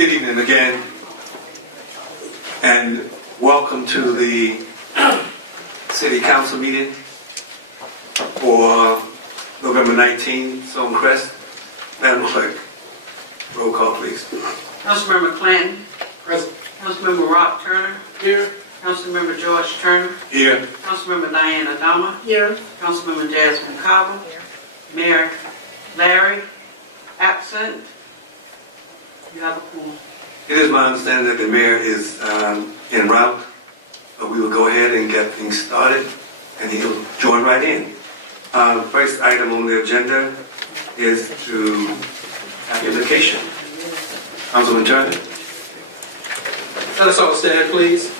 Good evening again, and welcome to the City Council meeting for November 19th, Stonecrest. Madam Clerk, roll call please. Councilmember Clanton. Present. Councilmember Rock Turner. Here. Councilmember George Turner. Here. Councilmember Diana Dama. Here. Councilmember Jasmine Cobble. Here. Mayor Larry, absent. You have a quorum. It is my understanding that the mayor is en route, but we will go ahead and get things started, and he'll join right in. First item on the agenda is to have invocation. Councilman Turner. Let us all stand, please.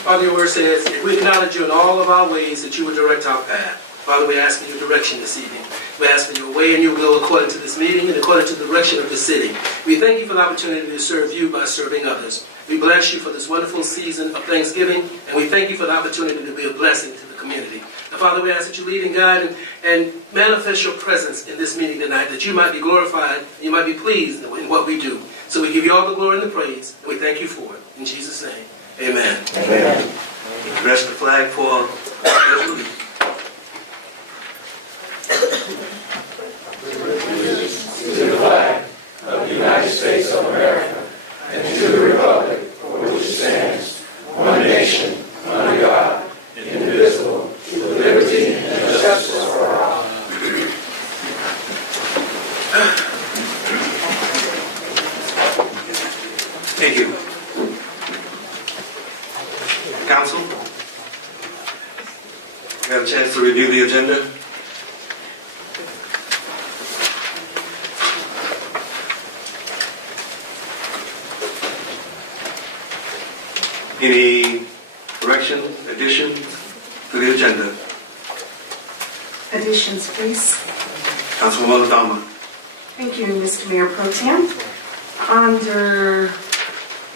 Father, your word says, if we acknowledge you in all of our ways, that you would direct our path. Father, we ask for your direction this evening. We ask for your way and your will according to this meeting and according to the direction of the city. We thank you for the opportunity to serve you by serving others. We bless you for this wonderful season of Thanksgiving, and we thank you for the opportunity to be a blessing to the community. Now, Father, we ask that you lead and guide and manifest your presence in this meeting tonight, that you might be glorified, you might be pleased in what we do. So we give you all the glory and the praise, and we thank you for it. In Jesus' name, amen. Amen. Rest the flag for resolution. To the flag of the United States of America and to the republic for which it stands, one nation, under God, indivisible, with liberty and justice for all. Thank you. Council, you have a chance to review the agenda. Any corrections, additions to the agenda? Additions, please. Councilwoman Dama. Thank you, Mr. Mayor Pro Tem. Under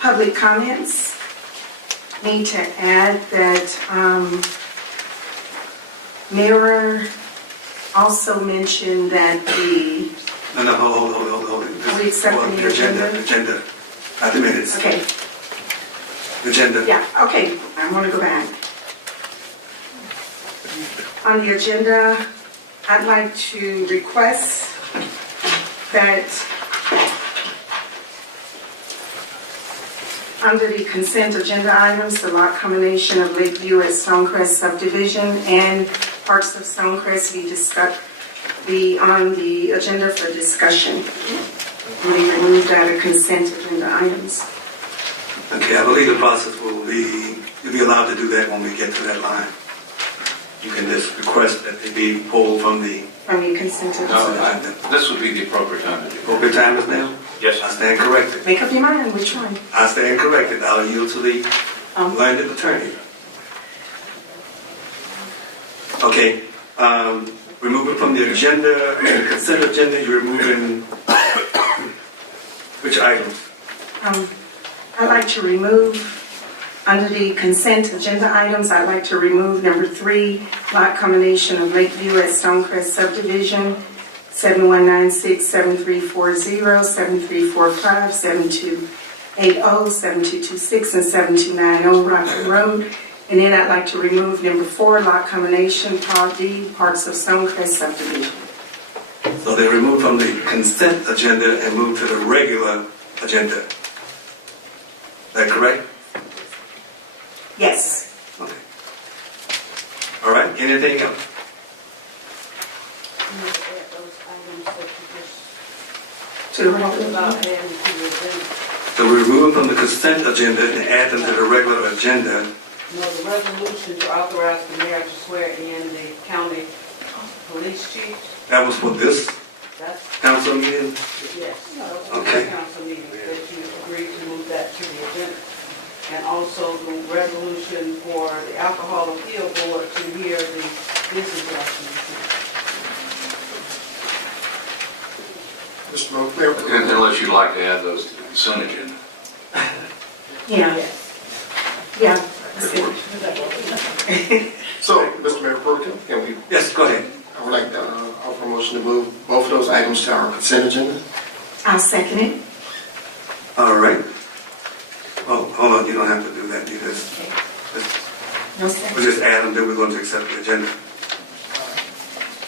public comments, need to add that Mayor also mentioned that the... No, hold. Are we accepting the agenda? Agenda, not the minutes. Okay, Agenda. yeah, okay, I want to go back. On the agenda, I'd like to request that under the consent agenda items, the lot combination of Lakeview at Stonecrest subdivision and parts of Stonecrest be on the agenda for discussion. We removed out of consent agenda items. Okay, I believe the process will be, you'll be allowed to do that when we get to that line. You can just request that they be pulled from the Consent agenda. This would be the appropriate time to do it. appropriate time is now. Yes, I stand corrected. Make up your mind, which one? I stand corrected. I'll yield to the learned attorney. Okay, removing from the agenda, the consent agenda, you're removing which items? I'd like to remove, under the consent agenda items, I'd like to remove number 3, lot combination of Lakeview at Stonecrest subdivision, 7196, 7340, 7345, 7280, 7226, and 7290 Rockland Road. And then I'd like to remove number 4, lot combination, Part D, parts of Stonecrest subdivision. So they removed from the consent agenda and moved to the regular agenda. Is that correct? Yes. Okay. All right, anything else? To the regular. So we remove them from the consent agenda and add them to the regular agenda. No, the resolution to authorize the mayor to swear in the county police chief. That was for this That's, council meeting? yes, that was the Okay. council meeting that you agreed to move that to the agenda. And also the resolution for the alcohol appeal board to hear the business license. Mr. Mayor. Unless you'd like to add those to the consent agenda. Yeah. Yeah. So, Mr. Mayor Pro Tem, can we, Yes, go ahead. I would like to offer a motion to move both of those items to our consent agenda. I'll second it. All right. Well, hold on, you don't have to do that because No we'll second. just add them, then we're going to accept the agenda.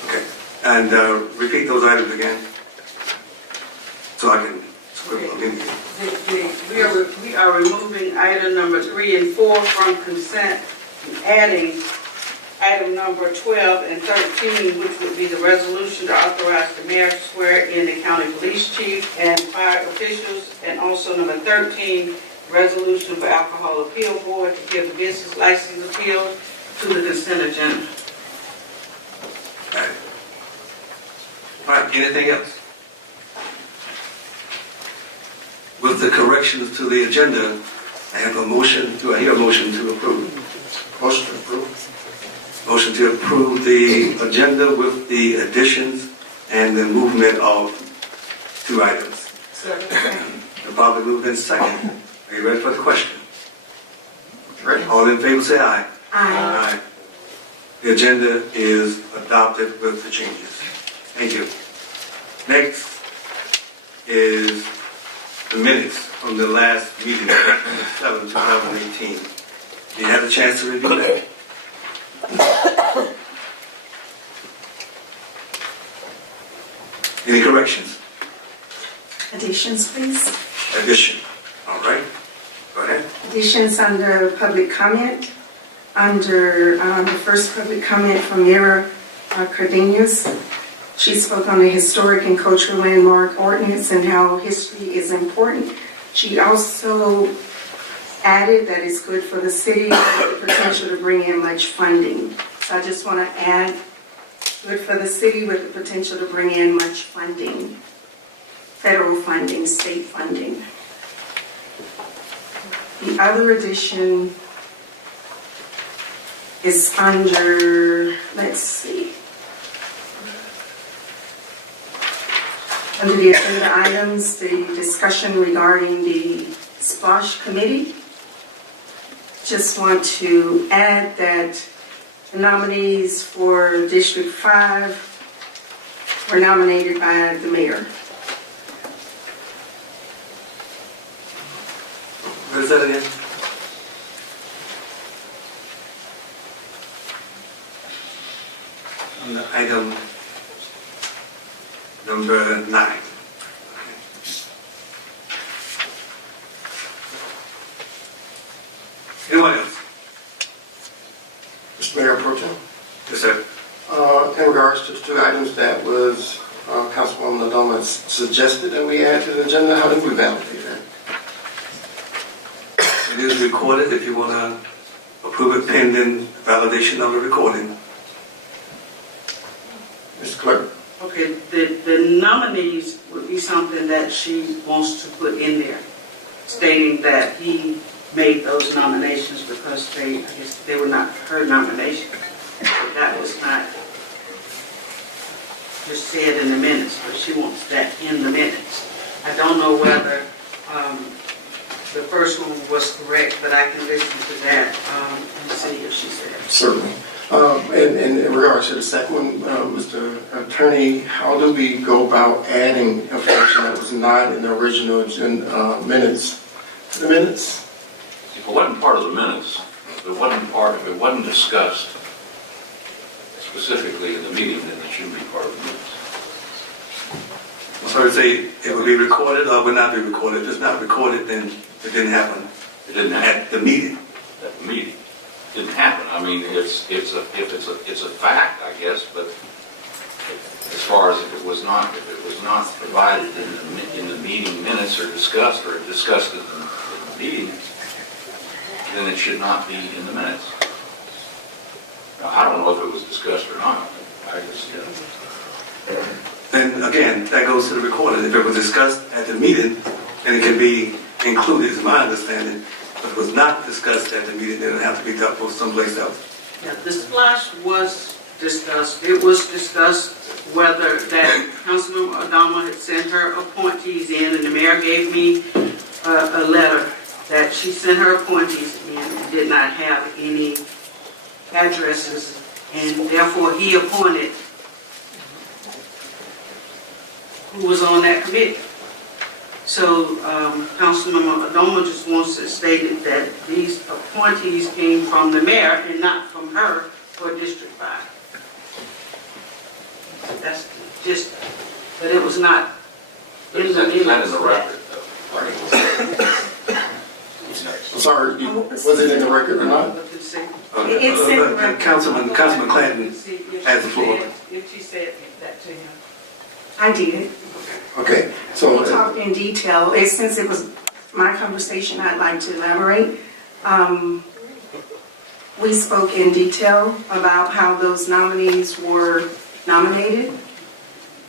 Okay. And repeat those items again. So I can scribble them in here. We are removing item number 3 and 4 from consent and adding item number 12 and 13, which would be the resolution to authorize the mayor to swear in the county police chief and fire officials, and also number 13, resolution for alcohol appeal board to give the business license appeal to the consent agenda. Okay. All right, anything else? With the corrections to the agenda, I have a motion, do I hear a motion to approve? Motion to approve. Motion to approve the agenda with the additions and the movement of 2 items. The probably moved in second. Are you ready for the question? Ready? All in favor say aye. Aye. The agenda is adopted with the changes. Thank you. Next is the minutes from the last meeting, 7, 2018. You had a chance to review that? Any corrections? Additions, please. Addition? All right. Go ahead. Additions under public comment. Under the first public comment from Mira Cardenas. She spoke on the historic and cultural landmark ordinance and how history is important. She also added that it's good for the city with the potential to bring in much funding. So I just want to add, good for the city with the potential to bring in much funding, federal funding, state funding. The other addition is under, let's see, under the agenda items, the discussion regarding the SPLOSH committee. Just want to add that the nominees for District 5 were nominated by the mayor. What is that again? On the item number 9. Anyone else? Mr. Mayor Pro Tem, Yes, sir. in regards to the 2 items that was Councilwoman Adama suggested that we add to the agenda, how did we validate that? It is recorded if you want to approve it pending validation of the recording. Mr. Clerk? Okay, the nominees would be something that she wants to put in there, stating that he made those nominations because I guess they were not her nomination. But that was not just said in the minutes, but she wants that in the minutes. I don't know whether the first one was correct, but I can listen to that and see if she said it. Certainly. And in regards to the second one, Mr. Attorney, how do we go about adding information that was not in the original minutes to the minutes? If it wasn't part of the minutes, if it wasn't discussed specifically in the meeting, then it shouldn't be part of the minutes. So I say it would be recorded or would not be recorded. If it's not recorded, then it didn't happen It didn't happen at the meeting. at the meeting. It didn't happen. I mean, it's a fact, I guess, but as far as if it was not provided in the meeting minutes or discussed in the meeting, then it should not be in the minutes. Now, I don't know if it was discussed or not. I just, Then again, that goes to the recording. If it was discussed at the meeting, then it can be included, is my understanding. If it was not discussed at the meeting, then it would have to be dealt with someplace else. Yeah, the splash was discussed. It was discussed whether that Councilmember Adama had sent her appointees in, and the mayor gave me a letter that she sent her appointees in and did not have any addresses, and therefore he appointed who was on that committee. So Councilmember Adoma just wants to state it that these appointees came from the mayor and not from her for District 5. That's just, but it was not in the minutes. record, I'm sorry, was it in the record or not? It's in the record. Councilman Clanton has the floor. If she said that to him. I did. Okay, so. We talked in detail. Since it was my conversation, I'd like to elaborate. We spoke in detail about how those nominees were nominated.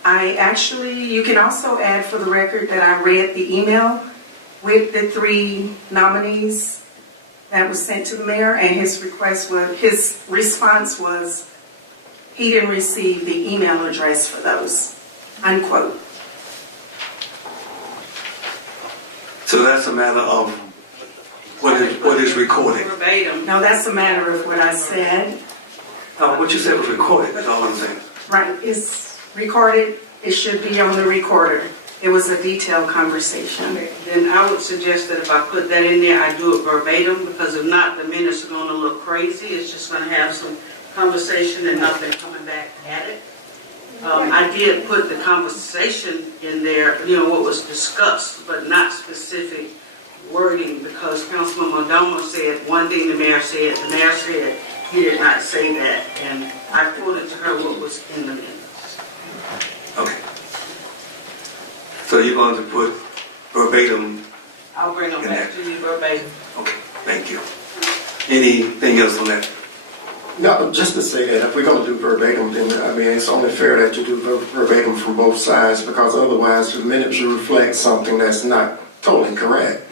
You can also add for the record that I read the email with the 3 nominees that was sent to the mayor, and his response was he didn't receive the email address for those, unquote. So that's a matter of what is recorded. Verbatim. No, that's a matter of what I said. What you said was recorded, that's all I'm saying. Right, it's recorded, it should be on the recorder. It was a detailed conversation. Then I would suggest that if I put that in there, I do it verbatim, because if not, the minutes are going to look crazy. It's just going to have some conversation and nothing coming back at it. I did put the conversation in there, what was discussed, but not specific wording, because Councilman Adoma said one thing the mayor said he did not say that, and I quoted to her what was in the minutes. Okay. So you're going to put verbatim. I'll bring them back to you verbatim. Okay, thank you. Anything else on that? No, just to say that if we're going to do verbatim, then it's only fair that you do verbatim from both sides, because otherwise the minutes will reflect something that's not totally correct.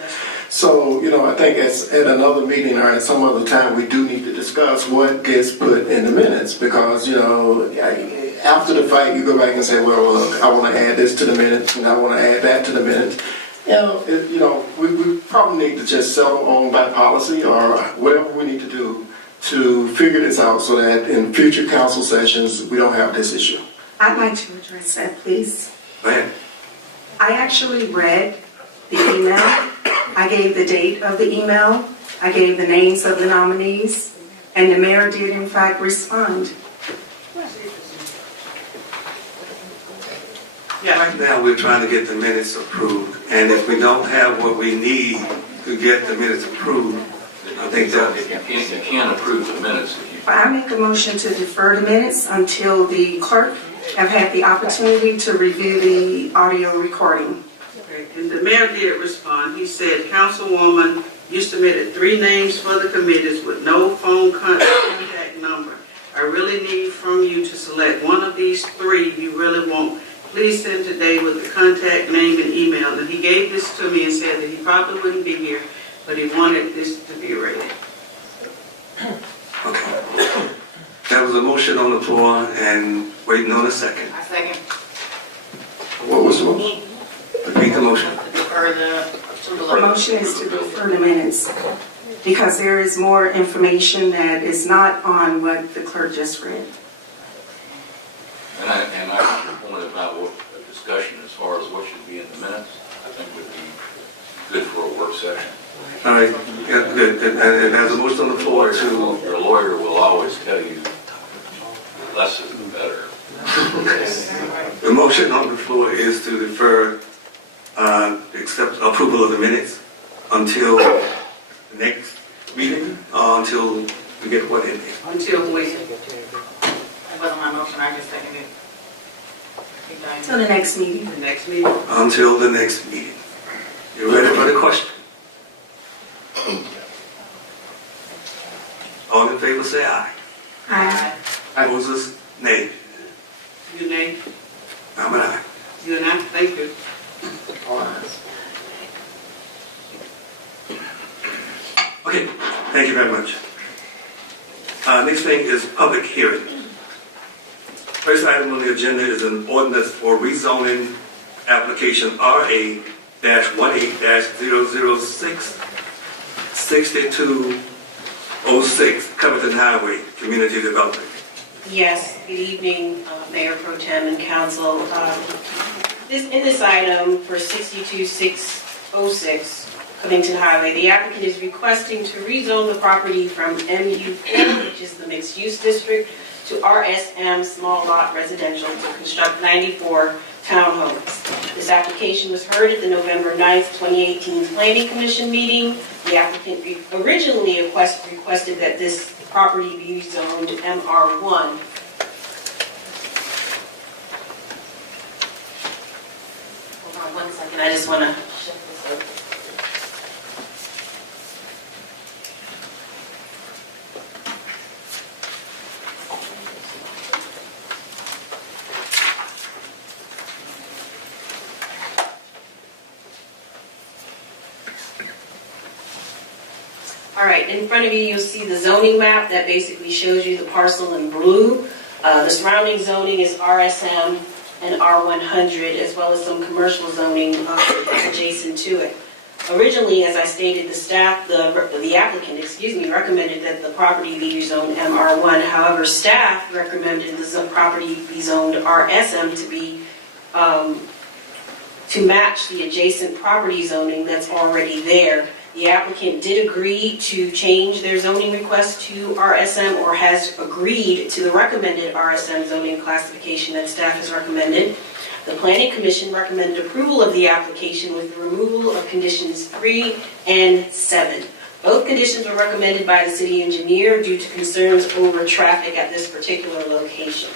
So, I think at another meeting or at some other time, we do need to discuss what gets put in the minutes, because, after the fight, you go back and say, well, look, I want to add this to the minutes, and I want to add that to the minutes. We probably need to just settle on by policy or whatever we need to do to figure this out so that in future council sessions, we don't have this issue. I'd like to address that, please. Go ahead. I actually read the email. I gave the date of the email. I gave the names of the nominees, and the mayor did in fact respond. Right now, we're trying to get the minutes approved, and if we don't have what we need to get the minutes approved, I think that You can't approve the minutes if you. I make a motion to defer the minutes until the clerk have had the opportunity to review the audio recording. Okay, and the mayor did respond. He said, Councilwoman, you submitted 3 names for the committees with no phone contact number. I really need from you to select one of these 3 you really want. Please send today with the contact name and email. And he gave this to me and said that he probably wouldn't be here, but he wanted this to be read. Okay. That was a motion on the floor and waiting on a second. I second. What was the motion? Repeat the motion. The motion is to defer the minutes because there is more information that is not on what the clerk just read. And I point about what a discussion as far as what should be in the minutes, I think would be good for a work session. All right, yeah, good. And there's a motion on the floor to... Your lawyer will always tell you less is better. The motion on the floor is to defer accept approval of the minutes until the next meeting, or until we get what in there. Until when? That wasn't my motion, I just seconded it. Till the next meeting. The next meeting? Until the next meeting. You ready for the question? All in favor say aye. Aye. Opposers, nay. You name? I'm an aye. You and I? Thank you. All right. Okay, thank you very much. Next thing is public hearing. First item on the agenda is an ordinance for rezoning application RA-18-006 6206 Covington Highway Community Development. Yes, good evening, Mayor Pro Tem and Council. In this item for 62606 Covington Highway, the applicant is requesting to rezone the property from MU4, which is the mixed-use district, to RSM small lot residential to construct 94 townhomes. This application was heard at the November 9th, 2018 Planning Commission meeting. The applicant originally requested that this property be zoned MR1. Hold on one second, I just want to shift this over. All right, in front of you, you'll see the zoning map that basically shows you the parcel in blue. The surrounding zoning is RSM and R100, as well as some commercial zoning adjacent to it. Originally, as I stated, the applicant, recommended that the property be zoned MR1. However, staff recommended the property be zoned RSM to match the adjacent property zoning that's already there. The applicant did agree to change their zoning request to RSM, or has agreed to the recommended RSM zoning classification that staff has recommended. The Planning Commission recommended approval of the application with the removal of conditions 3 and 7. Both conditions were recommended by the city engineer due to concerns over traffic at this particular location.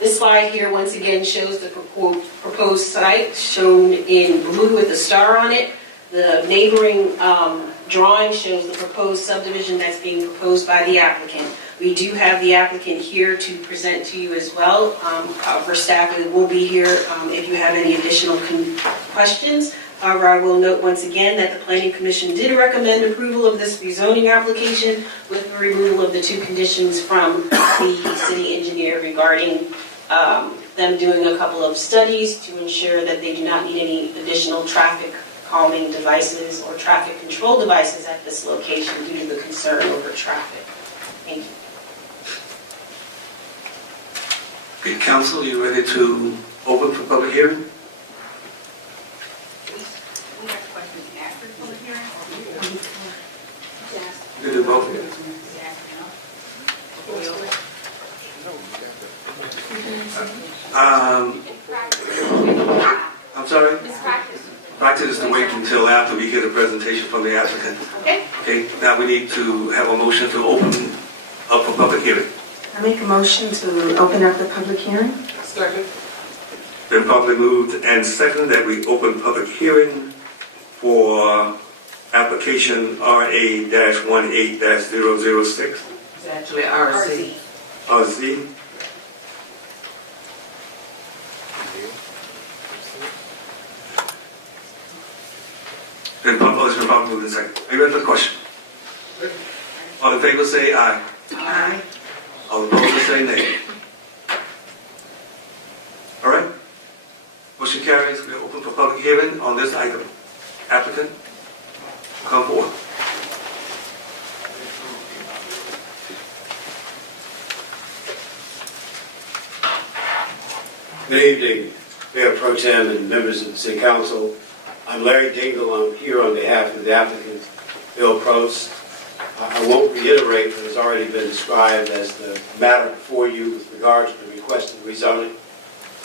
This slide here once again shows the proposed site shown in blue with a star on it. The neighboring drawing shows the proposed subdivision that's being proposed by the applicant. We do have the applicant here to present to you as well. For staff, it will be here if you have any additional questions. However, I will note once again that the Planning Commission did recommend approval of this rezoning application with the removal of the 2 conditions from the city engineer regarding them doing a couple of studies to ensure that they do not need any additional traffic calming devices or traffic control devices at this location due to the concern over traffic. Thank you. Okay, council, you ready to open for public hearing? We have questions after the public hearing, or we You can do both. ask now? Before we open? I'm sorry? It's practice. Practice is to wait until after we hear the presentation from the applicant. Okay. Okay, now we need to have a motion to open up for public hearing. I make a motion to open up the public hearing. Second. Been properly moved and seconded that we open public hearing for application RA-18-006. It's actually RZ. RZ. It's been properly moved and seconded. Are you ready for the question? All in favor say aye. Aye. All opposed say nay. All right. Motion carries. We are open for public hearing on this item. Applicant, come forward. Good evening, Mayor Pro Tem and members of the City Council. I'm Larry Dingle. I'm here on behalf of the applicant, Bill Prost. I won't reiterate what has already been described as the matter before you with regard to the requested rezoning.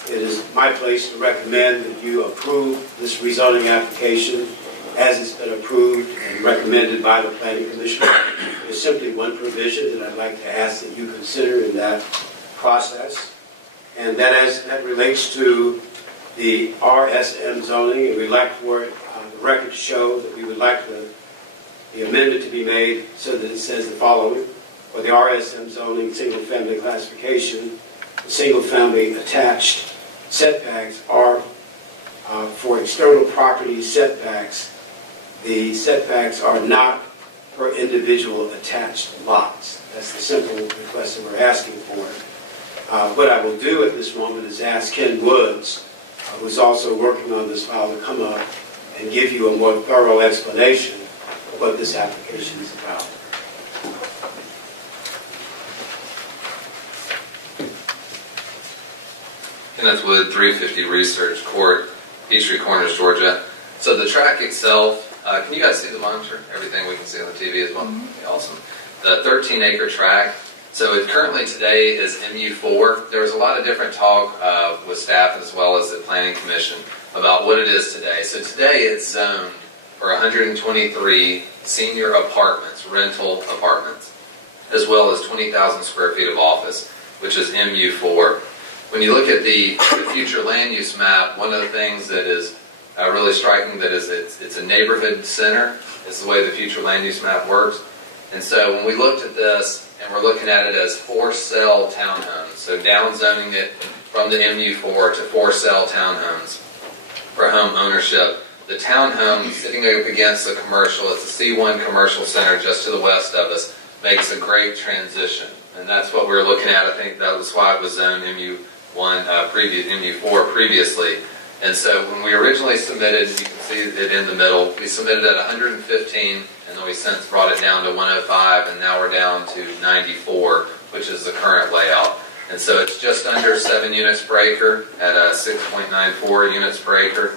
It is my place to recommend that you approve this rezoning application as it's been approved and recommended by the Planning Commission. There's simply one provision that I'd like to ask that you consider in that process, and that relates to the RSM zoning, and we'd like for it, the record to show that we would like the amendment to be made so that it says the following: for the RSM zoning single-family classification, the single-family attached setbacks are for external property setbacks. The setbacks are not per individual attached lots. That's the simple request that we're asking for. What I will do at this moment is ask Ken Woods, who's also working on this file, to come up and give you a more thorough explanation of what this application is about. Kenneth Wood, 350 Research Court, Peachtree Corners, Georgia. So the track itself, can you guys see the monitor? Everything we can see on the TV as well? Okay, awesome. The 13-acre track. So it currently today is MU4. There was a lot of different talk with staff as well as the Planning Commission about what it is today. So today it's zoned for 123 senior apartments, rental apartments, as well as 20,000 square feet of office, which is MU4. When you look at the future land use map, one of the things that is really striking that is it's a neighborhood center is the way the future land use map works. And so when we looked at this, and we're looking at it as for-sale townhomes, so downzoning it from the MU4 to for-sale townhomes for home ownership. The townhome sitting up against the commercial, it's a C1 commercial center just to the west of us, makes a great transition. And that's what we were looking at. I think that was why it was zoned MU4 previously. And so when we originally submitted, you can see it in the middle, we submitted at 115, and then we since brought it down to 105, and now we're down to 94, which is the current layout. And so it's just under 7 units per acre at 6.94 units per acre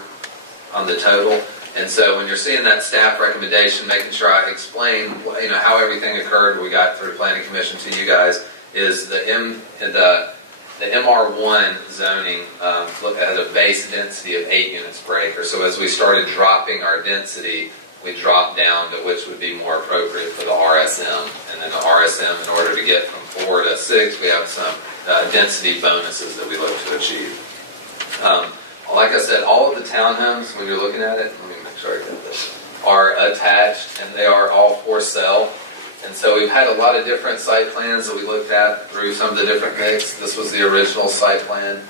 on the total. And so when you're seeing that staff recommendation, making sure I explain how everything occurred, we got through Planning Commission to you guys, is the MR1 zoning had a base density of 8 units per acre. So as we started dropping our density, we dropped down to which would be more appropriate for the RSM. And then the RSM, in order to get from 4 to 6, we have some density bonuses that we look to achieve. Like I said, all of the townhomes, when you're looking at it, let me make sure I get this, are attached, and they are all for sale. And so we've had a lot of different site plans that we looked at through some of the different mix. This was the original site plan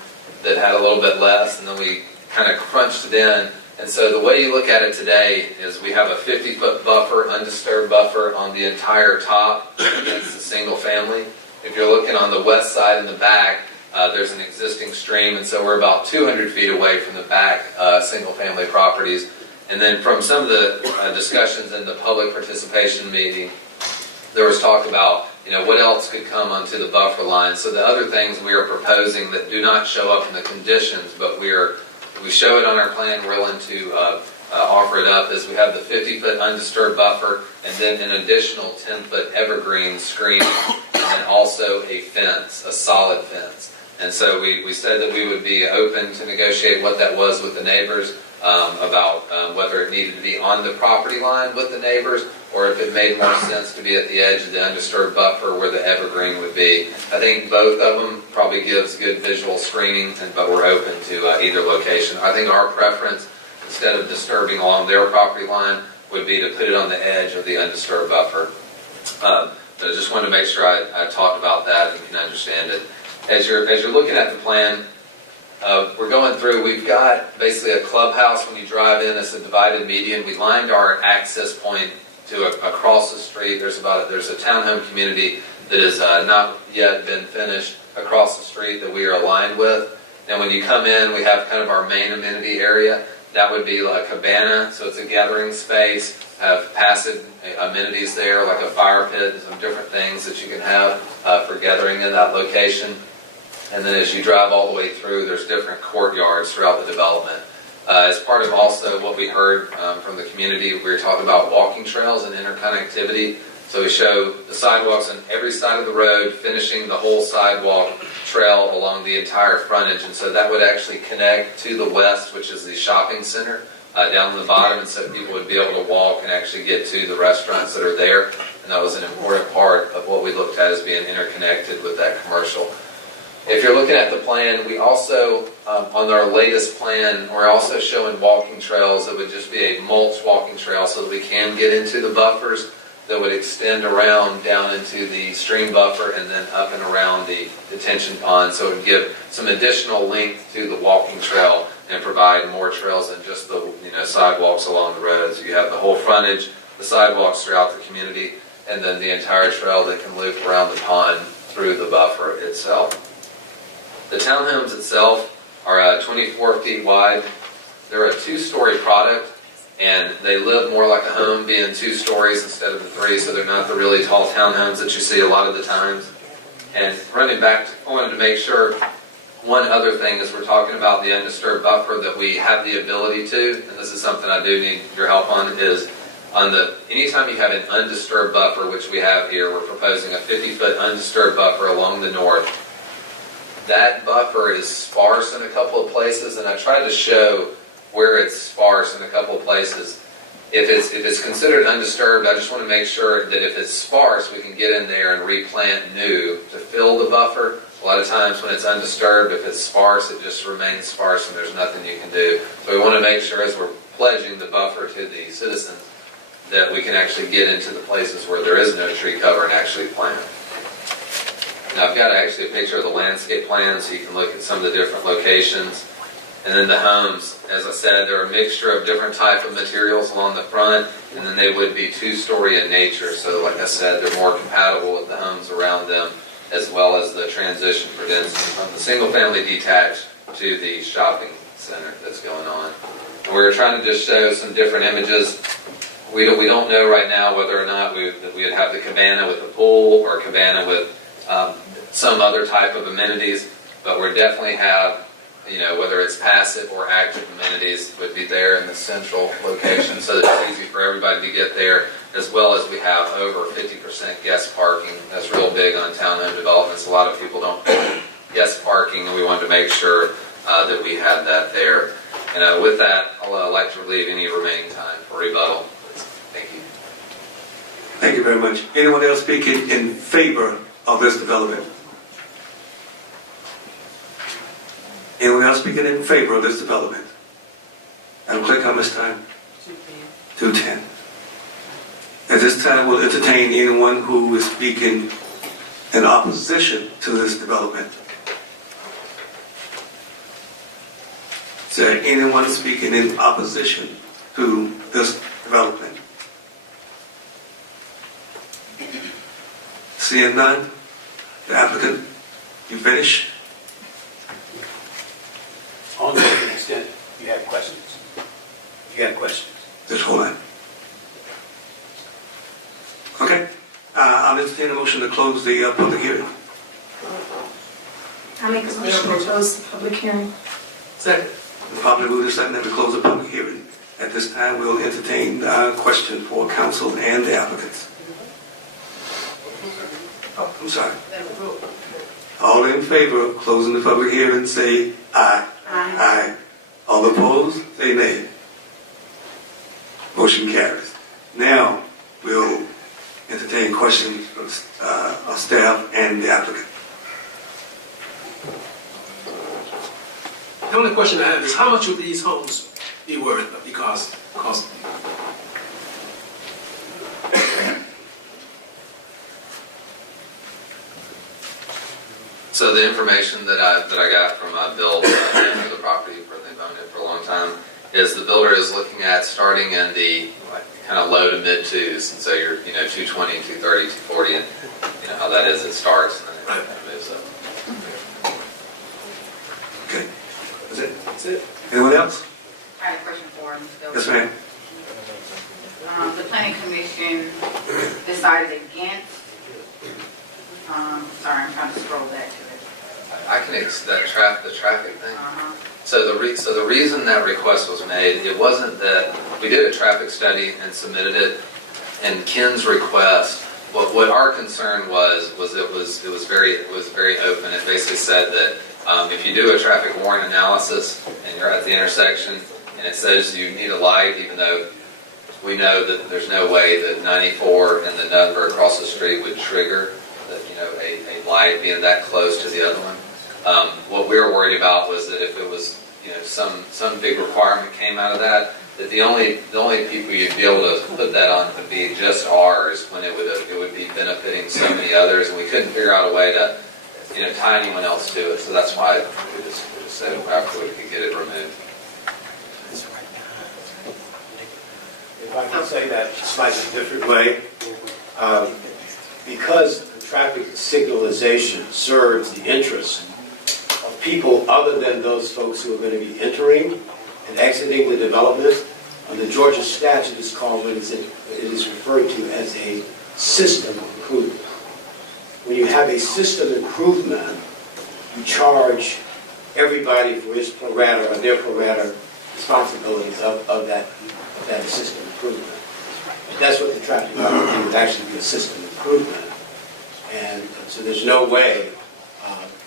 that had a little bit less, and then we kind of crunched it in. And so the way you look at it today is we have a 50-foot buffer, undisturbed buffer on the entire top against the single family. If you're looking on the west side and the back, there's an existing stream, and so we're about 200 feet away from the back single-family properties. And then from some of the discussions in the public participation meeting, there was talk about, what else could come onto the buffer line. So the other things we are proposing that do not show up in the conditions, but we show it on our plan, we're willing to offer it up, is we have the 50-foot undisturbed buffer, and then an additional 10-foot evergreen screen, and then also a fence, a solid fence. And so we said that we would be open to negotiate what that was with the neighbors, about whether it needed to be on the property line with the neighbors, or if it made more sense to be at the edge of the undisturbed buffer where the evergreen would be. I think both of them probably gives good visual screening, but we're open to either location. I think our preference, instead of disturbing along their property line, would be to put it on the edge of the undisturbed buffer. But I just wanted to make sure I talked about that and you can understand it. As you're looking at the plan, we're going through, we've got basically a clubhouse when you drive in. It's a divided median. We lined our access point to across the street. There's a townhome community that has not yet been finished across the street that we are aligned with. And when you come in, we have kind of our main amenity area. That would be like a cabana, so it's a gathering space. Have passive amenities there, like a fire pit and some different things that you can have for gathering in that location. And then as you drive all the way through, there's different courtyards throughout the development. As part of also what we heard from the community, we were talking about walking trails and interconnectivity. So we show the sidewalks on every side of the road, finishing the whole sidewalk trail along the entire frontage. And so that would actually connect to the west, which is the shopping center, down on the bottom. And so people would be able to walk and actually get to the restaurants that are there. And that was an important part of what we looked at as being interconnected with that commercial. If you're looking at the plan, we also, on our latest plan, we're also showing walking trails that would just be a mulch walking trail so that we can get into the buffers that would extend around down into the stream buffer and then up and around the detention pond. So it would give some additional length to the walking trail and provide more trails than just the sidewalks along the roads. You have the whole frontage, the sidewalks throughout the community, and then the entire trail that can loop around the pond through the buffer itself. The townhomes itself are 24 feet wide. They're a 2-story product, and they live more like a home, being 2 stories instead of the 3, so they're not the really tall townhomes that you see a lot of the times. And running back, I wanted to make sure, One other thing is we're talking about the undisturbed buffer that we have the ability to, and this is something I do need your help on, is on anytime you have an undisturbed buffer, which we have here, we're proposing a 50-foot undisturbed buffer along the north. That buffer is sparse in a couple of places, and I tried to show where it's sparse in a couple of places. If it's considered undisturbed, I just want to make sure that if it's sparse, we can get in there and replant new to fill the buffer. A lot of times when it's undisturbed, if it's sparse, it just remains sparse and there's nothing you can do. So we want to make sure as we're pledging the buffer to the citizens that we can actually get into the places where there is no tree cover and actually plant. Now I've got actually a picture of the landscape plan so you can look at some of the different locations. And then the homes, as I said, they're a mixture of different type of materials along the front, and then they would be two-story in nature. So like I said, they're more compatible with the homes around them, as well as the transition for density from the single-family detached to the shopping center that's going on. And we were trying to just show some different images. We don't know right now whether or not we would have the cabana with the pool or cabana with some other type of amenities, but we definitely have, whether it's passive or active amenities would be there in the central location so that it's easy for everybody to get there, as well as we have over 50% guest parking. That's real big on townhome developments. A lot of people don't have guest parking, and we wanted to make sure that we had that there. And with that, I'll like to leave any remaining time for rebuttal. Thank you. Thank you very much. Anyone else speaking in favor of this development? Anyone else speaking in favor of this development? And click how much time? 2:10. At this time, we'll entertain anyone who is speaking in opposition to this development. Is there anyone speaking in opposition to this development? Seeing none, the applicant, you finish? Only to the extent you have questions. You have questions. Just hold on. Okay, I'll entertain a motion to close the public hearing. I make a motion to close the public hearing. Second. Probably move this item that we close the public hearing. At this time, we'll entertain questions for council and the applicants. Oh, I'm sorry. All in favor of closing the public hearing, say aye. Aye. All opposed, say nay. Motion carries. Now, we'll entertain questions from staff and the applicant. The only question I have is how much would these homes be worth because cost? So the information that I got from Bill for the property, where they've owned it for a long time, is the builder is looking at starting in the kind of low to mid twos, and so you're 220, 230, 240, and you know how that is. It starts and then it moves up. Okay, that's it. Anyone else? I had a question for Ms. Yes, ma'am. The planning commission decided against, sorry, I'm trying to scroll back to it. I can the traffic thing. Uh-huh. So the reason that request was made, it wasn't that we did a traffic study and submitted it, and Ken's request. What our concern was it was very open. It basically said that if you do a traffic warrant analysis and you're at the intersection and it says you need a light, even though we know that there's no way that 94 and the number across the street would trigger that, a light being that close to the other one. What we were worried about was that if it was, some big requirement came out of that the only people you'd be able to put that on would be just ours, when it would be benefiting so many others, and we couldn't figure out a way to, tie anyone else to it. So that's why we just said after we could get it removed. If I can say that a slightly different way, because the traffic signalization serves the interests of people other than those folks who are going to be entering and exiting the development, the Georgia statute is called what it is referred to as a system improvement. When you have a system improvement, you charge everybody for his pro rata or their pro rata responsibilities of that system improvement. That's what the traffic development would actually be, a system improvement. And so there's no way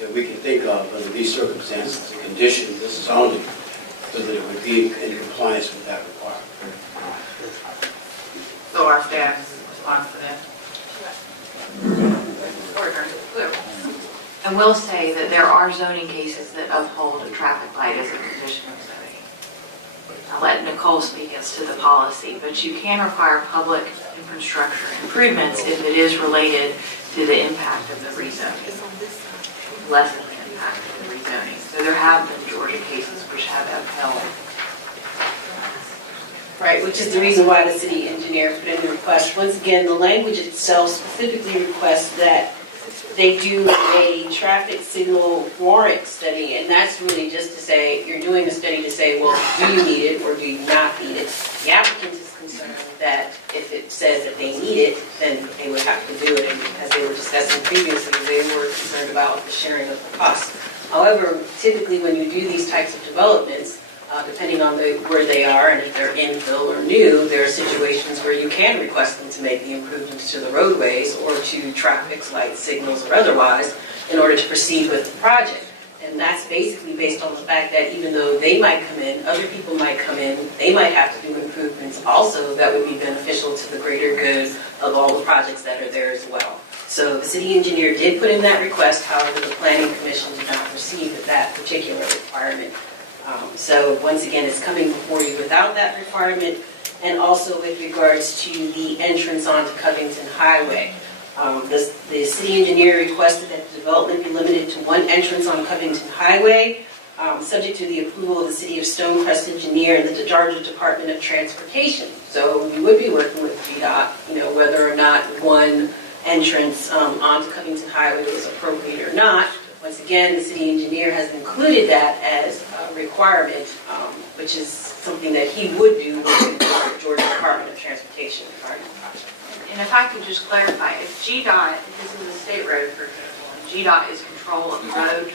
that we can think of under these circumstances a condition this is only so that it would be in compliance with that requirement. So our staff's response to that? I will say that there are zoning cases that uphold a traffic light as a condition of zoning. I'll let Nicole speak as to the policy, but you can require public infrastructure improvements if it is related to the impact of the rezoning, lessen the impact of the rezoning. So there have been Georgia cases which have upheld. Right, which is the reason why the city engineer put in the request. Once again, the language itself specifically requests that they do a traffic signal warrant study, and that's really just to say, you're doing a study to say, well, do you need it or do you not need it? The applicant is concerned that if it says that they need it, then they would have to do it, and as they were discussing previously, they were concerned about the sharing of the cost. However, typically when you do these types of developments, depending on where they are and if they're infill or new, there are situations where you can request them to make the improvements to the roadways or to traffic light signals or otherwise in order to proceed with the project. And that's basically based on the fact that even though they might come in, other people might come in, they might have to do improvements also that would be beneficial to the greater good of all the projects that are there as well. So the city engineer did put in that request, however, the planning commission did not proceed with that particular requirement. So once again, it's coming before you without that requirement, and also with regards to the entrance onto Covington Highway. The city engineer requested that the development be limited to one entrance on Covington Highway, subject to the approval of the city of Stonecrest engineer and the Georgia Department of Transportation. So we would be working with GDOT, whether or not one entrance onto Covington Highway is appropriate or not. Once again, the city engineer has included that as a requirement, which is something that he would do working with the Georgia Department of Transportation regarding the project. And if I could just clarify, if GDOT, this is a state road, for example, and GDOT is control of the road,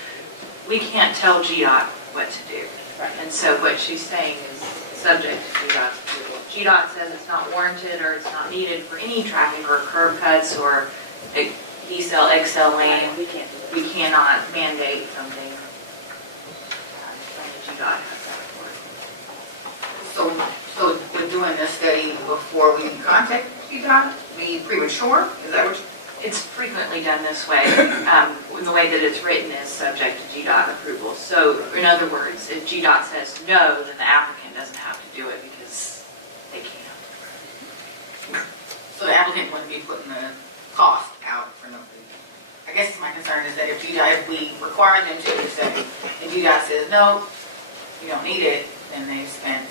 we can't tell GDOT what to do. Right. And so what she's saying is subject to GDOT's approval. If GDOT says it's not warranted or it's not needed for any traffic or curb cuts or E-cell, X-cell lane, we cannot mandate something. GDOT has that authority. So we're doing this study before we can contact GDOT? Be premature? Is that what? It's frequently done this way. The way that it's written is subject to GDOT approval. So in other words, if GDOT says no, then the applicant doesn't have to do it because they can't. So the applicant wouldn't be putting the cost out for no reason. I guess my concern is that if we require them to do the study, and GDOT says no, you don't need it, then they spend.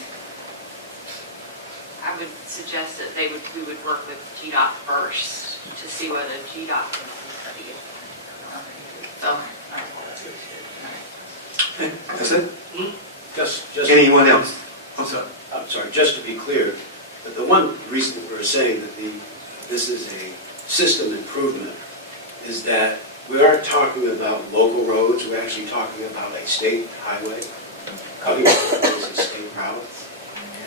I would suggest that we would work with GDOT first to see whether GDOT can study it. So, That's it? Just Anyone else? I'm sorry. I'm sorry, just to be clear, but the one reason that we're saying that this is a system improvement is that we aren't talking about local roads, we're actually talking about a state highway. Covington is a state route,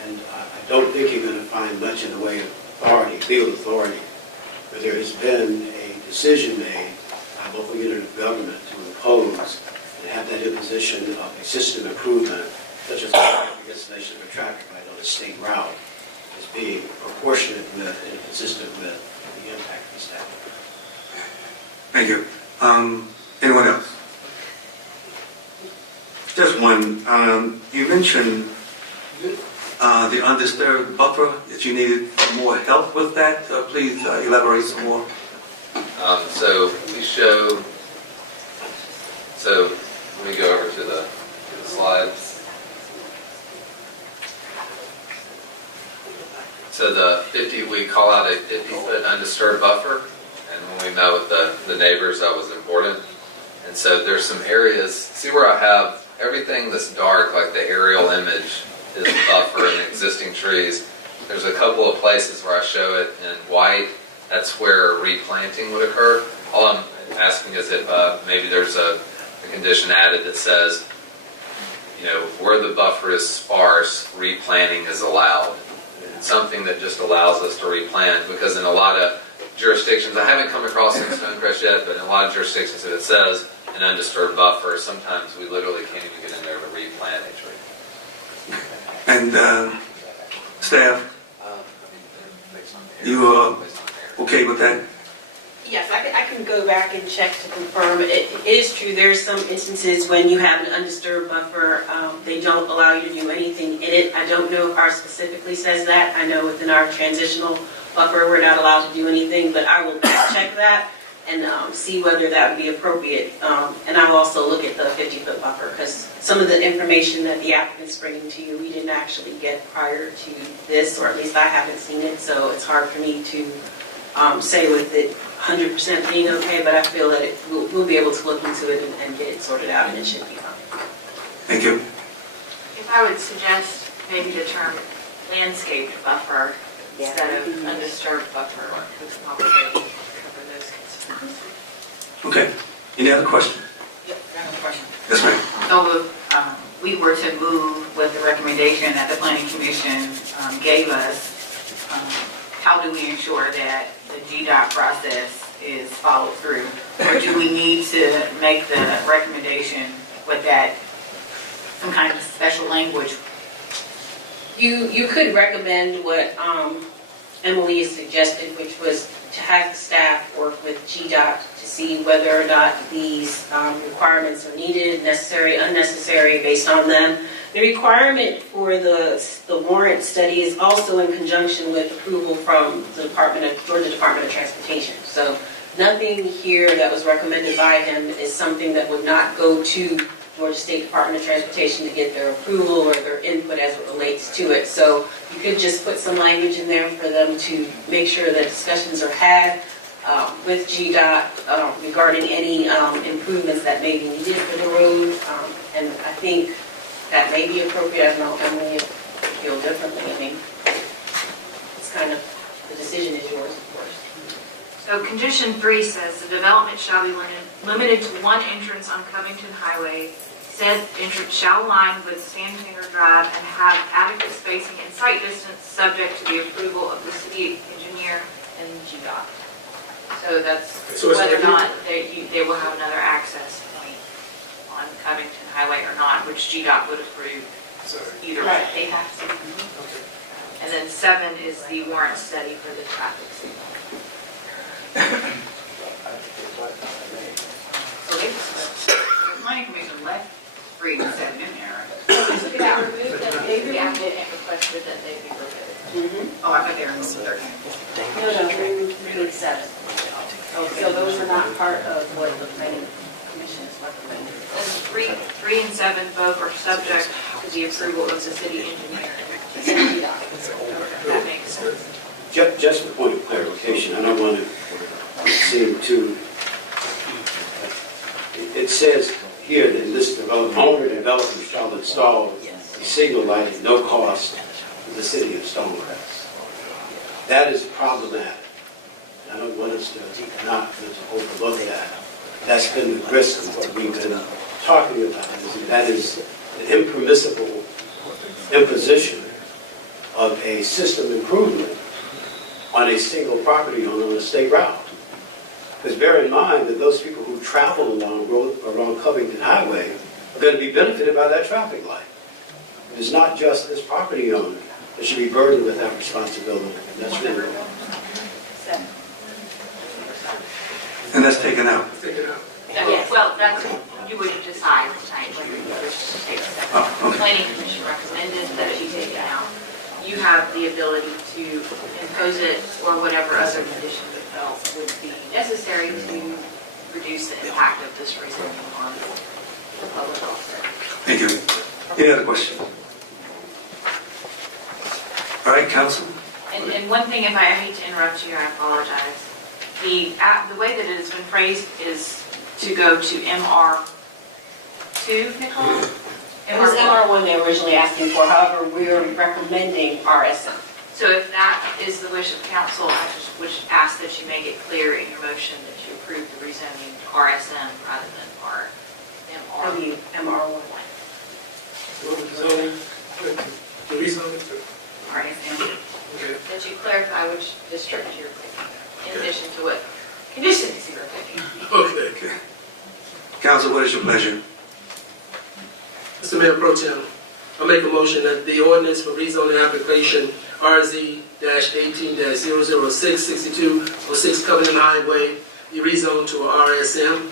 and I don't think you're going to find much in the way of authority, legal authority, but there has been a decision made by local unit of government to impose and have that imposition of a system improvement, such as the installation of a traffic light on a state route, as being proportionate with and consistent with the impact of the statute. Thank you. Anyone else? Just one. You mentioned the undisturbed buffer, that you needed more help with that. Please elaborate some more. So we show, so let me go over to the slides. So we call out a 50-foot undisturbed buffer, and when we met with the neighbors, that was important. And so there's some areas, see where I have everything that's dark, like the aerial image is the buffer and existing trees. There's a couple of places where I show it in white. That's where replanting would occur. All I'm asking is if maybe there's a condition added that says where the buffer is sparse, replanting is allowed. It's something that just allows us to replant, because in a lot of jurisdictions, I haven't come across it in Stonecrest yet, but in a lot of jurisdictions, if it says an undisturbed buffer, sometimes we literally can't even get in there to replant a tree. And staff, you are okay with that? Yes, I can go back and check to confirm. It is true, there's some instances when you have an undisturbed buffer, they don't allow you to do anything in it. I don't know if ours specifically says that. I know within our transitional buffer, we're not allowed to do anything, but I will check that and see whether that would be appropriate. And I'll also look at the 50-foot buffer, because some of the information that the applicant's bringing to you, we didn't actually get prior to this, or at least I haven't seen it, so it's hard for me to say with it 100% being okay, but I feel that we'll be able to look into it and get it sorted out, and it should be fine. Thank you. If I would suggest maybe the term landscaped buffer instead of undisturbed buffer, would probably cover those concerns. Okay. Any other question? Yep, I have a question. Yes, ma'am. So if we were to move with the recommendation that the planning commission gave us, how do we ensure that the GDOT process is followed through? Or do we need to make the recommendation with that, some kind of special language? You could recommend what Emily has suggested, which was to have the staff work with GDOT to see whether or not these requirements are needed, necessary, unnecessary, based on them. The requirement for the warrant study is also in conjunction with approval from the Georgia Department of Transportation. So nothing here that was recommended by him is something that would not go to Georgia State Department of Transportation to get their approval or their input as it relates to it. So you could just put some language in there for them to make sure that discussions are had with GDOT regarding any improvements that may be needed for the road. And I think that may be appropriate. I don't know, Emily, if you feel differently. I mean, it's kind of, the decision is yours, of course. So condition 3 says the development shall be limited to one entrance on Covington Highway. Said entrance shall align with Sandfinger Drive and have adequate spacing and sight distance subject to the approval of the city engineer and GDOT. So that's So it's whether or like- not they will have another access point on Covington Highway or not, which GDOT would approve either way. They have to. And then 7 is the warrant study for the traffic signal. So they, the planning commission left 3 and 7 in there, right? Did that remove them? The applicant requested that they be removed. Oh, I thought they were in 13. No, 3 and 7. So those are not part of what the planning commission is recommending. And 3 and 7 both are subject to the approval of the city engineer. That makes sense. Just a point of clarification, I don't want to seem too, it says here that this owner developer shall install a signal light at no cost to the city of Stonecrest. That is problematic. I don't want us to not overlook that. That's been the grist of what we've been talking about. That is an impermissible imposition of a system improvement on a single property owner on a state route. Because bear in mind that those people who travel along Covington Highway are going to be benefited by that traffic light. It's not just this property owner that should be burdened with that responsibility. And that's really wrong. And that's taken out. Well, that's, you would decide tonight whether you wish to take that. Oh, okay. Planning commission recommended that you take it out. You have the ability to impose it or whatever other conditions you felt would be necessary to reduce the impact of this rezoning on the public health. Thank you. Any other questions? All right, council. And one thing, if I hate to interrupt you, I apologize. The way that it has been phrased is to go to MR2, Nicole? It was MR1 they were originally asking for, however, we're recommending RSM. So if that is the wish of council, I just would ask that you make it clear in your motion that you approve the rezoning RSM rather than MR. MR1. zoning, the rezoning. RSM. Okay. Did you clarify which district you're picking, in addition to what conditions you're picking? Okay. Council, what is your pleasure? Mr. Mayor Pro Tem, I make a motion that the ordinance for rezoning application RZ-18-006-6206 Covenant Highway be rezoned to a RSM.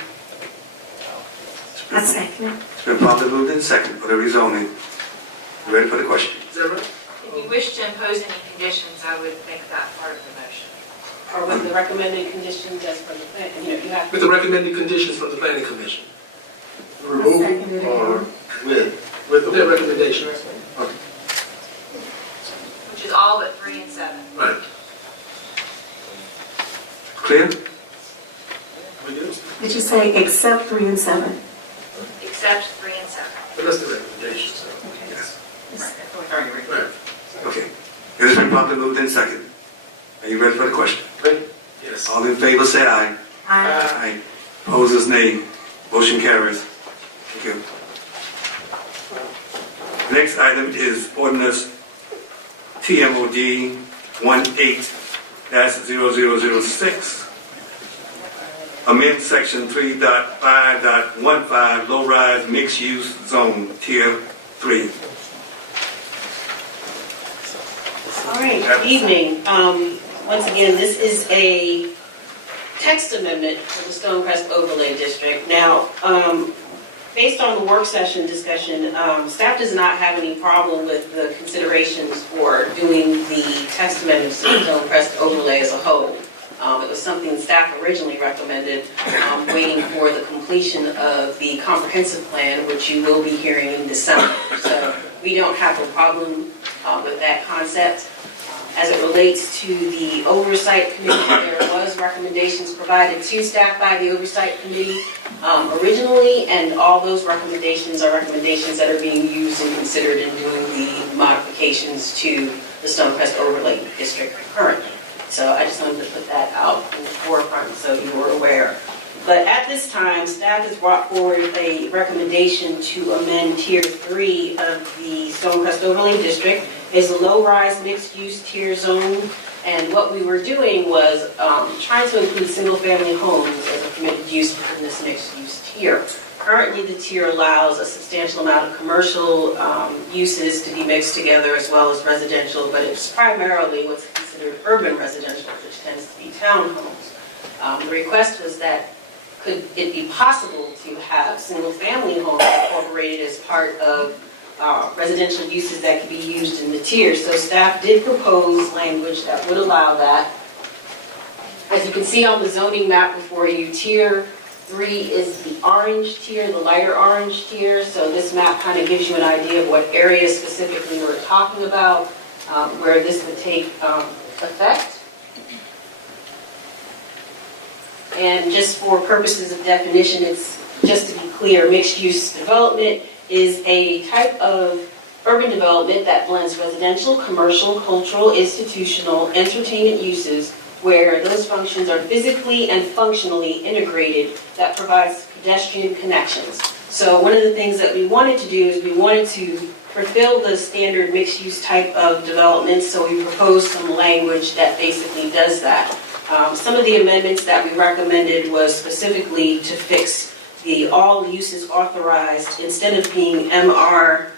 I second it. It's been properly moved in second for the rezoning. You ready for the question? Is that right? If you wish to impose any conditions, I would make that part of the motion. Or with the recommended conditions as per the plan, you have. With the recommended conditions from the Planning Commission. Remove second it or again. with the Their recommendations. Which is all but 3 and 7. Right. Clear? Did you say except 3 and 7? Except 3 and 7. But that's the recommendation, so. Yes. Right, that's what we're already reading. Right. Okay. It has been properly moved in second. Are you ready for the question? Yes. All in favor, say aye. Aye. Opposers, nay. Motion carries. Thank you. Next item is ordinance TMOD 18-0006. Amend section 3.5.15 low-rise mixed-use zone, tier 3. All right, good evening. Once again, this is a text amendment for the Stonecrest Overlay District. Now, based on the work session discussion, staff does not have any problem with the considerations for doing the text amendments to the Stonecrest Overlay as a whole. It was something staff originally recommended, waiting for the completion of the comprehensive plan, which you will be hearing in December. So we don't have a problem with that concept. As it relates to the oversight committee, there was recommendations provided to staff by the oversight committee originally, and all those recommendations are recommendations that are being used and considered in doing the modifications to the Stonecrest Overlay District currently. So I just wanted to put that out in the forefront so you were aware. But at this time, staff has brought forward a recommendation to amend Tier 3 of the Stonecrest Overlay District. Is a low-rise mixed-use tier zone, and what we were doing was trying to include single-family homes as a permitted use within this mixed-use tier. Currently, the tier allows a substantial amount of commercial uses to be mixed together as well as residential, but it's primarily what's considered urban residential, which tends to be townhomes. The request was that could it be possible to have single-family homes incorporated as part of residential uses that could be used in the tier. So staff did propose language that would allow that. As you can see on the zoning map before you, Tier 3 is the orange tier, the lighter orange tier. So this map kind of gives you an idea of what area specifically we're talking about, where this would take effect. And just for purposes of definition, it's just to be clear, mixed-use development is a type of urban development that blends residential, commercial, cultural, institutional, entertainment uses where those functions are physically and functionally integrated that provides pedestrian connections. So one of the things that we wanted to do is we wanted to fulfill the standard mixed-use type of development, so we proposed some language that basically does that. Some of the amendments that we recommended was specifically to fix the all uses authorized, instead of being RMR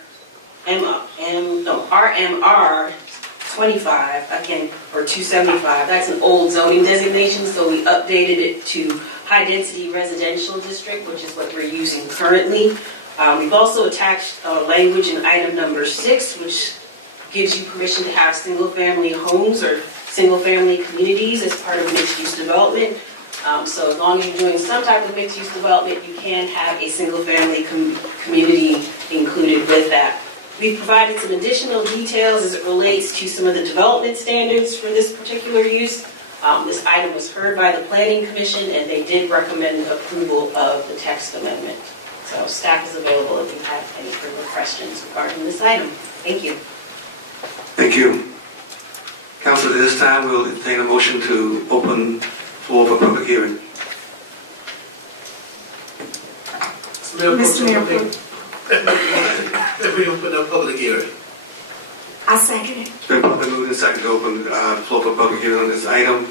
25, again, or 275, that's an old zoning designation, so we updated it to high density residential district, which is what we're using currently. We've also attached language in item number 6, which gives you permission to have single family homes or single family communities as part of mixed use development. So as long as you're doing some type of mixed-use development, you can have a single-family community included with that. We've provided some additional details as it relates to some of the development standards for this particular use. This item was heard by the Planning Commission, and they did recommend approval of the text amendment. So staff is available if you have any further questions regarding this item. Thank you. Thank you. Council, at this time, we'll entertain a motion to open floor for public hearing. Mr. Mayor, That we open up public hearing. I second it. Been properly moved and seconded to open floor for public hearing on this item.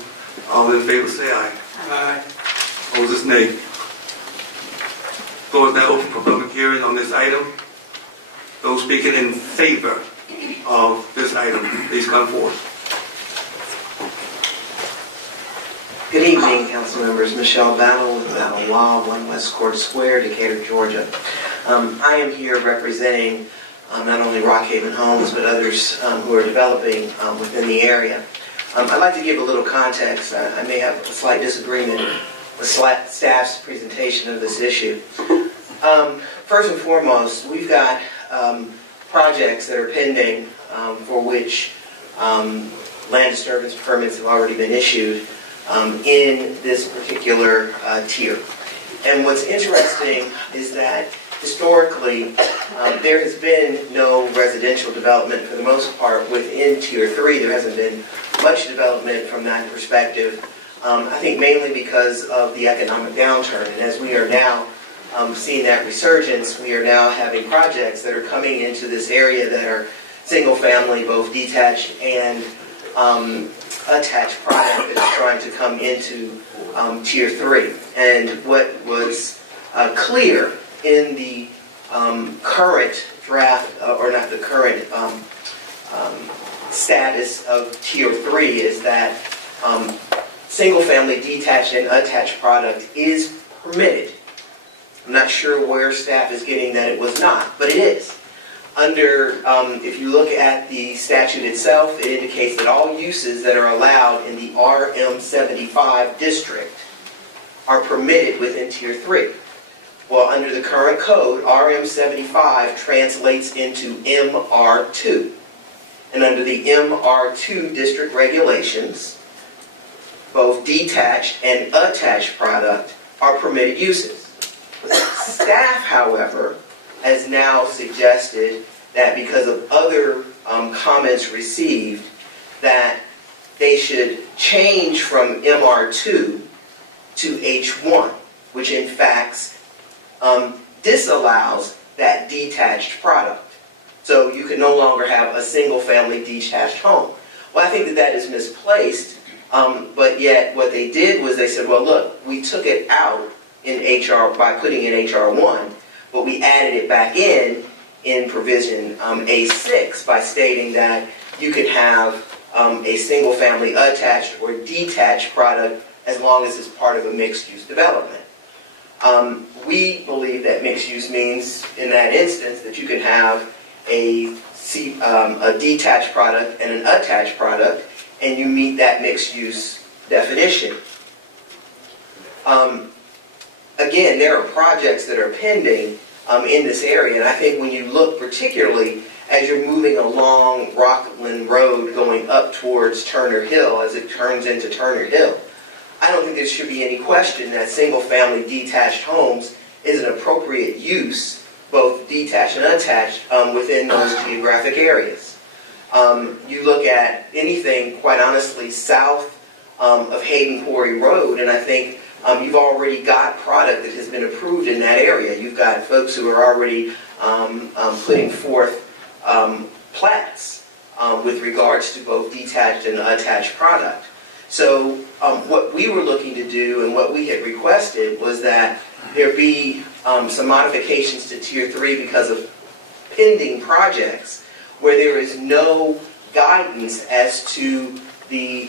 All in favor, say aye. Aye. Opposers, nay. Floor is now open for public hearing on this item. Those speaking in favor of this item, please come forward. Good evening, council members. Michelle Battle with Battle Law, 1 West Court Square, Decatur, Georgia. I am here representing not only Rockhaven Homes, but others who are developing within the area. I'd like to give a little context. I may have a slight disagreement with staff's presentation of this issue. First and foremost, we've got projects that are pending for which land disturbance permits have already been issued in this particular tier. And what's interesting is that historically, there has been no residential development for the most part within Tier 3. There hasn't been much development from that perspective, I think mainly because of the economic downturn. And as we are now seeing that resurgence, we are now having projects that are coming into this area that are single-family, both detached and attached product that is trying to come into Tier 3. And what was clear in the current draft, or not the current status of Tier 3, is that single-family detached and attached product is permitted. I'm not sure where staff is getting that it was not, but it is. Under, if you look at the statute itself, it indicates that all uses that are allowed in the RM75 district are permitted within Tier 3. Well, under the current code, RM75 translates into MR2. And under the MR2 district regulations, both detached and attached product are permitted uses. Staff, however, has now suggested that because of other comments received, that they should change from MR2 to H1, which in fact disallows that detached product. So you can no longer have a single-family detached home. Well, I think that that is misplaced, but yet what they did was they said, well, look, we took it out in HR by putting in HR1, but we added it back in provision A6 by stating that you could have a single-family attached or detached product as long as it's part of a mixed-use development. We believe that mixed use means, in that instance, that you can have a detached product and an attached product, and you meet that mixed use definition. Again, there are projects that are pending in this area, and I think when you look particularly as you're moving along Rockland Road going up towards Turner Hill, as it turns into Turner Hill, I don't think there should be any question that single-family detached homes is an appropriate use, both detached and attached, within those geographic areas. You look at anything, quite honestly, south of Hayden Quarry Road, and I think you've already got product that has been approved in that area. You've got folks who are already putting forth plats with regards to both detached and attached product. So what we were looking to do and what we had requested was that there be some modifications to Tier 3 because of pending projects where there is no guidance as to the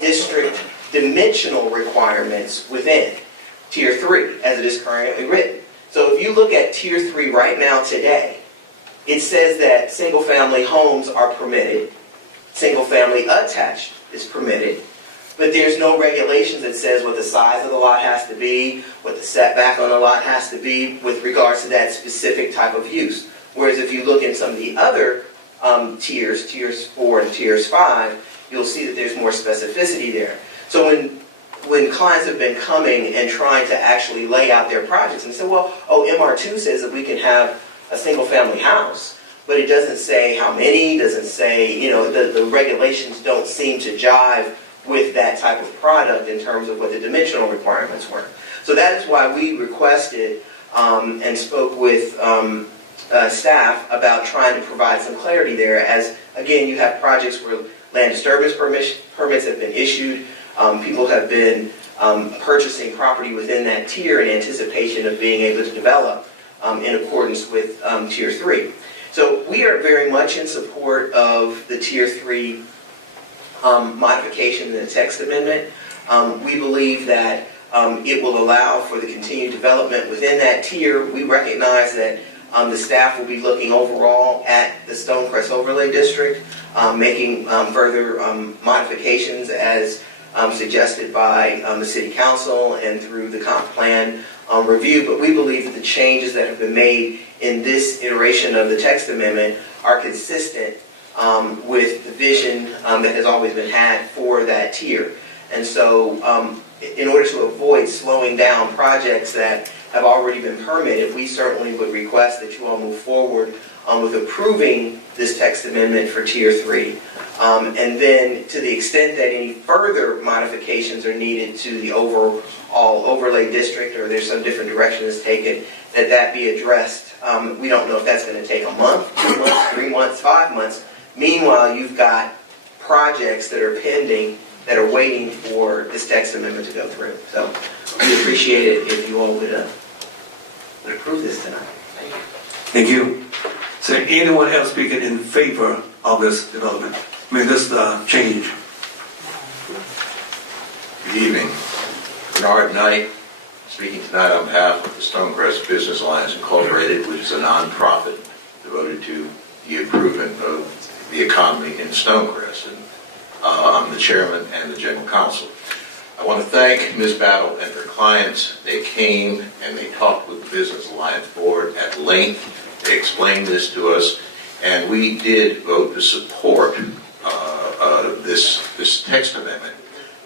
district dimensional requirements within Tier 3 as it is currently written. So if you look at Tier 3 right now today, it says that single-family homes are permitted, single-family attached is permitted, but there's no regulations that says what the size of the lot has to be, what the setback on the lot has to be with regards to that specific type of use. Whereas if you look in some of the other tiers, Tiers 4 and Tiers 5, you'll see that there's more specificity there. So when clients have been coming and trying to actually lay out their projects and say, well, MR2 says that we can have a single-family house, but it doesn't say how many, doesn't say, the regulations don't seem to jive with that type of product in terms of what the dimensional requirements were. So that is why we requested and spoke with staff about trying to provide some clarity there, as, again, you have projects where land disturbance permits have been issued. People have been purchasing property within that tier in anticipation of being able to develop in accordance with Tier 3. So we are very much in support of the Tier 3 modification in the text amendment. We believe that it will allow for the continued development within that tier. We recognize that the staff will be looking overall at the Stonecrest Overlay District, making further modifications as suggested by the City Council and through the comp plan review. But we believe that the changes that have been made in this iteration of the text amendment are consistent with the vision that has always been had for that tier. And so in order to avoid slowing down projects that have already been permitted, we certainly would request that you all move forward with approving this text amendment for Tier 3. And then to the extent that any further modifications are needed to the overall overlay district, or there's some different direction that's taken, that be addressed. We don't know if that's going to take a month, 2 months, 3 months, 5 months. Meanwhile, you've got projects that are pending that are waiting for this text amendment to go through. So we appreciate it if you all would approve this tonight. Thank you. Is there anyone else speaking in favor of this development? This change? Good evening. Bernard Knight, speaking tonight on behalf of the Stonecrest Business Alliance Incorporated, which is a nonprofit devoted to the improvement of the economy in Stonecrest. And I'm the chairman and the general counsel. I want to thank Ms. Battle and her clients. They came and they talked with the Business Alliance Board at length. They explained this to us, and we did vote to support this text amendment.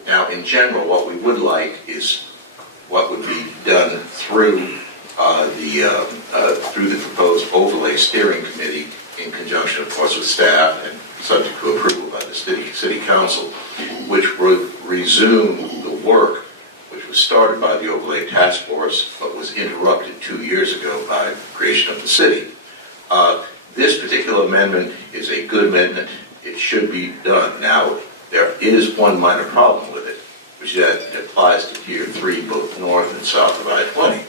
Now, in general, what we would like is what would be done through the proposed overlay steering committee, in conjunction, of course, with staff and subject to approval by the city council, which would resume the work which was started by the overlay task force, but was interrupted 2 years ago by the creation of the city. This particular amendment is a good amendment. It should be done. Now, there is one minor problem with it, which is that it applies to Tier 3, both north and south of I-20.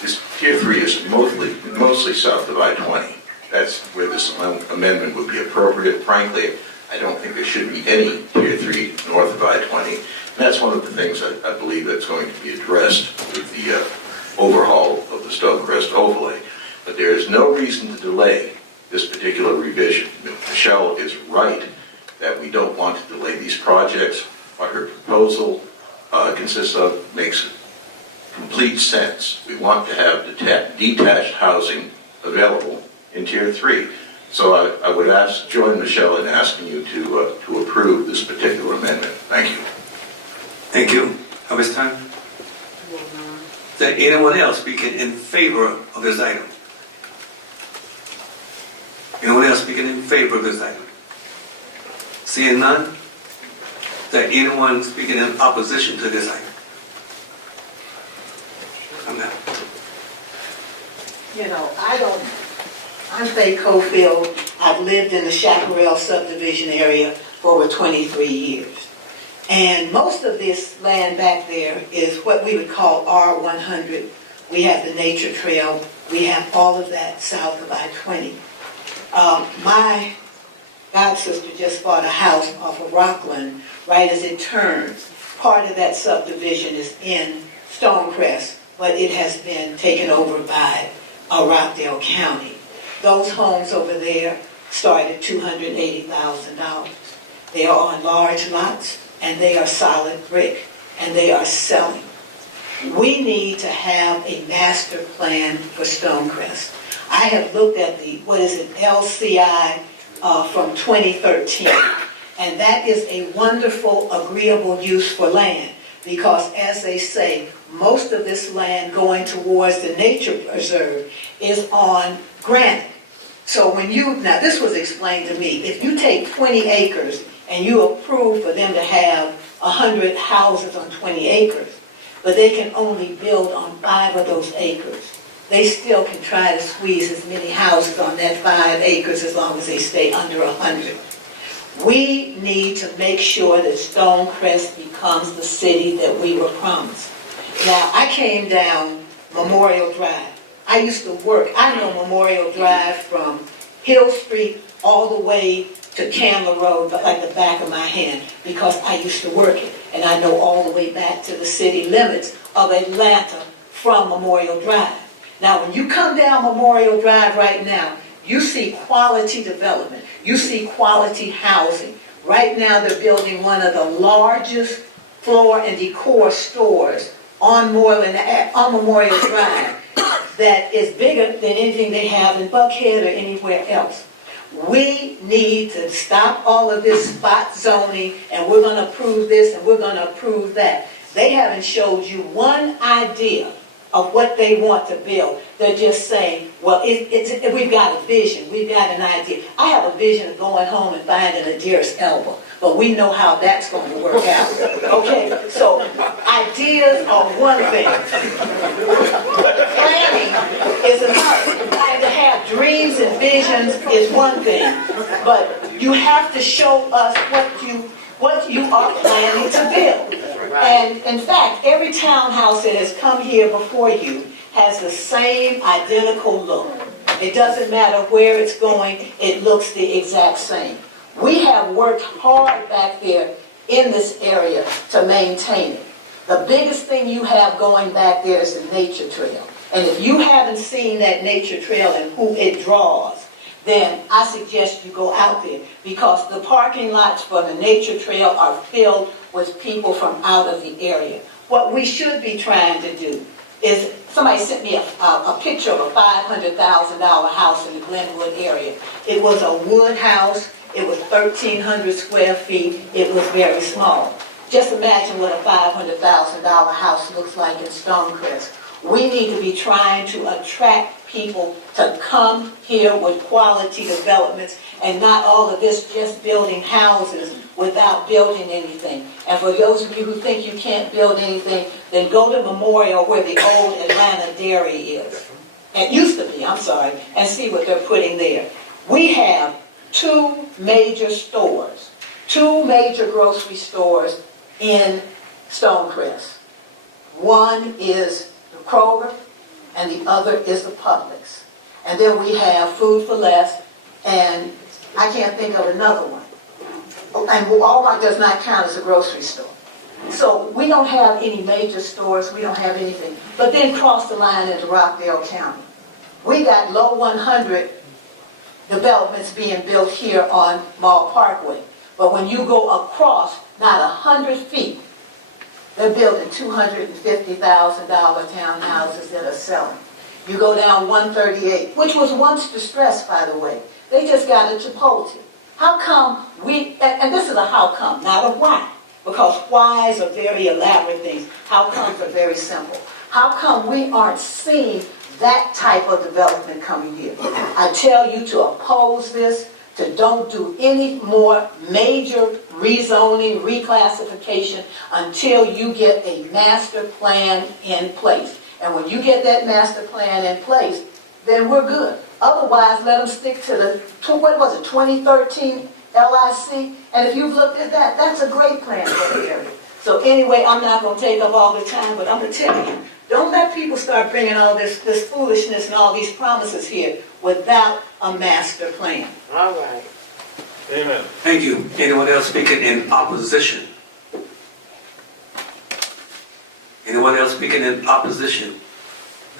This Tier 3 is mostly south of I-20. That's where this amendment would be appropriate. Frankly, I don't think there should be any Tier 3 north of I-20. And that's one of the things I believe that's going to be addressed with the overhaul of the Stonecrest overlay. But there is no reason to delay this particular revision. Michelle is right that we don't want to delay these projects. What her proposal consists of makes complete sense. We want to have detached housing available in Tier 3. So I would join Michelle in asking you to approve this particular amendment. Thank you. Thank you. How much time? Is there anyone else speaking in favor of this item? Anyone else speaking in favor of this item? Seeing none? Is there anyone speaking in opposition to this item? I'm not. I'm Faye Cofield. I've lived in the Chaparral subdivision area for over 23 years. And most of this land back there is what we would call R100. We have the nature trail. We have all of that south of I-20. My god sister just bought a house off of Rockland right as it turns. Part of that subdivision is in Stonecrest, but it has been taken over by Rockdale County. Those homes over there start at $280,000. They are on large lots, and they are solid brick, and they are selling. We need to have a master plan for Stonecrest. I have looked at the, LCI from 2013, and that is a wonderful, agreeable use for land, because as they say, most of this land going towards the nature preserve is on granite. So now this was explained to me, if you take 20 acres and you approve for them to have 100 houses on 20 acres, but they can only build on 5 of those acres, they still can try to squeeze as many houses on that 5 acres as long as they stay under 100. We need to make sure that Stonecrest becomes the city that we were promised. Now, I came down Memorial Drive. I used to work, I know Memorial Drive from Hill Street all the way to Candler Road, but like the back of my hand, because I used to work it. And I know all the way back to the city limits of Atlanta from Memorial Drive. Now, when you come down Memorial Drive right now, you see quality development. You see quality housing. Right now, they're building one of the largest floor and decor stores on Memorial Drive that is bigger than anything they have in Buckhead or anywhere else. We need to stop all of this spot zoning, and we're going to approve this and we're going to approve that. They haven't showed you one idea of what they want to build. They're just saying, well, we've got a vision, we've got an idea. I have a vision of going home and finding a deer's elbow, but we know how that's going to work out. Okay, so ideas are one thing. Planning is another. And to have dreams and visions is one thing, but you have to show us what you are planning to build. And in fact, every townhouse that has come here before you has the same identical look. It doesn't matter where it's going, it looks the exact same. We have worked hard back there in this area to maintain it. The biggest thing you have going back there is the nature trail. And if you haven't seen that nature trail and who it draws, then I suggest you go out there, because the parking lots for the nature trail are filled with people from out of the area. What we should be trying to do is, somebody sent me a picture of a $500,000 house in the Glenwood area. It was a wood house. It was 1,300 square feet. It was very small. Just imagine what a $500,000 house looks like in Stonecrest. We need to be trying to attract people to come here with quality developments, and not all of this just building houses without building anything. And for those of you who think you can't build anything, then go to Memorial, where the old Atlanta Dairy is. It used to be, and see what they're putting there. We have 2 major stores, 2 major grocery stores in Stonecrest. One is the Kroger, and the other is the Publix. And then we have Food for Less, and I can't think of another one. And Walmart does not count as a grocery store. So we don't have any major stores, we don't have anything. But then cross the line into Rockdale County. We got low 100 developments being built here on Mall Parkway. But when you go across, not 100 feet, they're building $250,000 townhouses that are selling. You go down 138, which was once distressed, by the way. They just got a Chipotle. How come and this is a how come, not a why, because whys are very elaborate things. How comes are very simple. How come we aren't seeing that type of development coming here? I tell you to oppose this, to don't do any more major rezoning, reclassification until you get a master plan in place. And when you get that master plan in place, then we're good. Otherwise, let them stick to the, 2013 LIC? And if you've looked at that, that's a great plan for the area. So anyway, I'm not going to take up all the time, but I'm going to tell you, don't let people start bringing all this foolishness and all these promises here without a master plan. All right. Amen. Thank you. Anyone else speaking in opposition? Anyone else speaking in opposition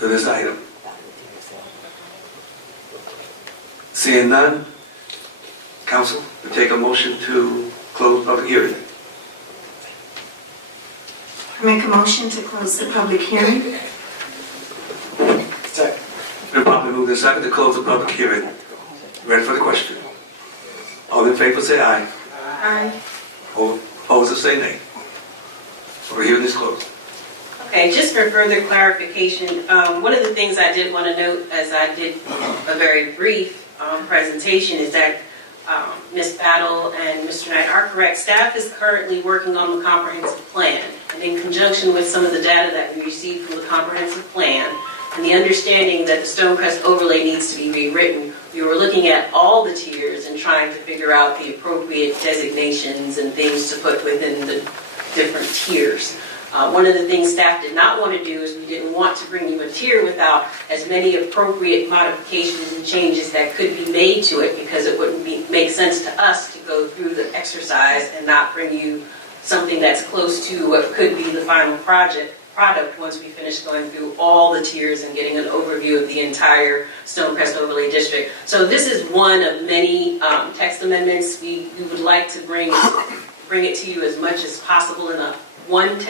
to this item? Seeing none, council, we take a motion to close public hearing. I make a motion to close the public hearing. Second. Been properly moved and second to close the public hearing. Ready for the question? All in favor say aye. Aye. All opposed say nay. Public hearing is closed. Okay, just for further clarification, one of the things I did want to note as I did a very brief presentation is that Ms. Battle and Mr. Knight are correct. Staff is currently working on the comprehensive plan, and in conjunction with some of the data that we received from the comprehensive plan, and the understanding that the Stonecrest overlay needs to be rewritten, we were looking at all the tiers and trying to figure out the appropriate designations and things to put within the different tiers. One of the things staff did not want to do is we didn't want to bring you a tier without as many appropriate modifications and changes that could be made to it, because it wouldn't make sense to us to go through the exercise and not bring you something that's close to what could be the final product once we finish going through all the tiers and getting an overview of the entire Stonecrest Overlay District. So this is one of many text amendments. We would like to bring it to you as much as possible in a one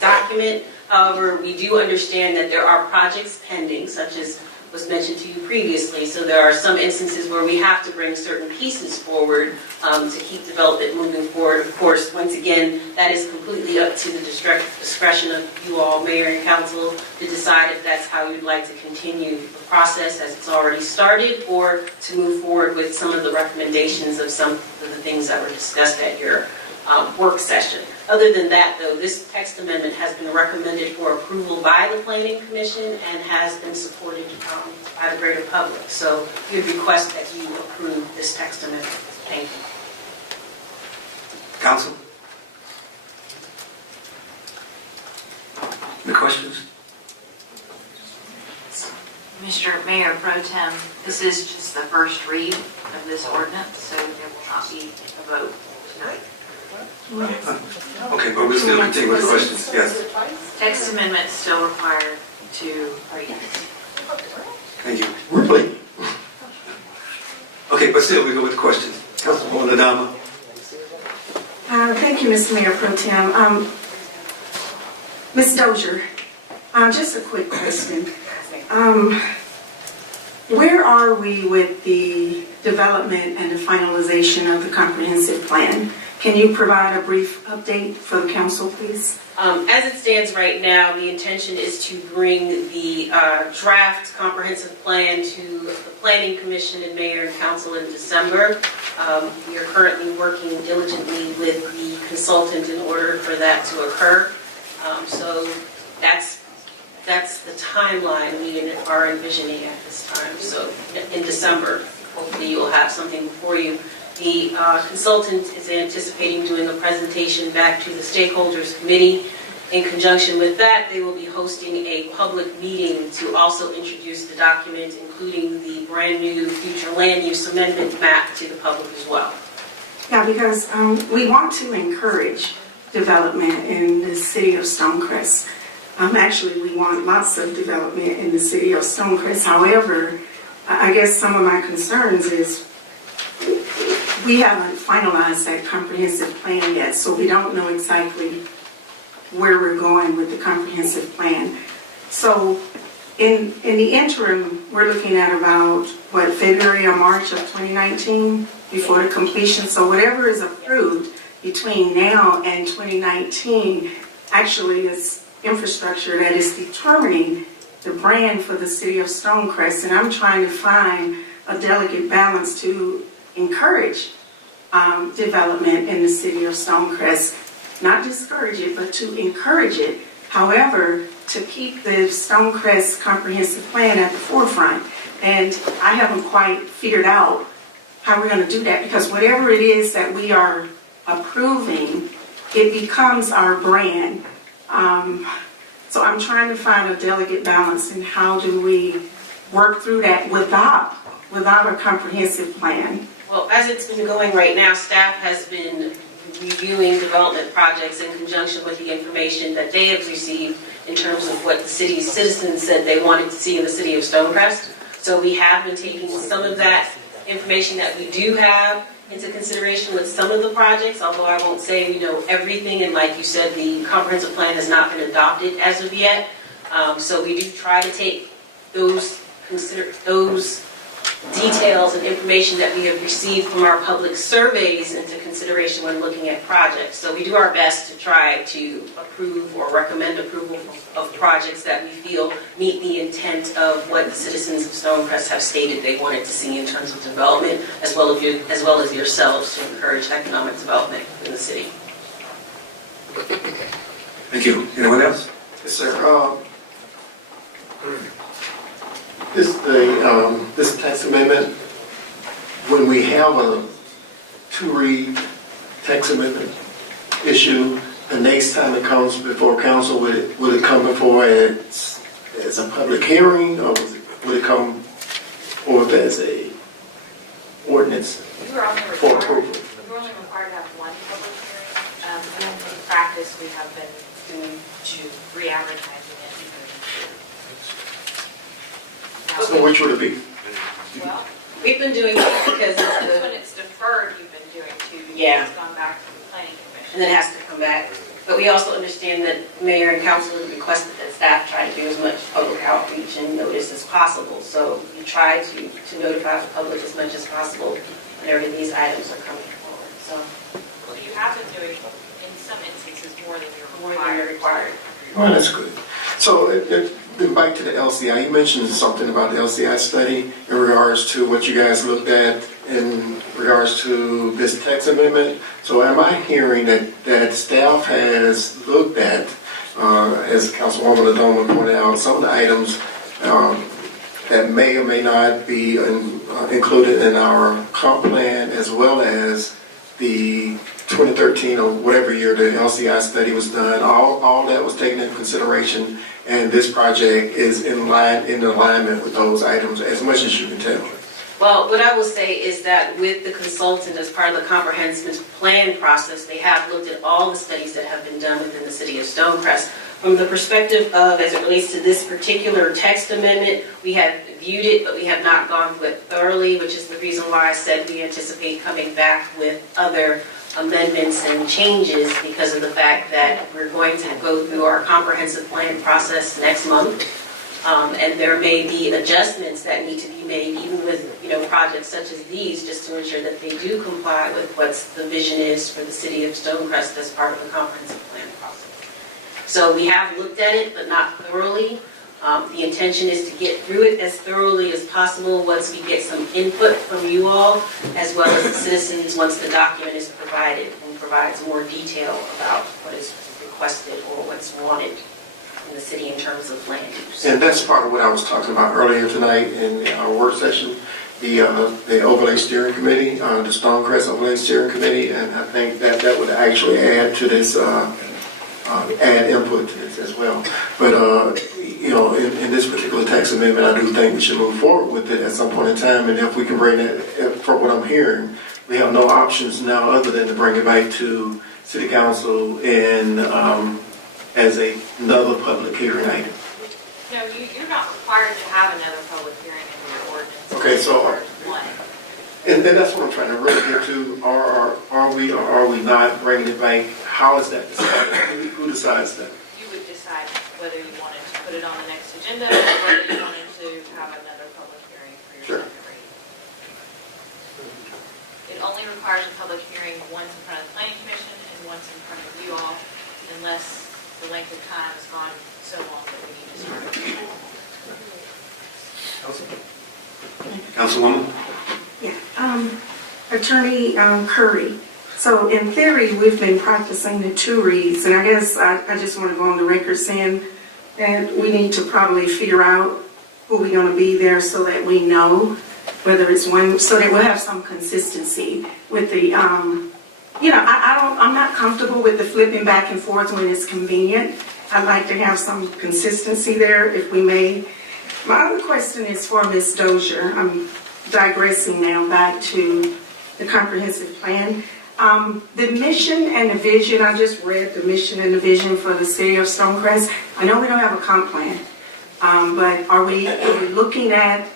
document. However, we do understand that there are projects pending, such as was mentioned to you previously, so there are some instances where we have to bring certain pieces forward to keep development moving forward. Of course, once again, that is completely up to the discretion of you all, mayor and council, to decide if that's how you'd like to continue the process as it's already started, or to move forward with some of the recommendations of some of the things that were discussed at your work session. Other than that, though, this text amendment has been recommended for approval by the Planning Commission and has been supported by the greater public. So we would request that you approve this text amendment. Thank you. Council? Any questions? Mr. Mayor Pro Tem, this is just the first read of this ordinance, so there will not be a vote tonight. Okay, but we'll still continue with the questions. Yes. Text amendment still required to read. Thank you. Really? Okay, but still, we go with the questions. Councilwoman Adama? Thank you, Mr. Mayor Pro Tem. Ms. Dozier, just a quick question. Where are we with the development and the finalization of the comprehensive plan? Can you provide a brief update for the council, please? As it stands right now, the intention is to bring the draft comprehensive plan to the Planning Commission and Mayor and Council in December. We are currently working diligently with the consultant in order for that to occur. So that's the timeline we are envisioning at this time. So in December, hopefully you'll have something before you. The consultant is anticipating doing a presentation back to the stakeholders committee. In conjunction with that, they will be hosting a public meeting to also introduce the document, including the brand new future land use amendment map to the public as well. Yeah, because we want to encourage development in the city of Stonecrest. Actually, we want lots of development in the city of Stonecrest. However, I guess some of my concerns is we haven't finalized that comprehensive plan yet, so we don't know exactly where we're going with the comprehensive plan. So in the interim, we're looking at about, February or March of 2019 before the completion. So whatever is approved between now and 2019 actually is infrastructure that is determining the brand for the city of Stonecrest. And I'm trying to find a delicate balance to encourage development in the city of Stonecrest, not discourage it, but to encourage it. However, to keep the Stonecrest comprehensive plan at the forefront. And I haven't quite figured out how we're going to do that, because whatever it is that we are approving, it becomes our brand. So I'm trying to find a delicate balance in how do we work through that without a comprehensive plan. Well, as it's been going right now, staff has been reviewing development projects in conjunction with the information that they have received in terms of what the city's citizens said they wanted to see in the city of Stonecrest. So we have been taking some of that information that we do have into consideration with some of the projects, although I won't say we know everything, and like you said, the comprehensive plan has not been adopted as of yet. So we do try to take those details and information that we have received from our public surveys into consideration when looking at projects. So we do our best to try to approve or recommend approval of projects that we feel meet the intent of what the citizens of Stonecrest have stated they wanted to see in terms of development, as well as yourselves, to encourage economic development in the city. Thank you. Anyone else? Yes, sir. This text amendment, when we have a two-read text amendment issue, the next time it comes before council, would it come before as a public hearing, or would it come forth as a ordinance You were only for required, approval? you were only required to have one public hearing. In practice, we have been doing to re-advertising it. So which would it be? Well, We've been doing it because it's when it's deferred, you've been doing two, because Yeah. it's gone back to the planning commission. and then it has to come back. But we also understand that mayor and council have requested that staff try to do as much public outreach and notice as possible. So we try to notify the public as much as possible whenever these items are coming forward. So Well, you have been doing, in some instances, more than more you're than you're required. required. Well, that's good. So then back to the LCI. You mentioned something about the LCI study in regards to what you guys looked at in regards to this text amendment. So am I hearing that staff has looked at, as Councilwoman Adoma pointed out, some of the items that may or may not be included in our comp plan, as well as the 2013 or whatever year the LCI study was done. All that was taken into consideration, and this project is in alignment with those items as much as you can tell. Well, what I will say is that with the consultant as part of the comprehensive plan process, they have looked at all the studies that have been done within the city of Stonecrest. From the perspective of, as it relates to this particular text amendment, we have viewed it, but we have not gone through it thoroughly, which is the reason why I said we anticipate coming back with other amendments and changes, because of the fact that we're going to go through our comprehensive plan process next month. And there may be adjustments that need to be made, even with, projects such as these, just to ensure that they do comply with what the vision is for the city of Stonecrest as part of the comprehensive plan process. So we have looked at it, but not thoroughly. The intention is to get through it as thoroughly as possible once we get some input from you all, as well as the citizens, once the document is provided and provides more detail about what is requested or what's wanted in the city in terms of land use. And that's part of what I was talking about earlier tonight in our work session, the overlay steering committee, the Stonecrest overlay steering committee, and I think that would actually add to this, add input to this as well. But, in this particular text amendment, I do think we should move forward with it at some point in time, and if we can bring that, from what I'm hearing, we have no options now other than to bring it back to city council and as another public hearing item. No, you're not required to have another public hearing in your ordinance. Okay, so- Or one. And that's what I'm trying to really get to. Are we or are we not bringing it back? How is that decided? Who decides that? You would decide whether you wanted to put it on the next agenda or whether you wanted to have another public hearing for your Sure. second reading. It only requires a public hearing once in front of the planning commission and once in front of you all, unless the length of time has gone so long that we need to start. Councilwoman? Yeah, Attorney Curry. So in theory, we've been practicing the two reads, and I guess I just want to go on the record saying that we need to probably figure out who we're going to be there so that we know whether it's one, so that we'll have some consistency with the, I'm not comfortable with the flipping back and forth when it's convenient. I'd like to have some consistency there if we may. My other question is for Ms. Dozier. I'm digressing now back to the comprehensive plan. The mission and the vision, I just read the mission and the vision for the city of Stonecrest. I know we don't have a comp plan, but are we looking at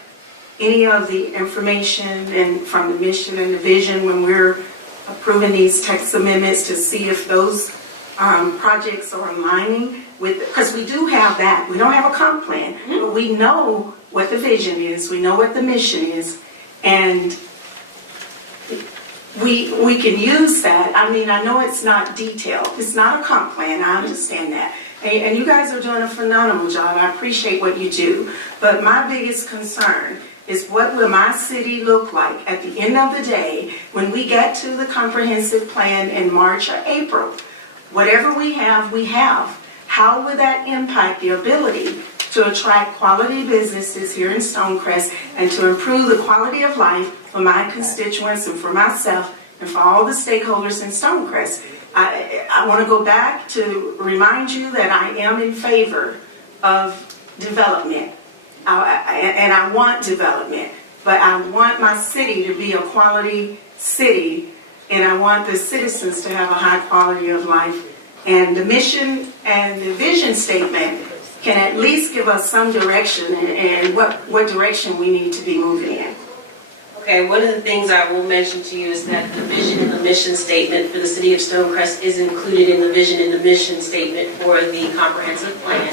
any of the information and from the mission and the vision when we're approving these text amendments to see if those projects are aligning with, because we do have that. We don't have a comp plan, but we know what the vision is, we know what the mission is, and we can use that. I mean, I know it's not detailed, it's not a comp plan, I understand that. And you guys are doing a phenomenal job, I appreciate what you do, but my biggest concern is what will my city look like at the end of the day when we get to the comprehensive plan in March or April. Whatever we have, we have. How will that impact the ability to attract quality businesses here in Stonecrest and to improve the quality of life for my constituents and for myself and for all the stakeholders in Stonecrest. I want to go back to remind you that I am in favor of development. And I want development, but I want my city to be a quality city, and I want the citizens to have a high quality of life. And the mission and the vision statement can at least give us some direction and what direction we need to be moving in. Okay, one of the things I will mention to you is that the vision and the mission statement for the city of Stonecrest is included in the vision and the mission statement for the comprehensive plan.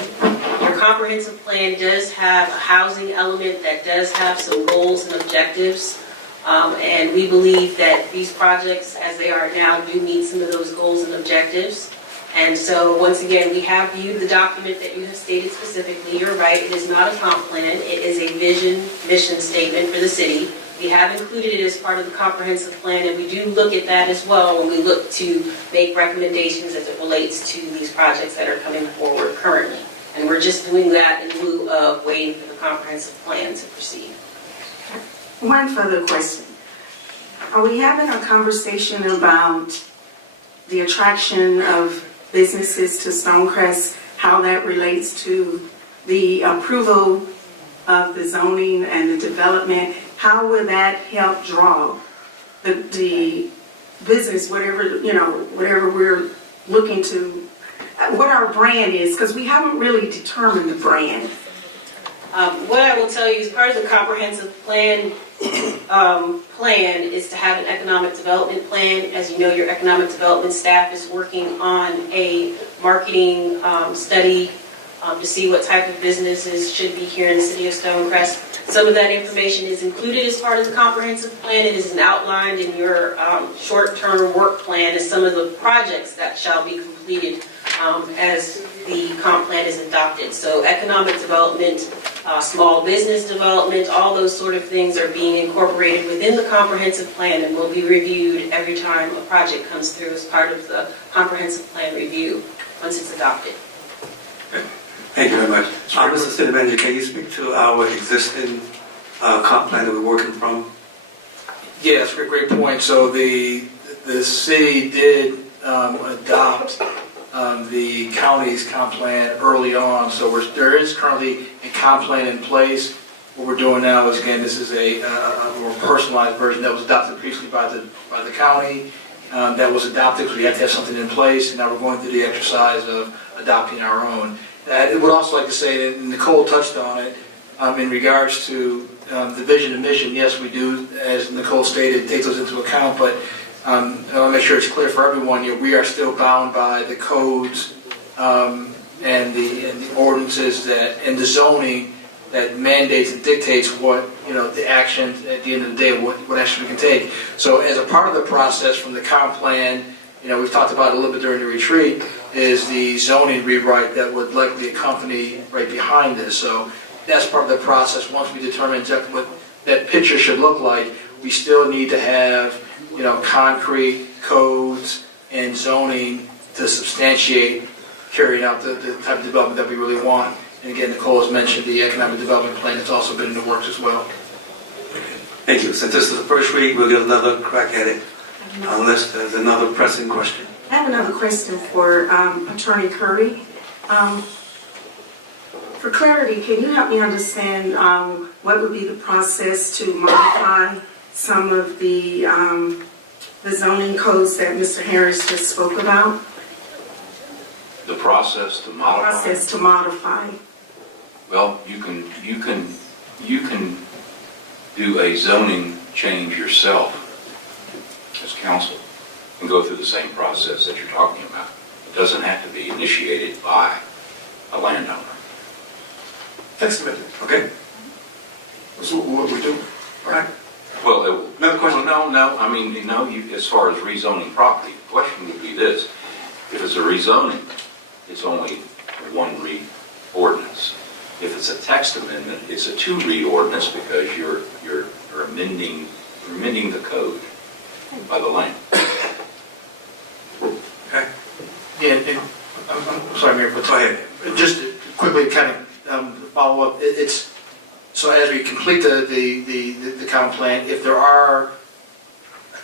Your comprehensive plan does have a housing element that does have some goals and objectives. And we believe that these projects, as they are now, do meet some of those goals and objectives. And so, once again, we have viewed the document that you have stated specifically. You're right, it is not a comp plan. It is a vision, mission statement for the city. We have included it as part of the comprehensive plan, and we do look at that as well when we look to make recommendations as it relates to these projects that are coming forward currently. And we're just doing that in lieu of waiting for the comprehensive plan to proceed. One further question. Are we having a conversation about the attraction of businesses to Stonecrest, how that relates to the approval of the zoning and the development? How will that help draw the business, whatever we're looking to, what our brand is, because we haven't really determined the brand. What I will tell you is part of the comprehensive plan is to have an economic development plan. As you know, your economic development staff is working on a marketing study to see what type of businesses should be here in the city of Stonecrest. Some of that information is included as part of the comprehensive plan. It is outlined in your short-term work plan as some of the projects that shall be completed as the comp plan is adopted. So economic development, small business development, all those sort of things are being incorporated within the comprehensive plan and will be reviewed every time a project comes through as part of the comprehensive plan review once it's adopted. Thank you very much. Mr. City Manager, can you speak to our existing comp plan that we're working from? Yes, great point. So the city did adopt the county's comp plan early on. So there is currently a comp plan in place. What we're doing now is, again, this is a more personalized version that was adopted previously by the county. That was adopted because we had to have something in place, and now we're going through the exercise of adopting our own. I would also like to say that Nicole touched on it in regards to the vision and mission. Yes, we do, as Nicole stated, take those into account, but I want to make sure it's clear for everyone, we are still bound by the codes and the ordinances and the zoning that mandates and dictates what, the action at the end of the day, what action we can take. So as a part of the process from the comp plan, we've talked about it a little bit during the retreat, is the zoning rewrite that would likely accompany right behind this. So that's part of the process. Once we determine exactly what that picture should look like, we still need to have, concrete codes and zoning to substantiate carrying out the type of development that we really want. And again, Nicole has mentioned the economic development plan that's also been in the works as well. Thank you. Since this is the first read, we'll get another crack at it, unless there's another pressing question. I have another question for Attorney Curry. For clarity, can you help me understand what would be the process to modify some of the zoning codes that Mr. Harris just spoke about? The process to modify? Process to modify. Well, you can do a zoning change yourself as council and go through the same process that you're talking about. It doesn't have to be initiated by a landowner. Text amendment, okay? That's what we're doing. All right. Well, Another question? as far as rezoning property, the question would be this. If it's a rezoning, it's only one read ordinance. If it's a text amendment, it's a two read ordinance because you're amending the code by the land. Okay. Yeah, I'm sorry, Mayor, but Go ahead. just quickly kind follow up, it's, so as we complete the comp plan, if there are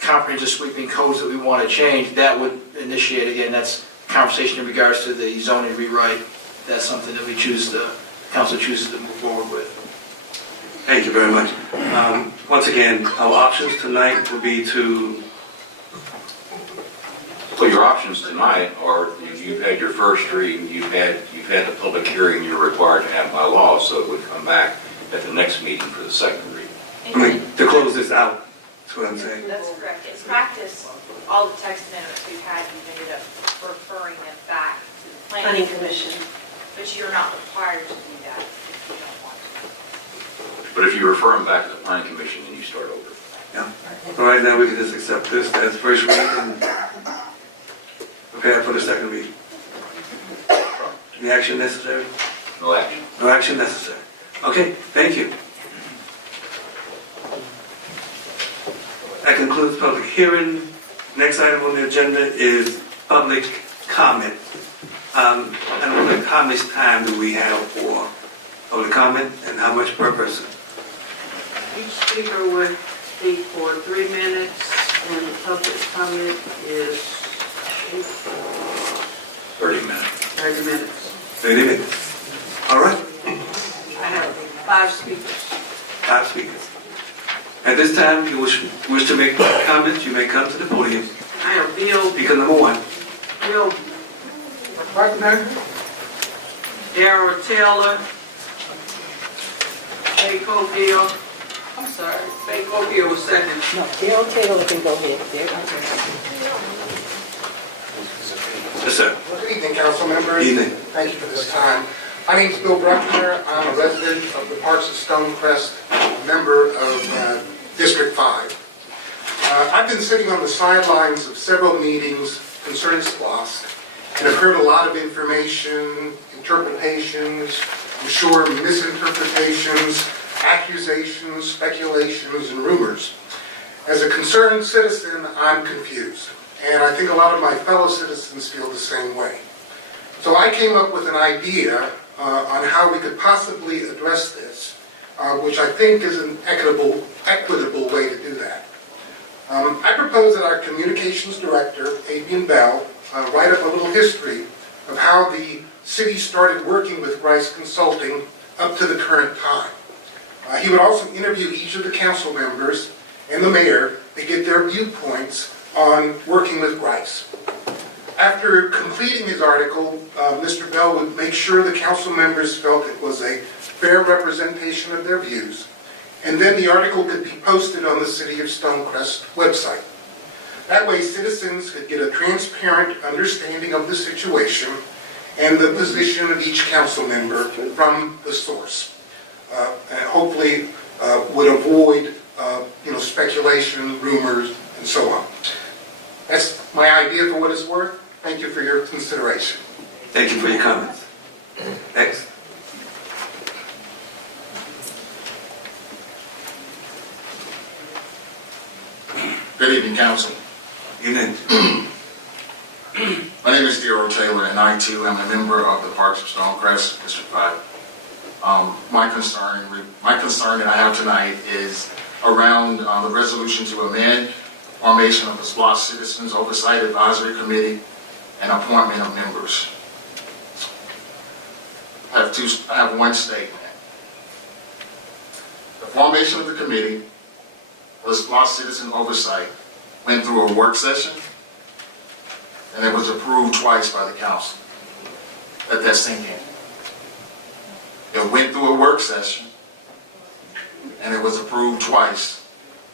comprehensive sweeping codes that we want to change, that would initiate, again, that's conversation in regards to the zoning rewrite. That's something that council chooses to move forward with. Thank you very much. Once again, our options tonight will be to, Well, your options tonight are, you've had your first reading, you've had the public hearing you're required to have by law, so it would come back at the next meeting for the second reading. to close this out, that's what I'm saying. That's correct. In practice, all the text amendments we've had, you've ended up referring them back to the Planning planning, Commission. but you're not required to do that if you don't want to. But if you refer them back to the planning commission, then you start over. Yeah. So right now, we can just accept this as first read and prepare for the second read. Any action necessary? No action. No action necessary. Okay, thank you. That concludes public hearing. Next item on the agenda is public comment. I don't know how much time do we have for public comment and how much per person? Each speaker would speak for 3 minutes, and the public comment is 30 minutes. 30 minutes. 30 minutes. All right, I have 5 speakers. 5 speakers. At this time, you wish to make comments, you may come to the podium. I have Bill Speaker number 1. Buckner, Darrell Taylor, Faye Cofield. I'm sorry, Faye Cofield was second. No, Daryl Taylor can go ahead. Yes, sir. Good evening, council members. Evening. Thank you for this time. My name is Bill Bruckner. I'm a resident of the parts of Stonecrest, a member of District 5. I've been sitting on the sidelines of several meetings concerning SPLOST and have heard a lot of information, interpretations, I'm sure misinterpretations, accusations, speculations, and rumors. As a concerned citizen, I'm confused. And I think a lot of my fellow citizens feel the same way. So I came up with an idea on how we could possibly address this, which I think is an equitable way to do that. I propose that our communications director, Adrian Bell, write up a little history of how the city started working with Rice Consulting up to the current time. He would also interview each of the council members and the mayor to get their viewpoints on working with Rice. After completing his article, Mr. Bell would make sure the council members felt it was a fair representation of their views, and then the article could be posted on the City of Stonecrest website. That way citizens could get a transparent understanding of the situation and the position of each council member from the source. And hopefully would avoid speculation, rumors, and so on. That's my idea for what it's worth. Thank you for your consideration. Thank you for your comments. Next. Good evening, council. Evening. My name is Darrell Taylor, and I too am a member of the Parks of Stonecrest, District 5. My concern that I have tonight is around the resolution to amend formation of the SPLOST Citizens Oversight Advisory Committee and appointment of members. I have one statement. The formation of the committee for the SPLOST Citizen Oversight went through a work session, and it was approved twice by the council. Let that sink in. It went through a work session, and it was approved twice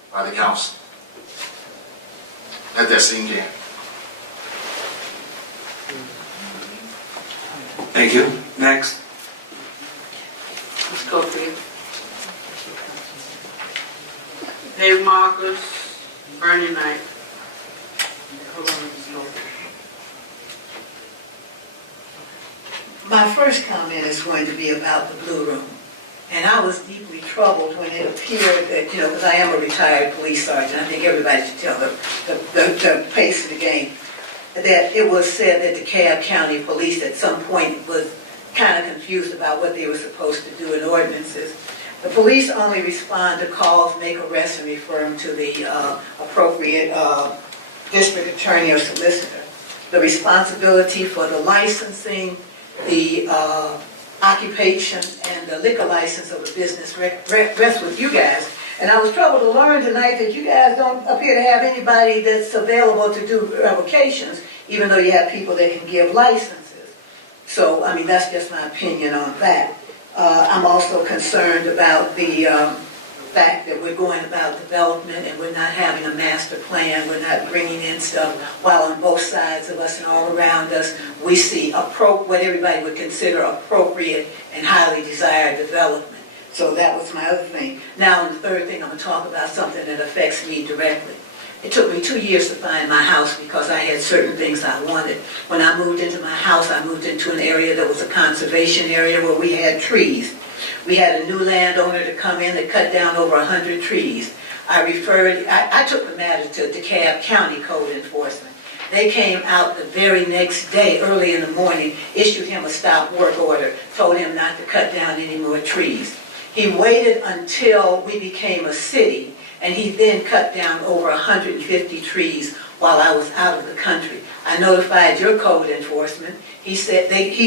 by the council. Let that sink in. Thank you. Next. Ms. Cofield. Dave Marcus, Bernie Knight. Hold on, Ms. Cofield. My first comment is going to be about the Blue Room. And I was deeply troubled when it appeared that, because I am a retired police sergeant, I think everybody should tell the pace of the game, that it was said that the DeKalb County Police at some point was kind of confused about what they were supposed to do in ordinances. The police only respond to calls, make arrests, and refer them to the appropriate district attorney or solicitor. The responsibility for the licensing, the occupation, and the liquor license of a business rests with you guys. And I was troubled to learn tonight that you guys don't appear to have anybody that's available to do revocations, even though you have people that can give licenses. So, I mean, that's just my opinion on that. I'm also concerned about the fact that we're going about development and we're not having a master plan. We're not bringing in stuff, while on both sides of us and all around us, we see what everybody would consider appropriate and highly desired development. So that was my other thing. Now, the third thing, I'm going to talk about something that affects me directly. It took me 2 years to find my house because I had certain things I wanted. When I moved into my house, I moved into an area that was a conservation area where we had trees. We had a new landowner to come in that cut down over 100 trees. I took the matter to DeKalb County Code Enforcement. They came out the very next day, early in the morning, issued him a stop work order, told him not to cut down any more trees. He waited until we became a city, and he then cut down over 150 trees while I was out of the country. I notified your code enforcement. He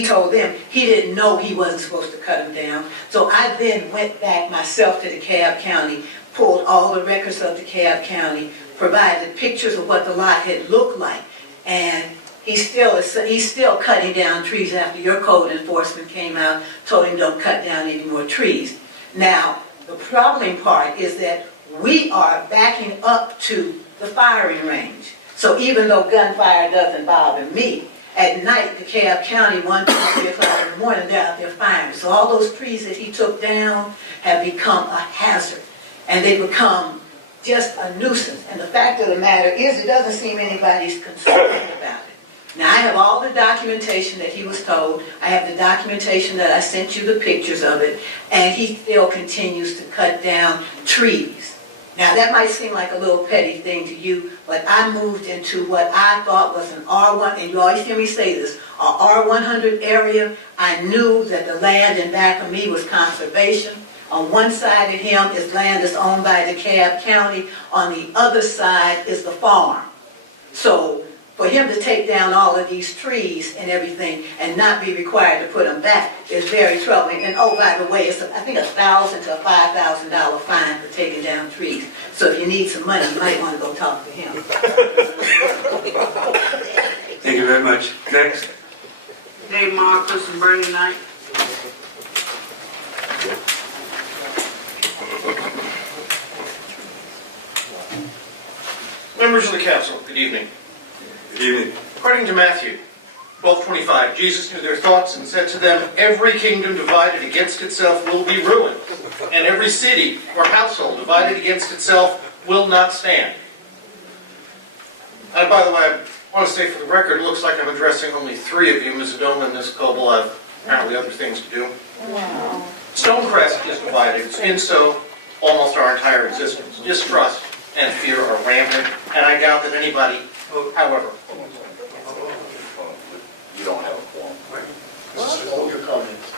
told them he didn't know he wasn't supposed to cut them down. So I then went back myself to DeKalb County, pulled all the records of DeKalb County, provided pictures of what the lot had looked like, and he's still cutting down trees after your code enforcement came out, told him don't cut down any more trees. Now, the troubling part is that we are backing up to the firing range. So even though gunfire doesn't bother me, at night, DeKalb County, 1, 2, 3 o'clock in the morning, they're out there firing. So all those trees that he took down have become a hazard, and they become just a nuisance. And the fact of the matter is, it doesn't seem anybody's concerned about it. Now, I have all the documentation that he was told. I have the documentation that I sent you the pictures of it, and he still continues to cut down trees. Now, that might seem like a little petty thing to you, but I moved into what I thought was an R1, and you always hear me say this, a R100 area. I knew that the land in back of me was conservation. On one side of him is land that's owned by DeKalb County. On the other side is the farm. So for him to take down all of these trees and everything and not be required to put them back is very troubling. And oh, by the way, it's I think $1,000 to a $5,000 fine for taking down trees. So if you need some money, you might want to go talk to him. Thank you very much. Next. Dave Marcus and Bernie Knight. Members of the council, good evening. Good evening. According to Matthew 12:25, Jesus knew their thoughts and said to them, "Every kingdom divided against itself will be ruined, and every city or household divided against itself will not stand." And by the way, I want to say for the record, it looks like I'm addressing only 3 of you. Ms. Adoma and Ms. Coble have apparently other things to do. Wow. Stonecrest is divided. It's been so almost our entire existence. Distrust and fear are rampant, and I doubt that anybody, however. You don't have a quorum. Hold your comments.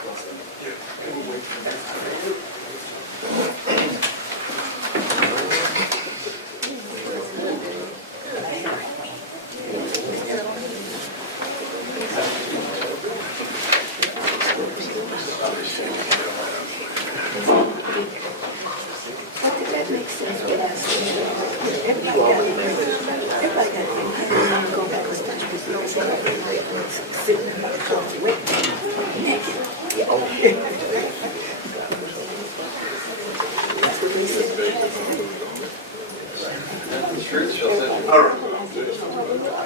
All right.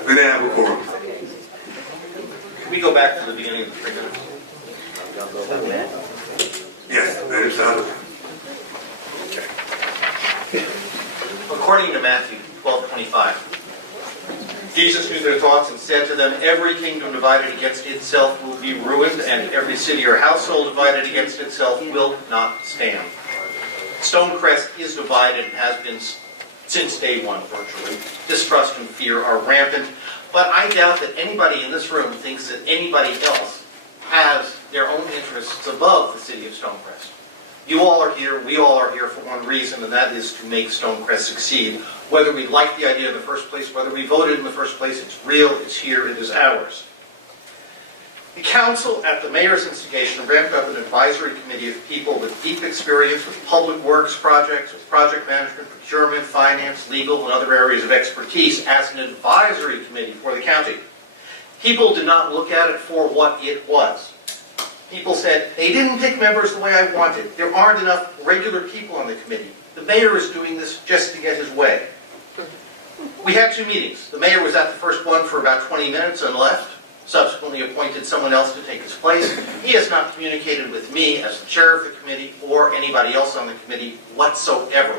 We now have a quorum. Can we go back to the beginning of the 3 minutes? Yes, that is out of According to Matthew 12:25, Jesus knew their thoughts and said to them, "Every kingdom divided against itself will be ruined, and every city or household divided against itself will not stand." Stonecrest is divided and has been since day one virtually. Distrust and fear are rampant, but I doubt that anybody in this room thinks that anybody else has their own interests above the city of Stonecrest. You all are here, we all are here for one reason, and that is to make Stonecrest succeed. Whether we like the idea in the first place, whether we voted in the first place, it's real, it's here, it is ours. The council, at the mayor's instigation, ramped up an advisory committee of people with deep experience with public works projects, with project management, procurement, finance, legal, and other areas of expertise as an advisory committee for the county. People did not look at it for what it was. People said, they didn't pick members the way I wanted. There aren't enough regular people on the committee. The mayor is doing this just to get his way. We had 2 meetings. The mayor was at the first one for about 20 minutes and left. Subsequently appointed someone else to take his place. He has not communicated with me as the chair of the committee or anybody else on the committee whatsoever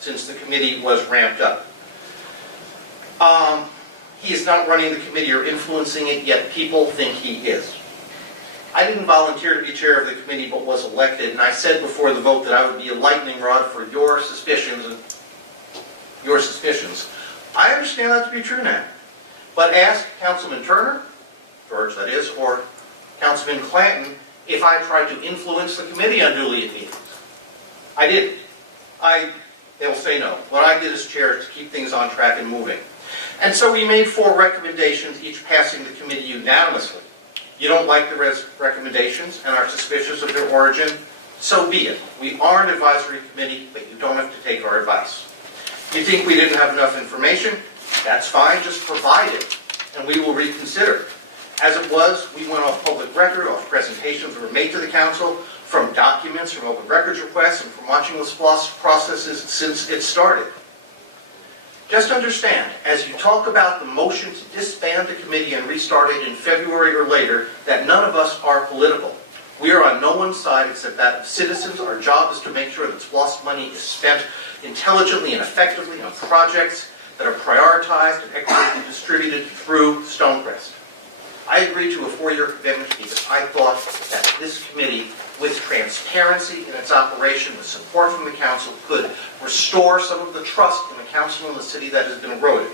since the committee was ramped up. He is not running the committee or influencing it, yet people think he is. I didn't volunteer to be chair of the committee but was elected, and I said before the vote that I would be a lightning rod for your suspicions. I understand that to be true now. But ask Councilman Turner, George that is, or Councilman Clanton, if I tried to influence the committee unduly at meetings. I didn't. They'll say no. What I did as chair is to keep things on track and moving. And so we made 4 recommendations, each passing the committee unanimously. You don't like the recommendations and are suspicious of their origin, so be it. We are an advisory committee, but you don't have to take our advice. You think we didn't have enough information? That's fine, just provide it, and we will reconsider. As it was, we went off public record, off presentations that were made to the council, from documents, from open records requests, and from watching the SPLOST processes since it started. Just understand, as you talk about the motion to disband the committee and restart it in February or later, that none of us are political. We are on no one's side except that of citizens. Our job is to make sure that SPLOST money is spent intelligently and effectively on projects that are prioritized and equitably distributed through Stonecrest. I agreed to a 4-year commitment because I thought that this committee, with transparency in its operation, with support from the council, could restore some of the trust in the council and the city that has been eroded.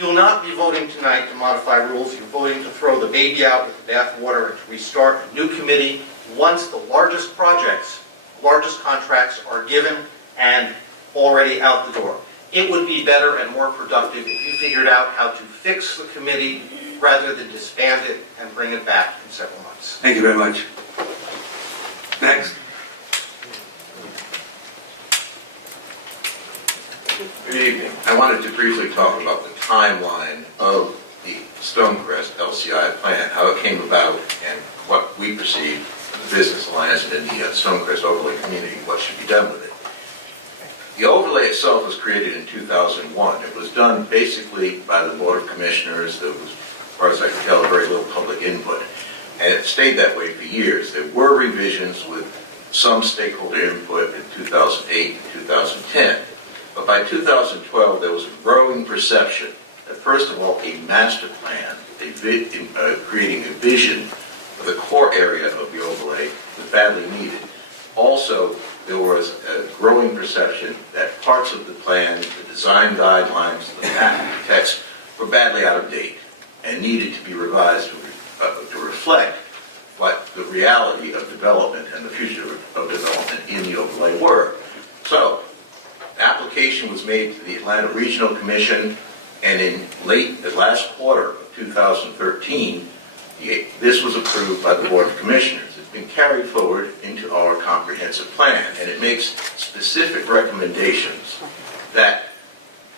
You will not be voting tonight to modify rules. You're voting to throw the baby out with the bathwater and to restart a new committee once the largest projects, largest contracts are given and already out the door. It would be better and more productive if you figured out how to fix the committee rather than disband it and bring it back in several months. Thank you very much. Next. Good evening. I wanted to briefly talk about the timeline of the Stonecrest LCI plan, how it came about, and what we perceive the Business Alliance and the Stonecrest overlay community, what should be done with it. The overlay itself was created in 2001. It was done basically by the Board of Commissioners. There was, as far as I can tell, very little public input. And it stayed that way for years. There were revisions with some stakeholder input in 2008 and 2010. But by 2012, there was a growing perception that, first of all, a master plan, creating a vision for the core area of the overlay was badly needed. Also, there was a growing perception that parts of the plan, the design guidelines, the map, the text, were badly out of date and needed to be revised to reflect what the reality of development and the future of development in the overlay were. So, the application was made to the Atlanta Regional Commission, and in the last quarter of 2013, this was approved by the Board of Commissioners. It's been carried forward into our comprehensive plan, and it makes specific recommendations that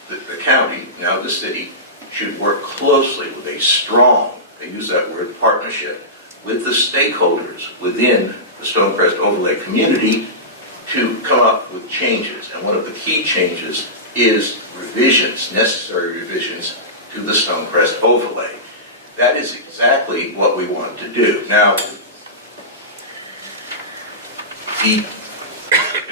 the county, now the city, should work closely with a strong, they use that word, partnership, with the stakeholders within the Stonecrest overlay community to come up with changes. And one of the key changes is revisions, necessary revisions to the Stonecrest overlay. That is exactly what we want to do. Now, the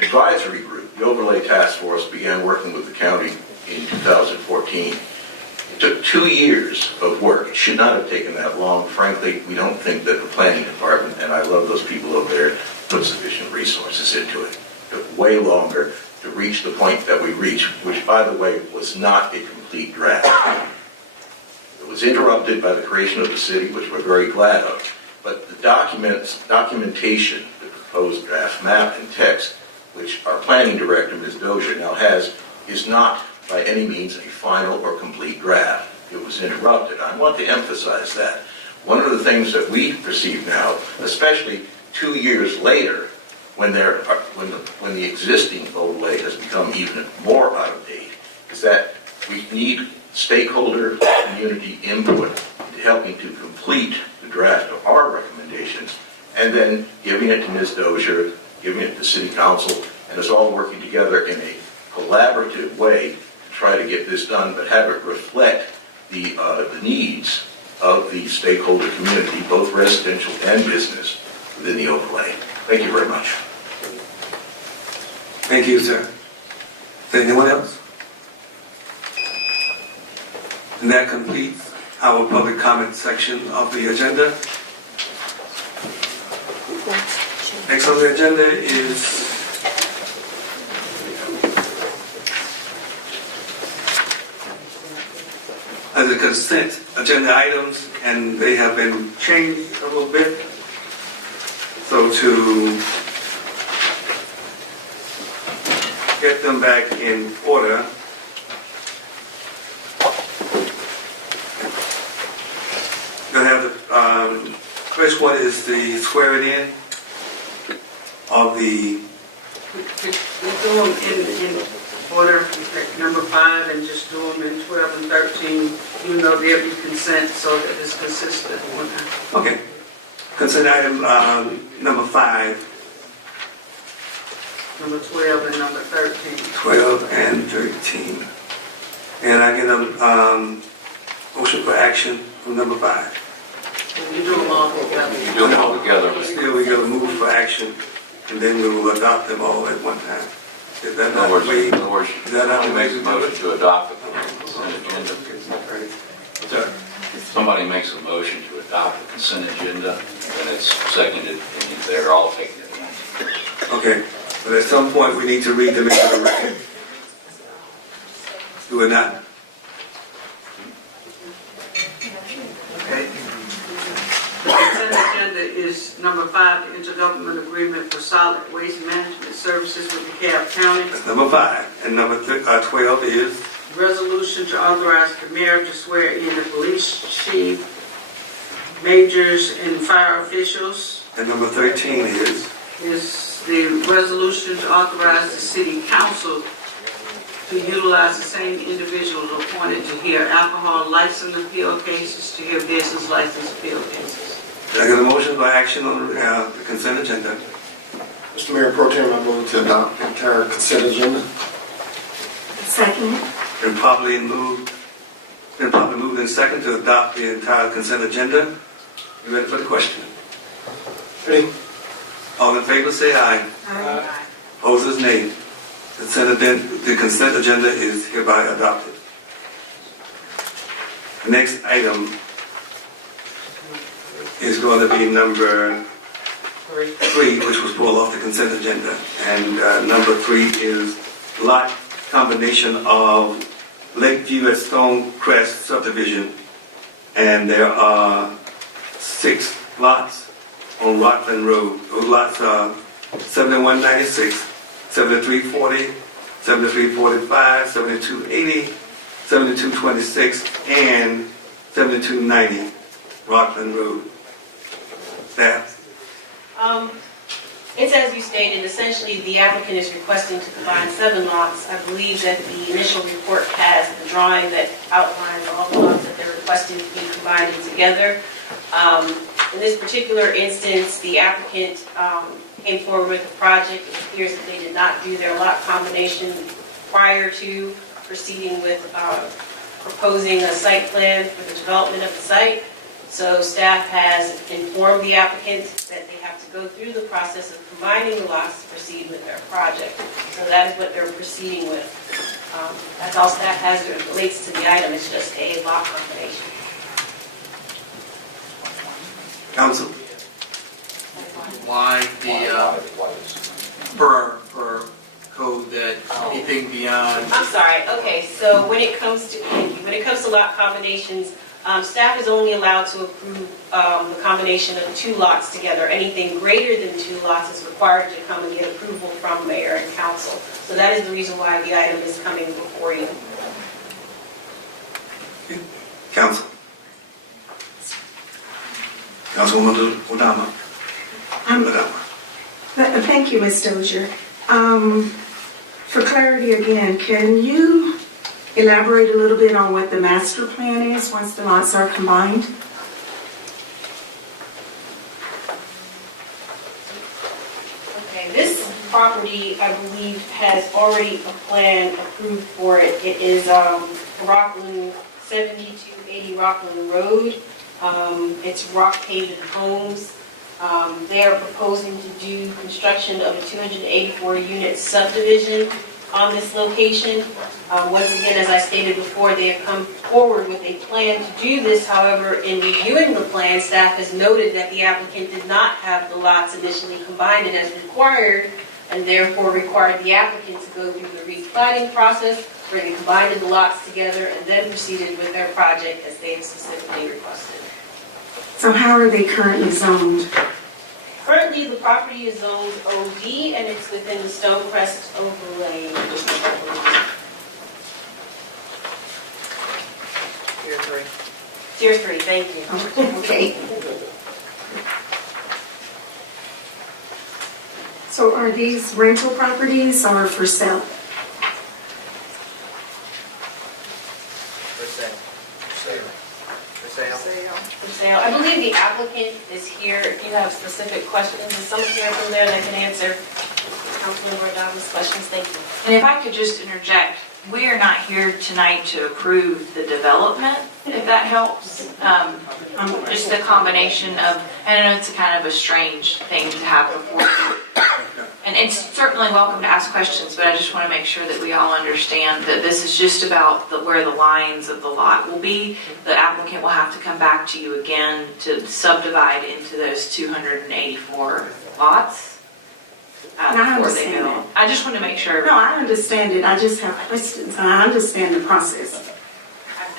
advisory group, the overlay task force, began working with the county in 2014. It took 2 years of work. It should not have taken that long. Frankly, we don't think that the planning department, and I love those people over there, put sufficient resources into it. It took way longer to reach the point that we reached, which, by the way, was not a complete draft. It was interrupted by the creation of the city, which we're very glad of. but the documentation, the proposed draft map and text, which our planning director, Ms. Dozier, now has, is not by any means a final or complete draft. It was interrupted. I want to emphasize that. One of the things that we perceive now, especially 2 years later, when the existing overlay has become even more out of date, is that we need stakeholder community input to helping to complete the draft of our recommendations, and then giving it to Ms. Dozier, giving it to City Council, and us all working together in a collaborative way to try to get this done, but have it reflect the needs of the stakeholder community, both residential and business, within the overlay. Thank you very much. Thank you, sir. Is there anyone else? And that completes our public comment section of the agenda. Next on the agenda is the consent agenda items, and they have been changed a little bit. So to get them back in order, we'll have the first one is the swearing in of the. We do them in order, like number 5, and just do them in 12 and 13, even though they'll be consent, so that it's consistent. Okay. Consent item number 5. Number 12 and number 13. 12 and 13. And I get a motion for action from number 5. And you do them all together. You do them all together. Still, we got to move for action, and then we will adopt them all at one time. Is that In not other the way? words, Is that not the way somebody makes to a do motion it? to adopt the consent agenda. Sir. Somebody makes a motion to adopt the consent agenda, and it's seconded, and they're all taking it. Okay, but at some point, we need to read them into the record. Do we not? Okay. The consent agenda is number 5, the intergovernmental agreement for solid waste management services with DeKalb County. That's number 5. And number 12 is? Resolution to authorize the mayor to swear in the police chief, majors, and fire officials. And number 13 is? Is the resolution to authorize the city council to utilize the same individuals appointed to hear alcohol license appeal cases, to hear business license appeal cases. I got a motion for action on the consent agenda. Mr. Mayor Pro Tem, I move to adopt the entire consent agenda. Second. Been properly moved in second to adopt the entire consent agenda. You ready for the question? Ready? All in favor, say aye. Aye. Opposers, nay. The consent agenda is hereby adopted. The next item is going to be number 3, which was pulled off the consent agenda. And number 3 is lot combination of Lakeview at Stonecrest subdivision. And there are 6 lots on Rockland Road. Those lots are 7196, 7340, 7345, 7280, 7226, and 7290 Rockland Road. Staff? It's as you stated, essentially the applicant is requesting to combine 7 lots. I believe that the initial report has the drawing that outlines all the lots that they're requesting to be combined together. In this particular instance, the applicant came forward with a project. It appears that they did not do their lot combination prior to proceeding with proposing a site plan for the development of the site. So staff has informed the applicant that they have to go through the process of combining the lots to proceed with their project. So that is what they're proceeding with. That's all staff has as it relates to the item. It's just a lot combination. Council? Why the, per code that anything beyond, I'm sorry. Okay, so when it comes to lot combinations, Staff is only allowed to approve the combination of 2 lots together. Anything greater than 2 lots is required to come and get approval from mayor and council. So that is the reason why the item is coming before you. Council. Councilwoman Odama. Thank you, Ms. Dozier. For clarity again, can you elaborate a little bit on what the master plan is once the lots are combined? Okay, this property, I believe, has already a plan approved for it. It is Rockland, 7280 Rockland Road. It's rock paved homes. They are proposing to do construction of a 284-unit subdivision on this location. Once again, as I stated before, they have come forward with a plan to do this. However, in reviewing the plan, staff has noted that the applicant did not have the lots initially combined and as required, and therefore required the applicant to go through the replatting process, where they combined the lots together and then proceeded with their project as they have specifically requested. So how are they currently zoned? Currently, the property is zoned OD and it's within the Stonecrest overlay. Tier 3, thank you. Okay. So are these rental properties or for sale? For sale. For sale. For sale. I believe the applicant is here. If you have specific questions, is someone here from there that can answer Councilmember Adams' questions? Thank you. And if I could just interject, we are not here tonight to approve the development, if that helps. Just the combination of, and I know it's a kind of a strange thing to have before you. And it's certainly welcome to ask questions, but I just want to make sure that we all understand that this is just about where the lines of the lot will be. The applicant will have to come back to you again to subdivide into those 284 lots. I Before they understand go. that. I just want to make sure. No, I understand it. I just have questions. I understand the process.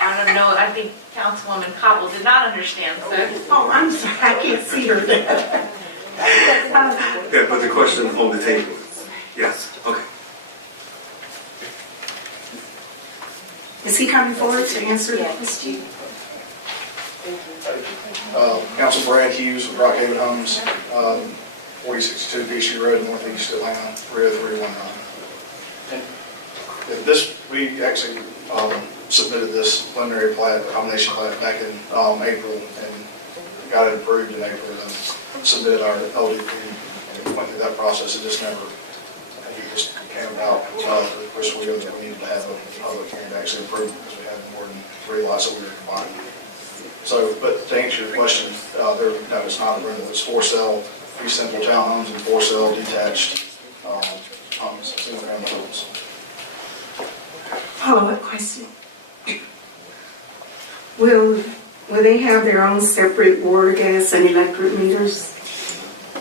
I don't know, I think Councilwoman Cobble did not understand, so. Oh, I'm sorry. I can't see her. Yeah, but the question on the table is, yes, okay. Is he coming forward to answer the question? Council Brad Hughes with Rockhaven Homes, 4062 Peachtree Road, Northeast Atlanta, 30319. And this, we actually submitted this preliminary plat, combination plat back in April, and got it approved in April, and submitted our LDP, and went through that process. It just never, it just came about, which we needed to have a public hearing to actually approve it, because we had more than 3 lots that we were combining. So, but to answer your question, no, it's not a rental, it's for sale, 3 simple townhomes and for sale detached homes, single-family homes. Follow-up question. Will they have their own separate water, gas, and electric meters?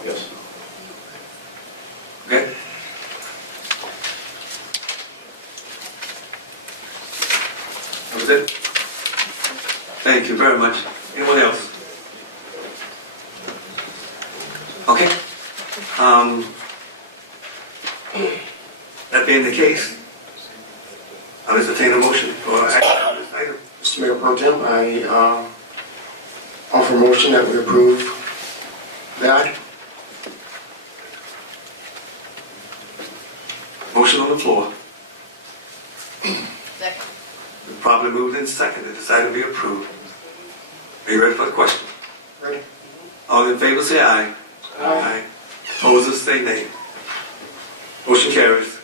Yes. Okay? That was it? Thank you very much. Anyone else? Okay. That being the case, I'll entertain a motion for action on this item. Mr. Mayor Pro Tem, I offer a motion that we approve that. Motion on the floor. Second. Been properly moved and seconded. This item be approved. Are you ready for the question? Ready. All in favor say aye. Aye. Opposers say nay. Motion carries.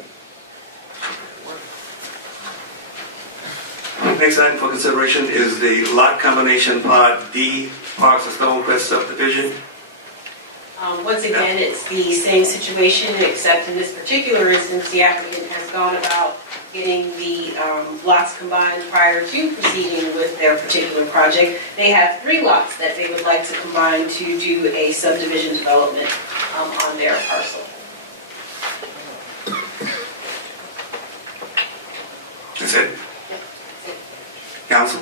Next item for consideration is the lot combination Part D, Parks of Stonecrest subdivision. Once again, it's the same situation, except in this particular instance, the applicant has gone about getting the lots combined prior to proceeding with their particular project. They have 3 lots that they would like to combine to do a subdivision development on their parcel. That's it. Council?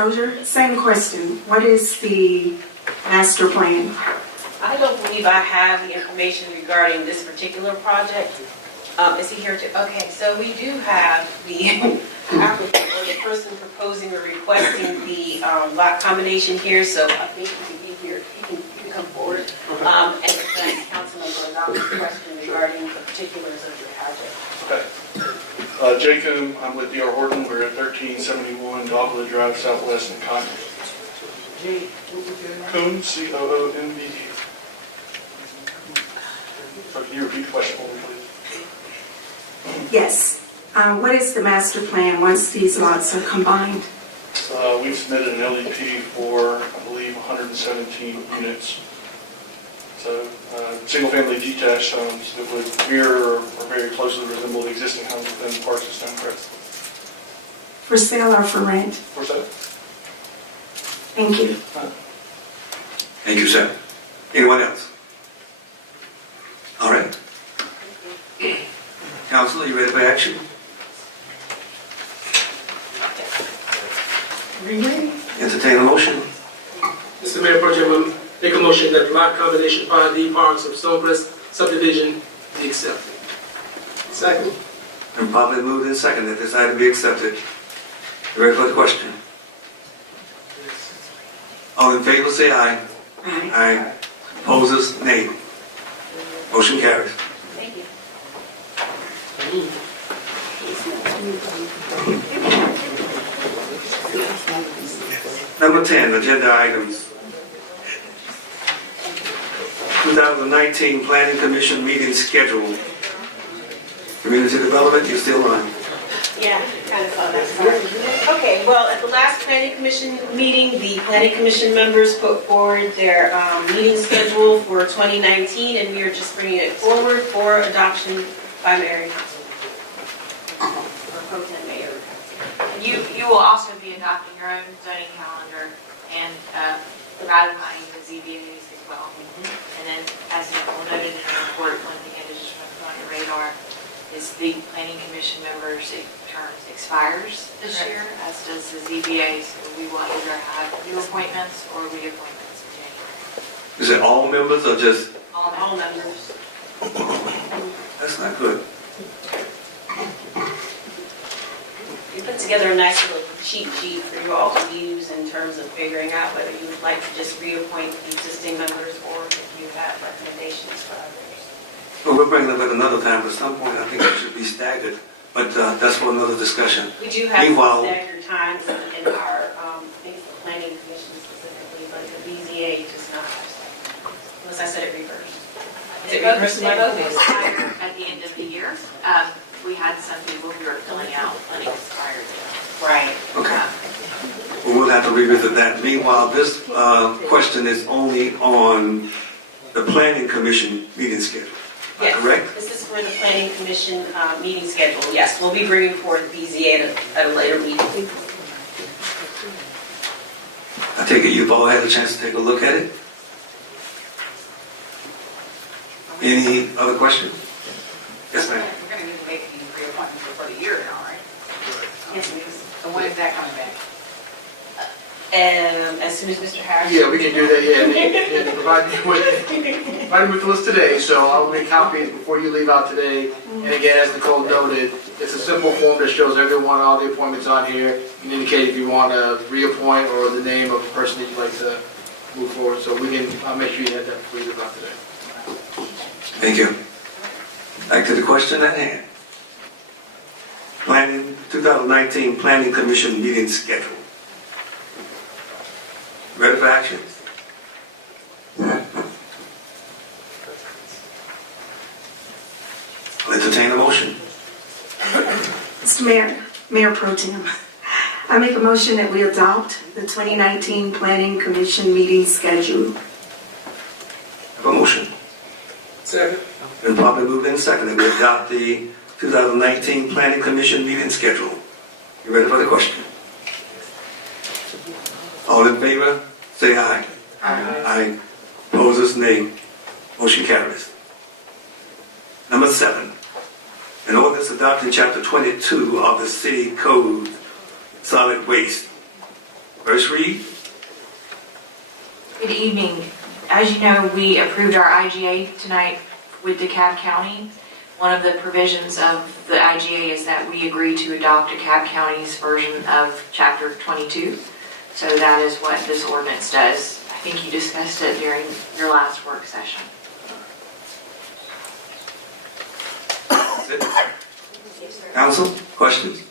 Dozier, same question. What is the master plan? I don't believe I have the information regarding this particular project. Is he here too? Okay, so we do have the applicant or the person proposing or requesting the lot combination here, so I think he can be here, he can come forward. And address council member Adams' question regarding the particulars of your project. Okay. Jacob, I'm with D.R. Horton. We're at 1371 Dogwood Drive, Southwest in Cotton. Coon, C-O-O-N-B-E. So can you repeat the question for me, please? Yes. What is the master plan once these lots are combined? We've submitted an LDP for, I believe, 117 units. So, single-family detached homes that would mirror or very closely resemble the existing homes within parts of Stonecrest. For sale or for rent? For sale. Thank you. Thank you, sir. Anyone else? All right. Council, are you ready for action? Entertain a motion. Mr. Mayor Pro Tem, I make a motion that lot combination Part D parts of Stonecrest subdivision be accepted. Second. And probably moved in second that this item be accepted. You ready for the question? All in favor, say aye. Aye. Aye. Opposers, nay. Motion carries. Thank you. Number 10, agenda items. 2019 Planning Commission meeting schedule. Community Development, you still on? Yeah, kind of saw that start. Okay, well, at the last planning commission meeting, the planning commission members put forward their meeting schedule for 2019, and we are just bringing it forward for adoption by mayor and council. Or pro tem mayor. You will also be adopting your own zoning calendar and ratifying the ZBAs as well. And then, as Nicole noted in her report, one thing I just want to put on your radar is the planning commission members' terms expires this year, as does the ZBA, so we will either have new appointments or reappointments in January. Is it all members or just? All members. That's not good. We put together a nice little cheat sheet for you all to use in terms of figuring out whether you would like to just reappoint the existing members or if you have recommendations for others. Well, we'll bring it up at another time. At some point, I think it should be staggered, but that's for another discussion. We do have Meanwhile, staggered times in our, I think the planning commission specifically, but the BZA does not have staggered times, unless I said it reversed. Is it reversed? They both expire at the end of the year. We had some people who were filling out unexpired. Right. okay. Well, we'll have to revisit that. Meanwhile, this question is only on the Planning Commission meeting schedule. Yes, Correct? this is for the planning commission meeting schedule. Yes, we'll be bringing forward the BZA at a later meeting. I take it you've all had a chance to take a look at it? Any other questions? Yes, ma'am. We're going to need to make these reappointments for the year now, right? Yes, please. So when is that coming back? As soon as Mr. Harris. Yeah, we can do that, yeah. And provide me with the list today, so I'll make copies before you leave out today. And again, as Nicole noted, it's a simple form that shows everyone, all the appointments on here. You can indicate if you want to reappoint or the name of the person that you'd like to move forward. So we can, I'll make sure you have that before you leave out today. Thank you. Back to the question at hand. 2019 Planning Commission meeting schedule. Ready for action? I'll entertain a motion. Mr. Mayor Pro Tem, I make a motion that we adopt the 2019 Planning Commission meeting schedule. Have a motion. Second. Been properly moved in second that we adopt the 2019 Planning Commission meeting schedule. You ready for the question? All in favor, say aye. Aye. Aye. Opposers, nay. Motion carries. Number 7, an ordinance adopting Chapter 22 of the City Code, Solid Waste. First read. Good evening. As you know, we approved our IGA tonight with DeKalb County. One of the provisions of the IGA is that we agree to adopt DeKalb County's version of Chapter 22. So that is what this ordinance does. I think you discussed it during your last work session. Council, questions?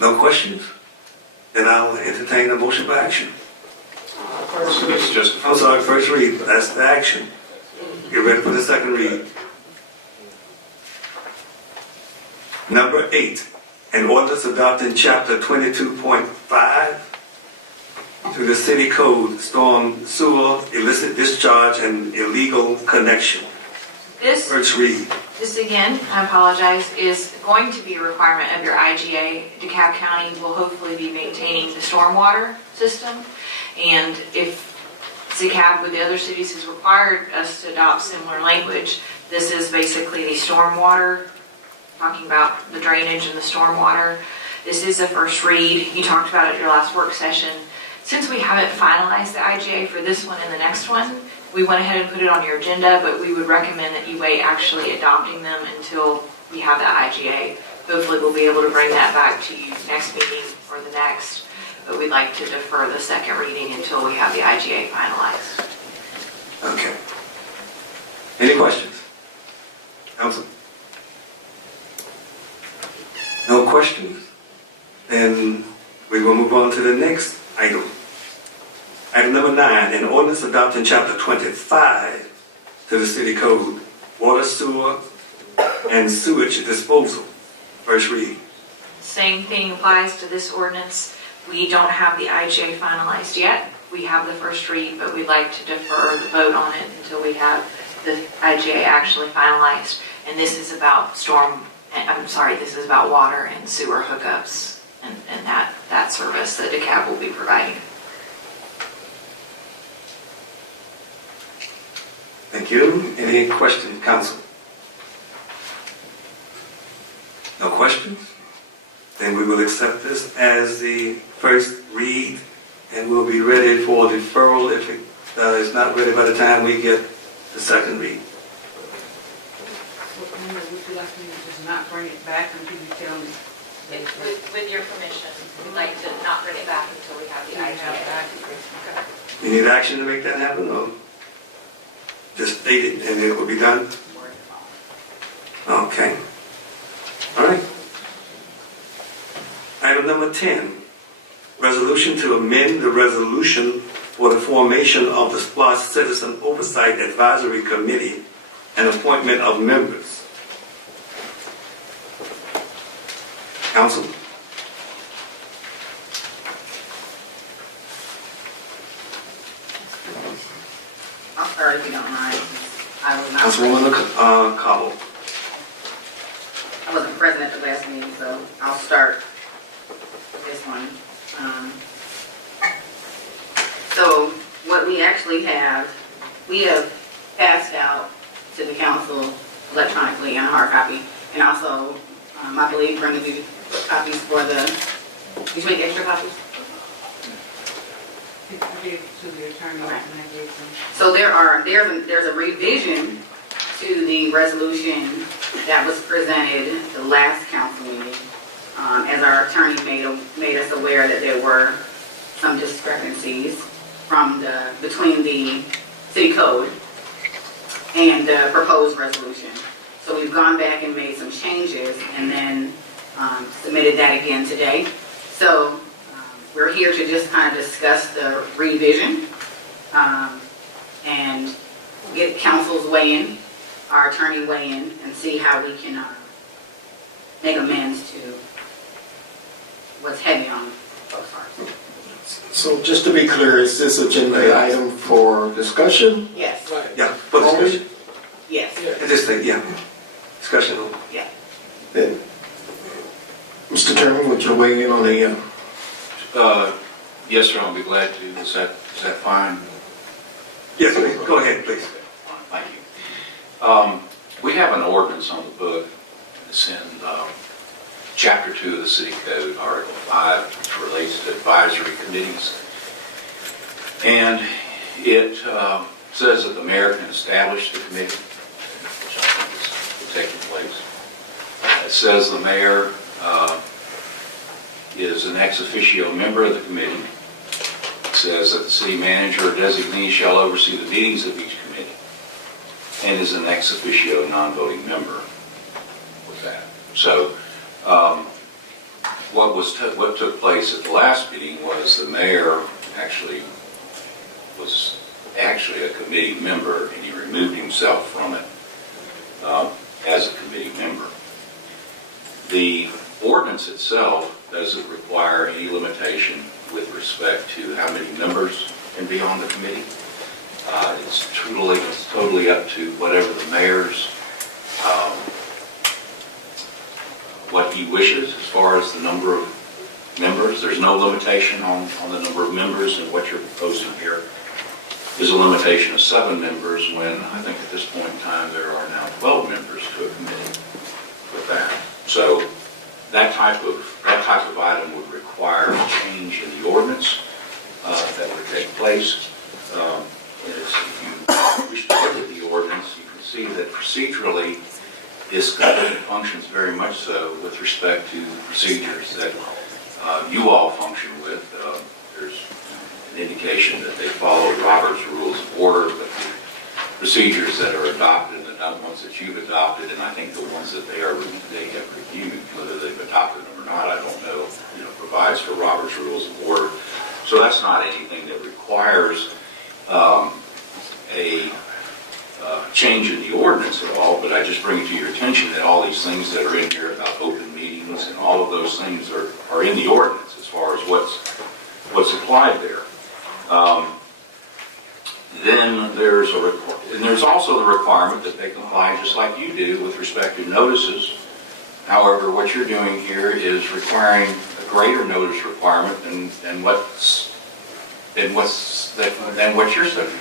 No questions? Then I'll entertain a motion for action. It's just I'm sorry, first read, but that's the action. Get ready for the second read. Number 8, an ordinance adopting chapter 22.5 to the city code, storm sewer, illicit discharge, and illegal connection. First read. This again, I apologize, is going to be a requirement of your IGA. DeKalb County will hopefully be maintaining the stormwater system. And if DeKalb with the other cities has required us to adopt similar language, this is basically the stormwater, talking about the drainage and the stormwater. This is a first read. You talked about it at your last work session. Since we haven't finalized the IGA for this one and the next one, we went ahead and put it on your agenda, but we would recommend that you wait actually adopting them until we have that IGA. Hopefully we'll be able to bring that back to you next meeting or the next, but we'd like to defer the second reading until we have the IGA finalized. Okay. Any questions? Council? No questions? Then we will move on to the next item. Item number 9, an ordinance adopting chapter 25 to the city code, water, sewer, and sewage disposal. First read. Same thing applies to this ordinance. We don't have the IGA finalized yet. We have the first read, but we'd like to defer the vote on it until we have the IGA actually finalized. And this is about this is about water and sewer hookups and that service that DeKalb will be providing. Thank you. Any questions, council? No questions? Then we will accept this as the first read, and we'll be ready for deferral if it is not ready by the time we get the second read. What number would you like me to just not bring it back until you tell me? With your permission, we'd like to not bring it back until we have the IGA. You need action to make that happen, or just state it and it will be done? Okay. All right. Item number 10, resolution to amend the resolution for the formation of the SPLOST Citizen Oversight Advisory Committee and appointment of members. Council? I'll start if you don't mind. I was not. Councilwoman Cobble. I wasn't present at the last meeting, so I'll start with this one. So what we actually have, we have passed out to the council electronically and a hard copy, and also, I believe, bringing you copies for the, did you make extra copies? I gave it to the attorney and I gave them. So there's a revision to the resolution that was presented the last council meeting. As our attorney made us aware that there were some discrepancies between the city code and the proposed resolution. So we've gone back and made some changes and then submitted that again today. So we're here to just kind of discuss the revision and get council's weigh in, our attorney weigh in, and see how we can make amends to what's heavy on both parts. So just to be clear, is this agenda item for discussion? Yes. Yeah, for discussion. Yes. This thing, yeah. Discussion on. Yeah. Then, Mr. Chairman, would you weigh in on the yes, sir, I'll be glad to. Is that fine? Yes, please. Go ahead, please. Thank you. We have an ordinance on the book. It's in Chapter 2 of the City Code, Article 5, which relates to advisory committees. And it says that the mayor can establish the committee, which I think is taking place. It says the mayor is an ex officio member of the committee. It says that the city manager or designee shall oversee the meetings of each committee and is an ex officio non-voting member with that. So what took place at the last meeting was the mayor was actually a committee member, and he removed himself from it as a committee member. The ordinance itself doesn't require any limitation with respect to how many members can be on the committee. It's totally up to whatever the mayor's, what he wishes as far as the number of members. There's no limitation on the number of members, and what you're proposing here is a limitation of 7 members when I think at this point in time there are now 12 members to a committee with that. So that type of item would require a change in the ordinance that would take place. If you wish to look at the ordinance, you can see that procedurally this functions very much so with respect to procedures that you all function with. There's an indication that they follow Robert's Rules of Order, but the procedures that are adopted, the ones that you've adopted, and I think the ones that they have reviewed, whether they've adopted them or not, I don't know, provides for Robert's Rules of Order. So that's not anything that requires a change in the ordinance at all, but I just bring it to your attention that all these things that are in here about open meetings and all of those things are in the ordinance as far as what's applied there. Then there's also the requirement that they comply just like you do with respect to notices. However, what you're doing here is requiring a greater notice requirement than what you're subject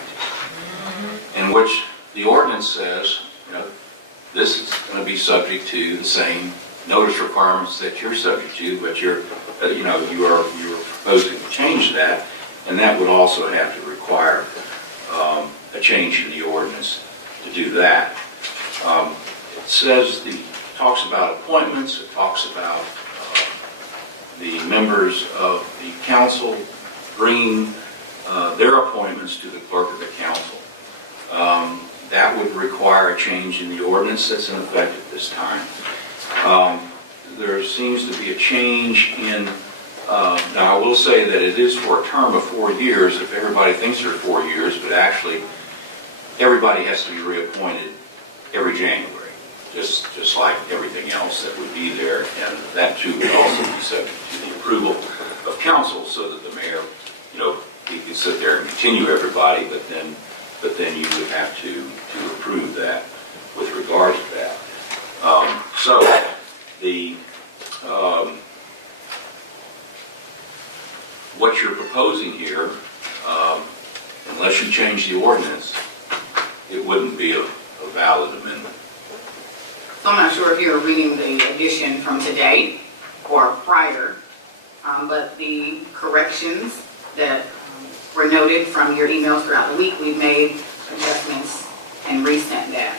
to, in which the ordinance says, this is going to be subject to the same notice requirements that you're subject to, but you're proposing to change that, and that would also have to require a change in the ordinance to do that. It talks about appointments. It talks about the members of the council bringing their appointments to the clerk of the council. That would require a change in the ordinance that's in effect at this time. There seems to be a change in, now I will say that it is for a term of 4 years if everybody thinks they're 4 years, but actually everybody has to be reappointed every January, just like everything else that would be there, and that too would also be subject to the approval of council, so that the mayor, he could sit there and continue everybody, but then you would have to approve that with regard to that. So what you're proposing here, unless you change the ordinance, it wouldn't be a valid amendment. So I'm not sure if you're reading the edition from today or prior, but the corrections that were noted from your emails throughout the week, we've made adjustments and resent that.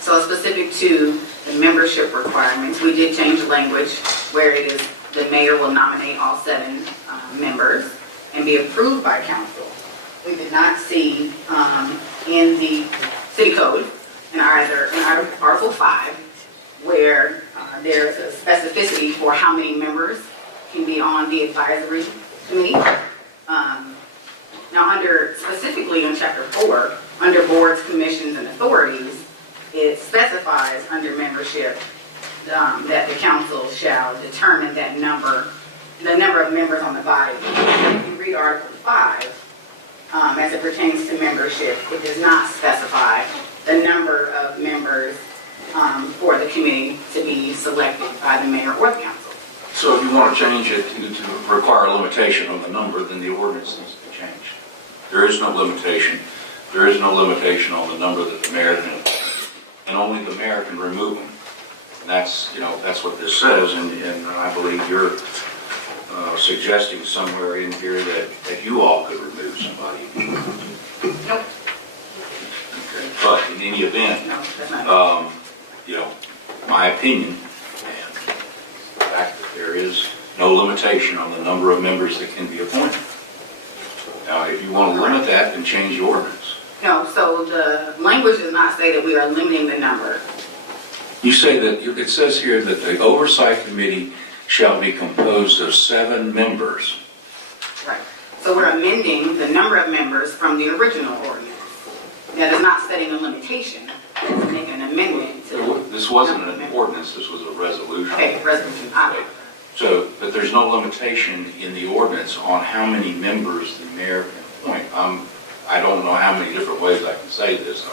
So specific to the membership requirements, we did change the language where it is the mayor will nominate all 7 members and be approved by council. We did not see in the city code, in Article 5, where there's a specificity for how many members can be on the advisory committee. Now, specifically in Chapter 4, under boards, commissions, and authorities, it specifies under membership that the council shall determine the number of members on the body. If you read Article 5, as it pertains to membership, it does not specify the number of members for the committee to be selected by the mayor or the council. So if you want to change it to require a limitation on the number, then the ordinance needs to be changed. There is no limitation. There is no limitation on the number that the mayor can, and only the mayor can remove them. And that's, that's what this says, and I believe you're suggesting somewhere in here that you all could remove somebody. Nope. Okay. But in any event, No, that's not my opinion, and the fact that there is no limitation on the number of members that can be appointed. Now, if you want to limit that, then change the ordinance. No, so the language does not say that we are limiting the number. You say that, it says here that the oversight committee shall be composed of 7 members. Right. So we're amending the number of members from the original ordinance. That is not setting a limitation. It's making an amendment to. This wasn't an ordinance, this was a resolution. Okay, resolution. So, but there's no limitation in the ordinance on how many members the mayor can appoint. I don't know how many different ways I can say this.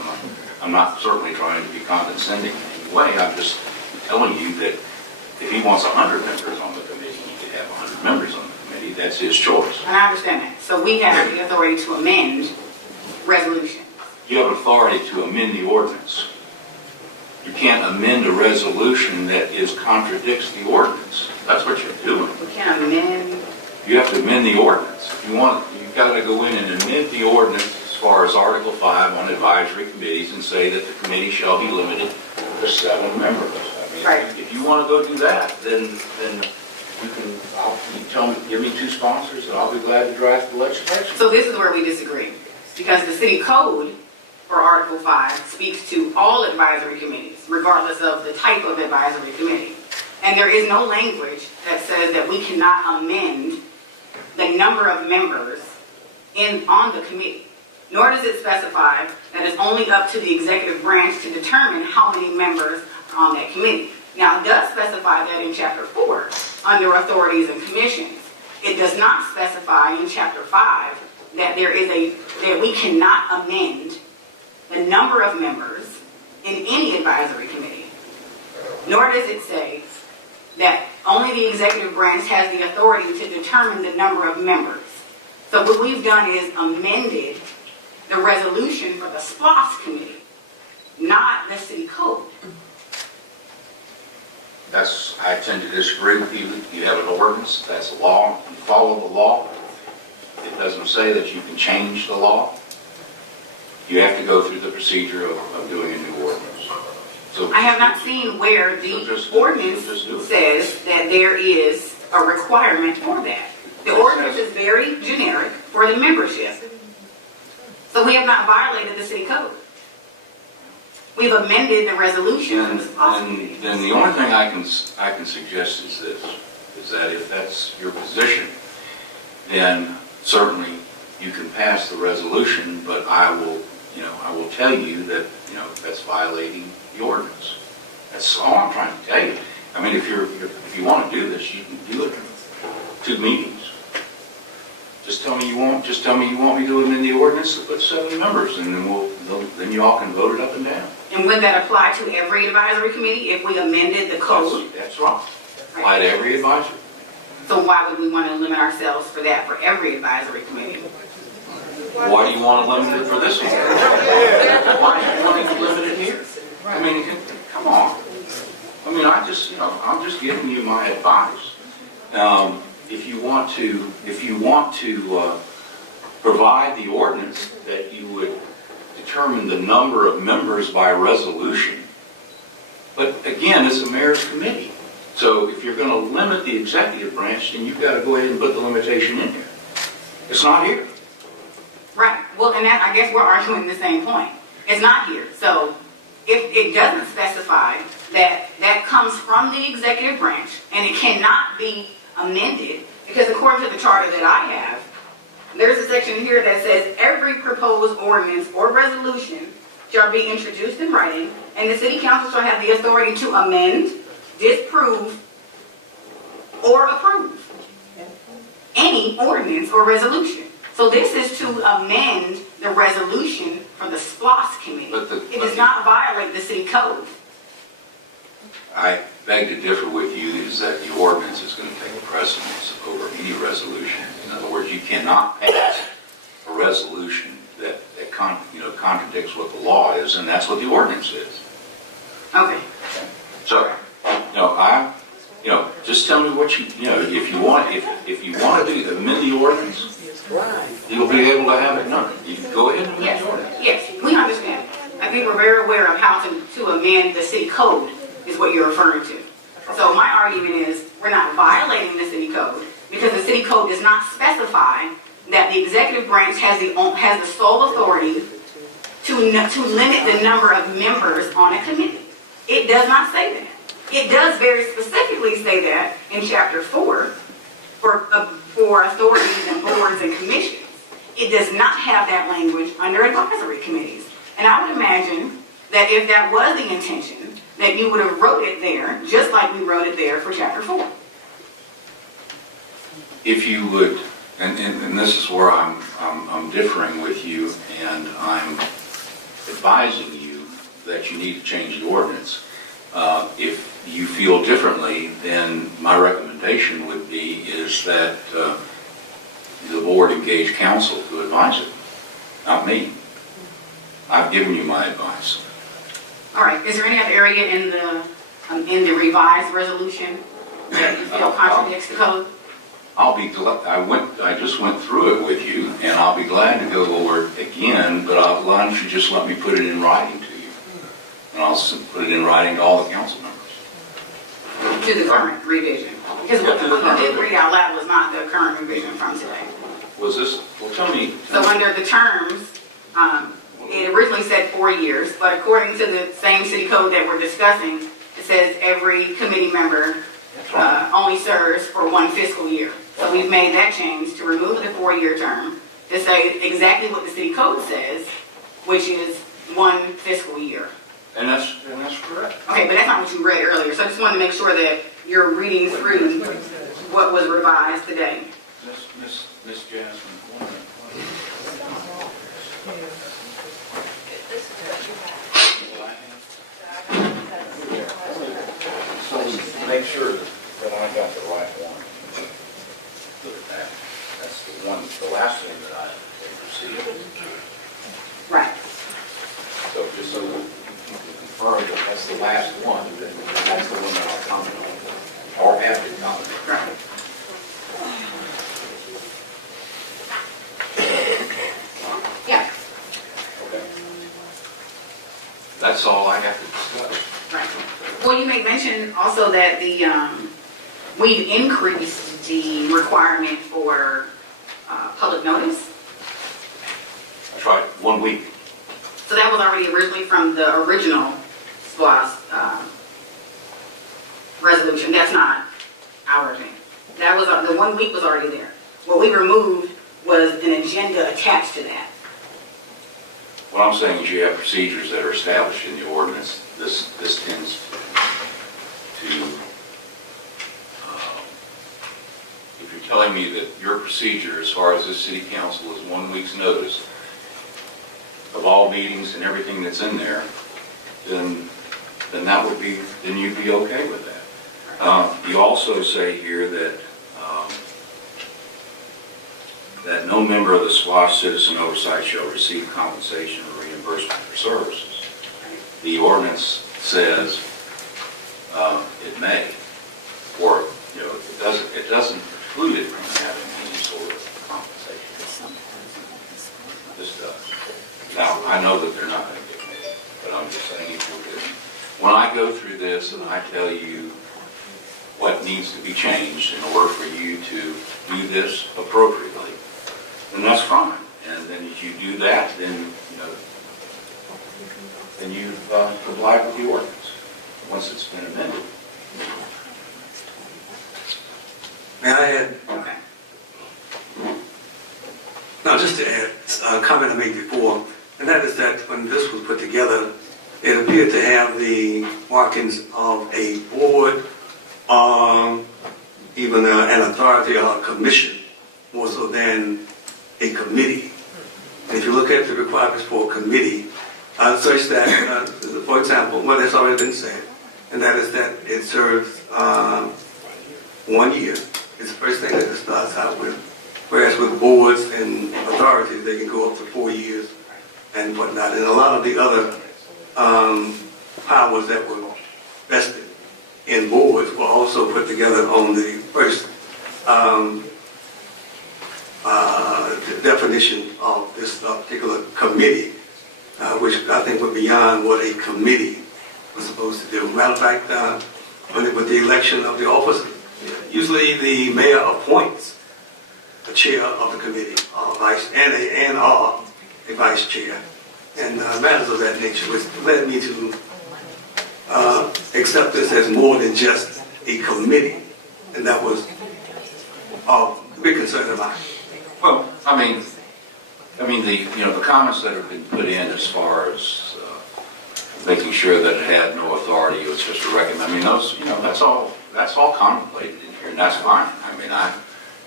I'm not certainly trying to be condescending in any way. I'm just telling you that if he wants 100 members on the committee, he could have 100 members on the committee. That's his choice. And I understand that. So we have the authority to amend resolution. You have authority to amend the ordinance. You can't amend a resolution that contradicts the ordinance. That's what you're doing. We can't amend. You have to amend the ordinance. If you want, you've got to go in and amend the ordinance as far as Article 5 on advisory committees and say that the committee shall be limited to 7 members. I mean, Right. if you want to go do that, then you can give me 2 sponsors and I'll be glad to draft the legislation. So this is where we disagree. Because the city code for Article 5 speaks to all advisory committees, regardless of the type of advisory committee. And there is no language that says that we cannot amend the number of members on the committee. Nor does it specify that it's only up to the executive branch to determine how many members are on that committee. Now, it does specify that in Chapter 4, under authorities and commissions. It does not specify in Chapter 5 that that we cannot amend the number of members in any advisory committee. Nor does it say that only the executive branch has the authority to determine the number of members. So what we've done is amended the resolution for the SPLOST committee, not the city code. I tend to disagree with you. You have an ordinance, that's a law, you follow the law. It doesn't say that you can change the law. You have to go through the procedure of doing a new ordinance. So I have not seen where the ordinance says that there is a requirement for that. The ordinance is very generic for the membership. So we have not violated the city code. We've amended the resolution for the SPLOST committee. Then the only thing I can suggest is this, is that if that's your position, then certainly you can pass the resolution, but I will tell you that, that's violating the ordinance. That's all I'm trying to tell you. I mean, if you want to do this, you can do it in 2 meetings. Just tell me you want me to amend the ordinance to put 7 members, and then you all can vote it up and down. And would that apply to every advisory committee if we amended the code? That's wrong. Apply to every advisory. So why would we want to limit ourselves for that for every advisory committee? Why do you want to limit it for this one? Why do you want to limit it here? I mean, come on. I mean, I'm just giving you my advice. If you want to provide the ordinance that you would determine the number of members by resolution, but again, it's a mayor's committee. So if you're going to limit the executive branch, then you've got to go ahead and put the limitation in here. It's not here. Right. Well, and that, I guess we're arguing the same point. It's not here. So if it doesn't specify that comes from the executive branch and it cannot be amended, because according to the charter that I have, there's a section here that says every proposed ordinance or resolution shall be introduced in writing, and the city council shall have the authority to amend, disapprove, or approve any ordinance or resolution. So this is to amend the resolution for the SPLOST committee. It does not violate the city code. I beg to differ with you is that the ordinance is going to take precedence over any resolution. In other words, you cannot pass a resolution that contradicts what the law is, and that's what the ordinance is. Okay. So, Just tell me what if you want, if you want to amend the ordinance, you'll be able to have it done. You can go ahead and amend Yes, the ordinance. yes, we understand. I think we're very aware of how to amend the city code is what you're referring to. So my argument is, we're not violating the city code because the city code does not specify that the executive branch has the sole authority to limit the number of members on a committee. It does not say that. It does very specifically say that in Chapter 4 for authorities and boards and commissions. It does not have that language under advisory committees. And I would imagine that if that was the intention, that you would have wrote it there, just like we wrote it there for Chapter 4. If you would, and this is where I'm differing with you, and I'm advising you that you need to change the ordinance. If you feel differently, then my recommendation would be is that the board engage counsel to advise it, not me. I've given you my advice. All right, is there any other area in the revised resolution that you feel contradicts the code? I'll be glad. I just went through it with you, and I'll be glad to go over it again. But why don't you just let me put it in writing to you, and I'll put it in writing to all the council members. To the current revision. Because what you did read out loud was not the current revision from today. Was this? Well, tell me. So under the terms, it originally said 4 years, but according to the same city code that we're discussing, it says every committee member only serves for 1 fiscal year. So we've made that change to remove the 4-year term to say exactly what the city code says, which is 1 fiscal year. And that's correct. Okay, but that's not what you read earlier, so I just wanted to make sure that you're reading through what was revised today. Miss Jasmine. So make sure that I got the right one. Look at that. That's the last one that I received. Right. So just so you can confirm that that's the last one, then that's the one that I'll comment on, or have to comment on. Right. Yeah. Okay. That's all I have to discuss. Right. Well, you may mention also that we've increased the requirement for public notice. That's right, 1 week. So that was already originally from the original SPLOST resolution. That's not our thing. That was the 1 week was already there. What we removed was an agenda attached to that. What I'm saying is you have procedures that are established in the ordinance. This tends to, if you're telling me that your procedure as far as this city council is 1 week's notice of all meetings and everything that's in there, then that would be, then you'd be okay with that. You also say here that that no member of the SWAS Citizen Oversight shall receive compensation or reimbursement for services. The ordinance says it may, or it doesn't preclude it from having any sort of compensation. This does. Now, I know that they're not going to get paid, but I'm just saying if you're good. When I go through this and I tell you what needs to be changed in order for you to do this appropriately, then that's fine. And then if you do that, then you've complied with the ordinance once it's been amended. May I add? Okay. Now, just to add a comment I made before, and that is that when this was put together, it appeared to have the markings of a board, even an authority or a commission, more so than a committee. And if you look at the requirements for a committee, such that, for example, what has already been said, and that is that it serves 1 year. It's the first thing that it starts out with. Whereas with boards and authorities, they can go up to 4 years and whatnot. And a lot of the other powers that were vested and boards were also put together on the first definition of this particular committee, which I think went beyond what a committee was supposed to do. Matter of fact, with the election of the office, usually the mayor appoints the chair of the committee, and a vice chair, and matters of that nature, which led me to accept this as more than just a committee, and that was a big concern of mine. Well, I mean, the comments that have been put in as far as making sure that it had no authority, it was just a recommend. I mean, those, that's all contemplated in here, and that's fine. I mean, I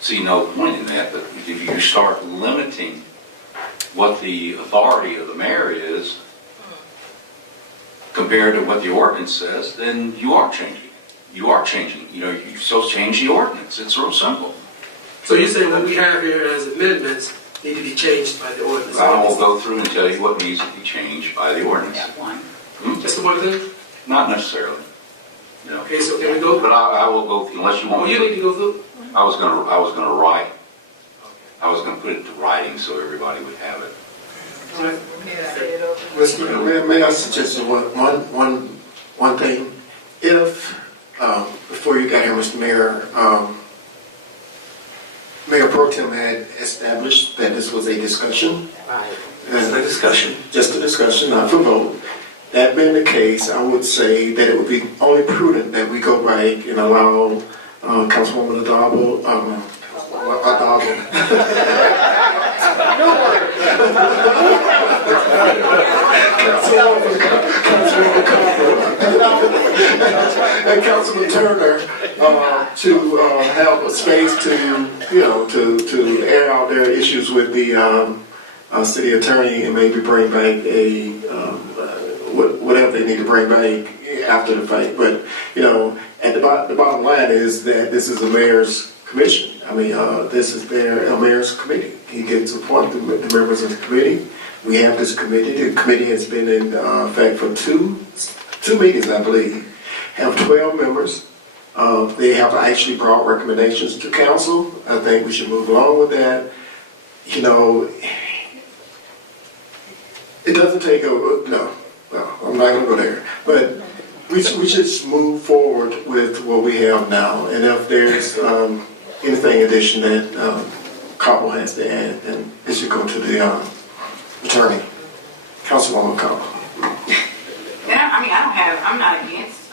see no point in that. But if you start limiting what the authority of the mayor is compared to what the ordinance says, then you are changing. You are changing. You're supposed to change the ordinance. It's real simple. So you're saying what we have here as amendments need to be changed by the ordinance? I will go through and tell you what needs to be changed by the ordinance. Just the one thing? Not necessarily. Okay, so can we go? But I will go, unless you want Well, me you to. need to go through. I was gonna write. I was gonna put it to writing so everybody would have it. All right. Mr. Mayor, may I suggest one thing? If, before you got here, Mr. Mayor, Mayor Pro Tem had established that this was a discussion. Just a discussion. Just a discussion, not for vote. That being the case, I would say that it would be only prudent that we go back and allow Councilwoman Adabo, and Councilman Turner to have a space to air out their issues with the city attorney and maybe bring back whatever they need to bring back after the fact. But at the bottom line is that this is the mayor's commission. I mean, this is a mayor's committee. He gets to appoint the members of the committee. We have this committee. The committee has been in effect for two meetings, I believe. Have 12 members. They have actually brought recommendations to council. I think we should move along with that. It doesn't take no, I'm not going to go there. But we should move forward with what we have now. And if there's anything addition that Cobble has to add, then it should go to the attorney, Councilwoman Cobble. And I'm not against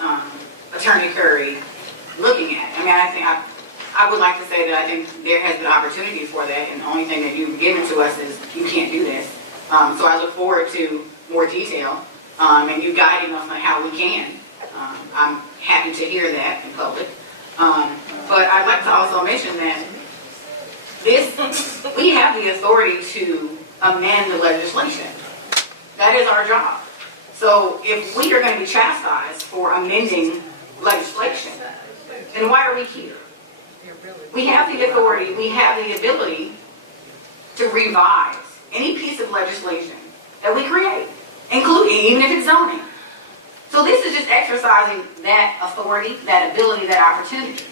Attorney Curry looking at it. I think I would like to say that I think there has been opportunity for that, and the only thing that you've given to us is you can't do this. So I look forward to more detail and you guiding us on how we can. I'm happy to hear that in public. But I'd like to also mention that we have the authority to amend the legislation. That is our job. So if we are going to be chastised for amending legislation, then why are we here? We have the authority, we have the ability to revise any piece of legislation that we create, including even if it's zoning. So this is just exercising that authority, that ability, that opportunity.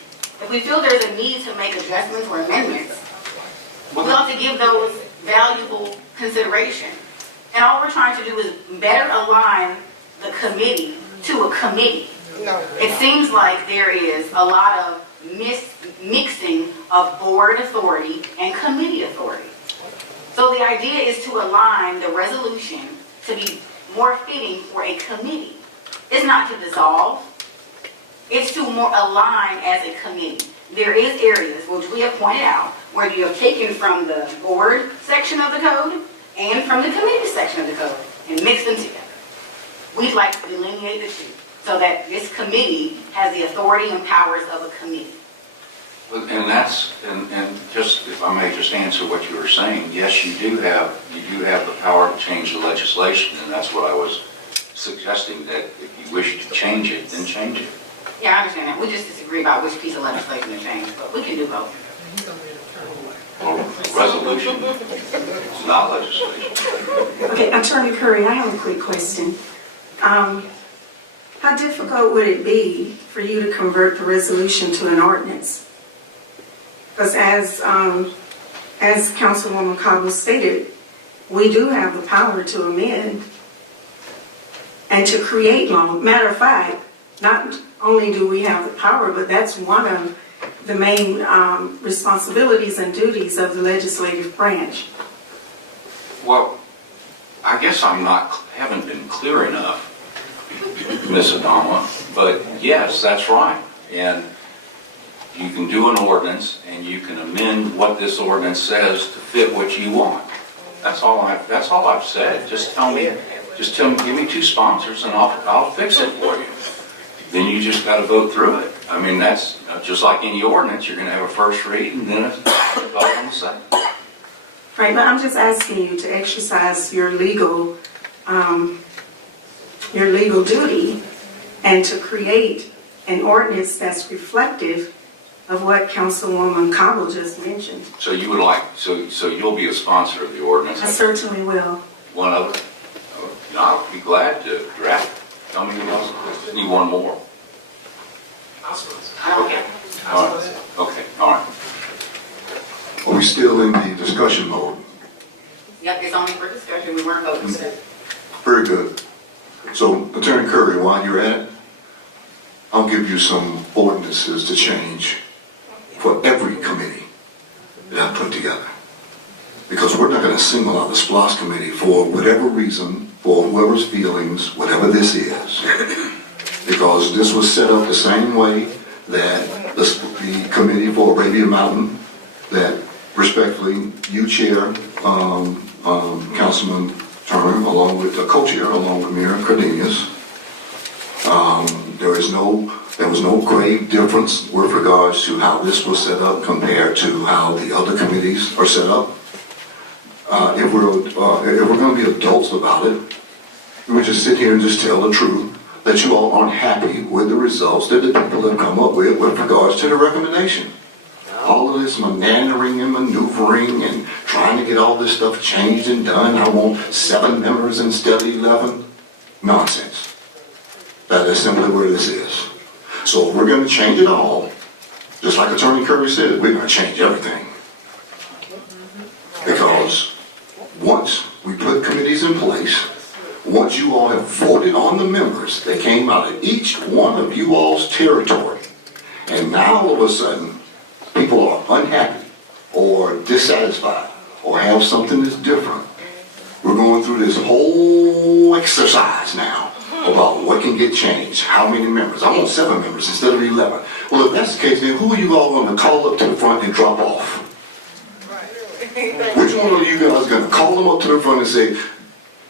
If we feel there's a need to make adjustments or amendments, we'll have to give those valuable consideration. And all we're trying to do is better align the committee to a committee. It seems like there is a lot of mixing of board authority and committee authority. So the idea is to align the resolution to be more fitting for a committee. It's not to dissolve. It's to more align as a committee. There is areas, which we have pointed out, where you have taken from the board section of the code and from the committee section of the code and mixed them together. We'd like to delineate the two so that this committee has the authority and powers of a committee. And just, if I may just answer what you were saying, yes, you do have the power to change the legislation, and that's what I was suggesting, that if you wish to change it, then change it. Yeah, I understand that. We just disagree about which piece of legislation to change, but we can do both. Well, resolution is not legislation. Okay, Attorney Curry, I have a quick question. How difficult would it be for you to convert the resolution to an ordinance? Because as Councilwoman Cobble stated, we do have the power to amend and to create law. Matter of fact, not only do we have the power, but that's one of the main responsibilities and duties of the legislative branch. Well, I guess haven't been clear enough, Ms. Adama, but yes, that's right. And you can do an ordinance and you can amend what this ordinance says to fit what you want. That's all I've said. Just tell me, give me 2 sponsors and I'll fix it for you. Then you just got to vote through it. I mean, that's just like any ordinance. You're going to have a first read and then a vote on the second. Right, but I'm just asking you to exercise your legal duty and to create an ordinance that's reflective of what Councilwoman Cobble just mentioned. So you would so you'll be a sponsor of the ordinance? I certainly will. One of them? I'll be glad to draft. Tell me who else. Need one more. Okay. All right. Okay. All right. Are we still in the discussion mode? Yep, it's only for discussion, we weren't voting today. Very good. So, Attorney Curry, while you're at it, I'll give you some ordinances to change for every committee that I put together. Because we're not going to single out the SPLOS committee for whatever reason, for whoever's feelings, whatever this is. Because this was set up the same way that the committee for Arabia Mountain, that respectfully you chair, Councilman Turner, along with the co-chair, along with Mayor Cardenas. There was no grave difference with regards to how this was set up compared to how the other committees are set up. If we're going to be adults about it, we would just sit here and just tell the truth that you all aren't happy with the results that the people have come up with regards to the recommendation. All of this meandering and maneuvering and trying to get all this stuff changed and done. I want 7 members instead of 11. Nonsense. That is simply where this is. So if we're going to change it all, just like Attorney Curry said, we're going to change everything. Because once we put committees in place, once you all have voted on the members that came out of each one of you all's territory, and now all of a sudden, people are unhappy or dissatisfied or have something that's different. We're going through this whole exercise now about what can get changed, how many members. I want 7 members instead of 11. Well, if that's the case, then who are you all going to call up to the front and drop off? Which one of you guys is going to call them up to the front and say,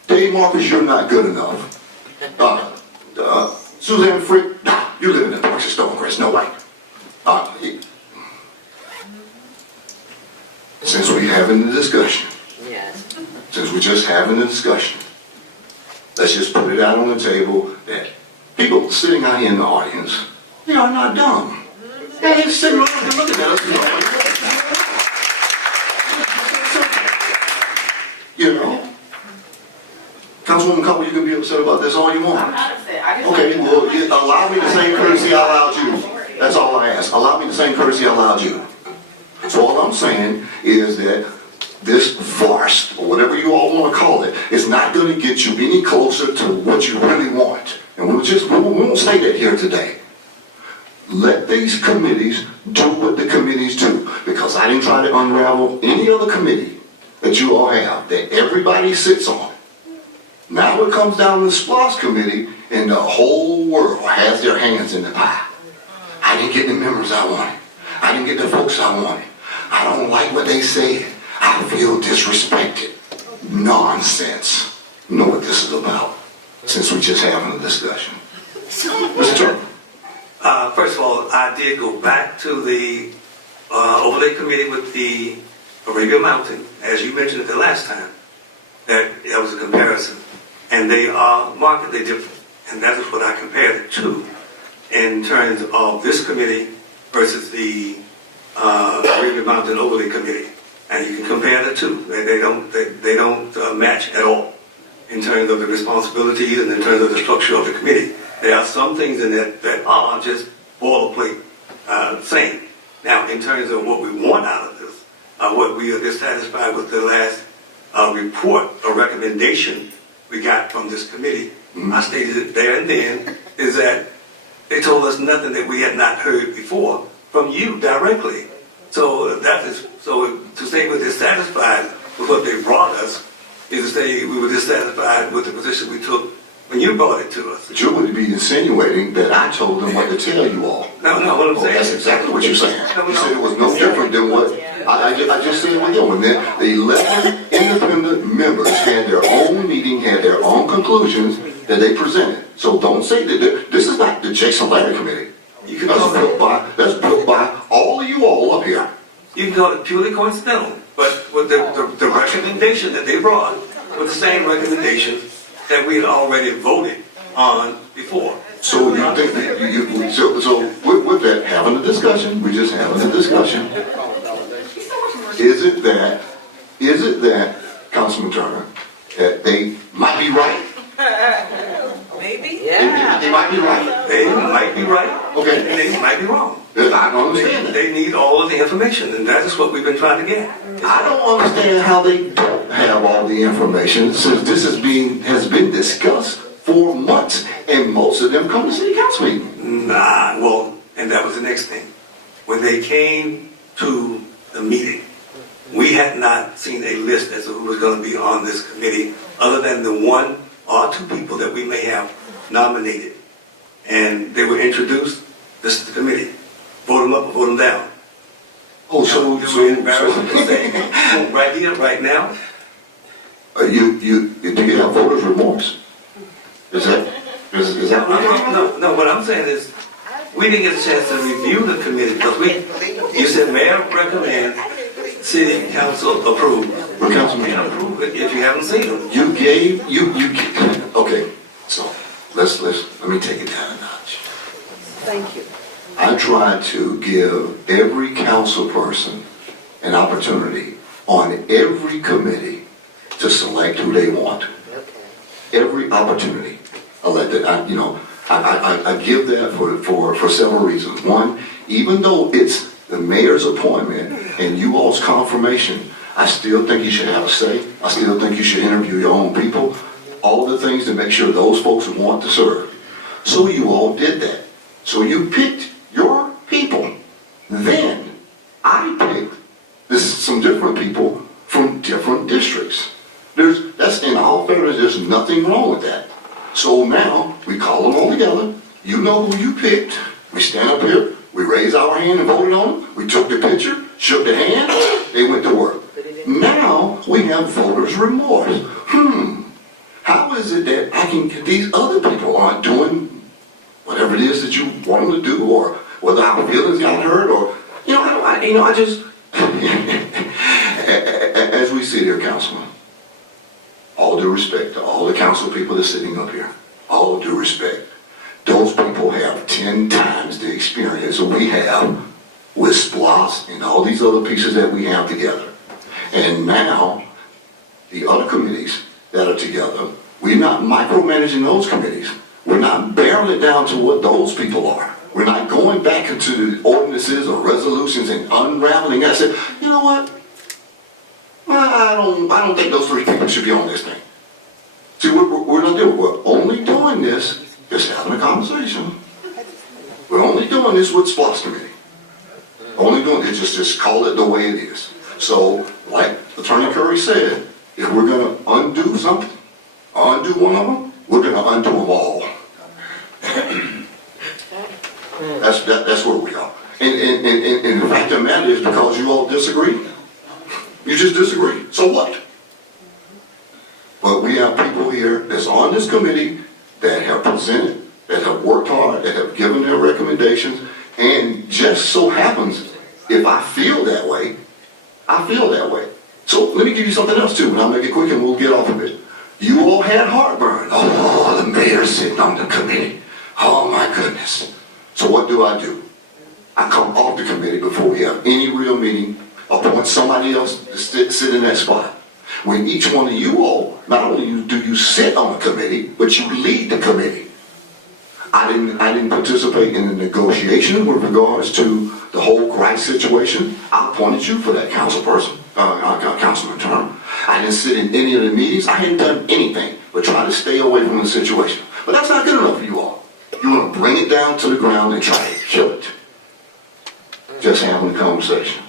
Dave Marcus, you're not good enough. Suzanne Frick, nah, you live in the Parks of Stonecrest, no way. Since we're having the discussion, since we're just having the discussion, let's just put it out on the table that people sitting out here in the audience, you know, are not dumb. They ain't sitting around and looking at us. You know? Councilwoman Cobble, you can be upset about this all you want. I'm not upset, I just. Okay, well, allow me the same courtesy I allowed you. That's all I ask. Allow me the same courtesy I allowed you. So all I'm saying is that this farce, or whatever you all want to call it, is not going to get you any closer to what you really want. And we won't say that here today. Let these committees do what the committees do. Because I didn't try to unravel any other committee that you all have, that everybody sits on. Now it comes down to the SPLOS committee, and the whole world has their hands in the pie. I didn't get the members I wanted. I didn't get the folks I wanted. I don't like what they said. I feel disrespected. Nonsense. You know what this is about, since we're just having a discussion. Mr. Turner. First of all, I did go back to the overlay committee with the Arabia Mountain, as you mentioned it the last time. That was a comparison. And they are markedly different. And that is what I compared it to in terms of this committee versus the Arabia Mountain Overlay Committee. And you can compare the two. They don't match at all in terms of the responsibilities and in terms of the structure of the committee. There are some things in that that are just boilerplate saying. Now, in terms of what we want out of this, what we are dissatisfied with the last report or recommendation we got from this committee, I stated it there and then, is that they told us nothing that we had not heard before from you directly. So to say we're dissatisfied with what they brought us is to say we were dissatisfied with the position we took when you brought it to us. But you would be insinuating that I told them what to tell you all. No, what I'm saying. That's exactly what you're saying. You said it was no different than what I just said with them. And then the 11 independent members had their own meeting, had their own conclusions that they presented. So don't say that this is not the Jason Larry Committee. That's built by all of you all up here. You can call it purely coincidental, but with the recommendation that they brought was the same recommendation that we had already voted on before. So you think that so with that, having a discussion, we're just having a discussion. Is it that, Councilman Turner, that they might be right? Maybe. They might be right. They might be right. Okay. And they might be wrong. I don't understand that. They need all of the information, and that is what we've been trying to get. I don't understand how they don't have all the information since this has been discussed for months, and most of them come to city council meeting. And that was the next thing. When they came to the meeting, we had not seen a list as to who was going to be on this committee, other than the one or two people that we may have nominated. And they were introduced, this is the committee. Vote them up or vote them down. Oh, so embarrassing to say, right here, right now. Do you have voters' remorse? Is that No, what I'm saying is, we didn't get a chance to review the committee, because you said mayor recommend, city council approve. Well, Councilman, You can't approve it if you haven't seen them. Okay, so let me take it down a notch. Thank you. I try to give every council person an opportunity on every committee to select who they want. Every opportunity. I give that for several reasons. One, even though it's the mayor's appointment and you all's confirmation, I still think you should have a say. I still think you should interview your own people. All the things to make sure those folks want to serve. So you all did that. So you picked your people. Then I picked some different people from different districts. That's in all fairness, there's nothing wrong with that. So now we call them all together. You know who you picked. We stand up here. We raised our hand and voted on them. We took the picture, shook the hand. They went to work. Now we have voters' remorse. How is it that these other people aren't doing whatever it is that you want them to do, or whether our feelings got hurt, or I just as we sit here, Councilman. All due respect to all the council people that are sitting up here, all due respect, those people have 10 times the experience that we have with SPLOS and all these other pieces that we have together. And now, the other committees that are together, we're not micromanaging those committees. We're not barreling it down to what those people are. We're not going back into the ordinances or resolutions and unraveling. I said, you know what? I don't think those three people should be on this thing. See, we're not doing. We're only doing this, just having a conversation. We're only doing this with SPLOS committee. Only doing it, just call it the way it is. So, like Attorney Curry said, if we're going to undo something, undo one of them, we're going to undo them all. That's where we are. And the fact of the matter is, because you all disagree, you just disagree. So what? But we have people here that's on this committee that have presented, that have worked hard, that have given their recommendations, and just so happens, if I feel that way, I feel that way. So let me give you something else too, and I'll make it quick and we'll get off of it. You all had heartburn. Oh, the mayor's sitting on the committee. Oh my goodness. So what do? I come off the committee before we have any real meeting, appoint somebody else to sit in that spot. When each one of you all, not only do you sit on the committee, but you lead the committee. I didn't participate in the negotiation with regards to the whole Grice situation. I appointed you for that councilperson, councilman term. I didn't sit in any of the meetings. I hadn't done anything but try to stay away from the situation. But that's not good enough for you all. You want to bring it down to the ground and try to kill it. Just having a conversation.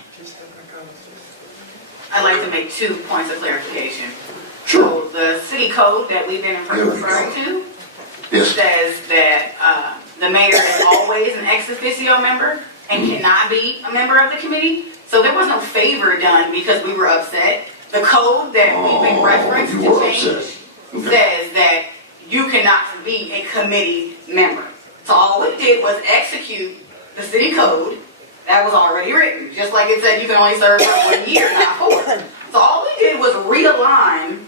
I'd like to make 2 points of clarification. Sure. So the city code that we've been referring to Yes. says that the mayor is always an ex officio member and cannot be a member of the committee. So there was no favor done because we were upset. The code that we've been referenced you to were change upset. Okay. says that you cannot be a committee member. So all we did was execute the city code that was already written. Just like it said you can only serve for 1 year, not 4. So all we did was realign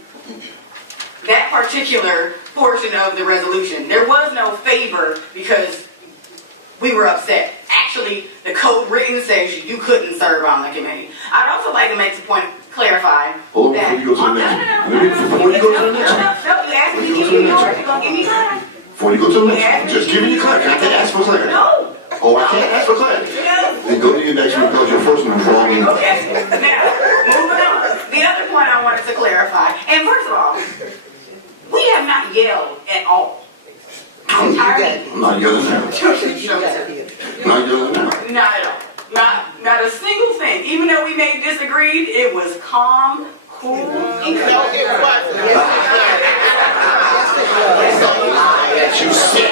that particular portion of the resolution. There was no favor because we were upset. Actually, the code written says you couldn't serve on the committee. I'd also like to make the point, clarify Oh, that... before you go to the next one. Before you go to the next one. No, you asked me to give you yours. You're going to give me time. Before you go to the next one. Just give me your clarity. I can't ask for clarity. No. Oh, I can't ask for clarity. No. Then go to your next one because your first one was wrong. Okay, now, moving on. The other point I wanted to clarify, and first of all, we have not yelled at all. I'm tired of I'm not yelling now. Not yelling now. Not at all. Not a single thing. Even though we may have disagreed, it was calm, cool, and collected. You sit.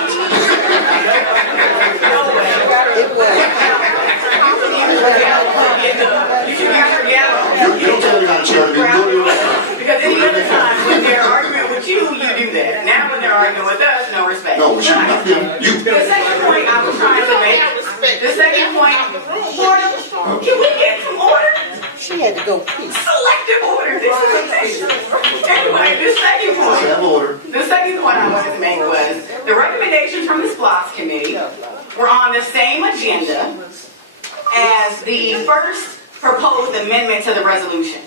You don't tell me how to charity. Go to your next one. Because any other time when they're arguing with you, you do that. Now when they're arguing with us, no respect. No, with you, not them. You. The second point I was trying to make, the second point, order, can we get some order? She had to go pee. Selective order, this is the thing. Anyway, the second point I wanted to make was, the recommendations from the SPLOST committee were on the same agenda as the first proposed amendment to the resolution.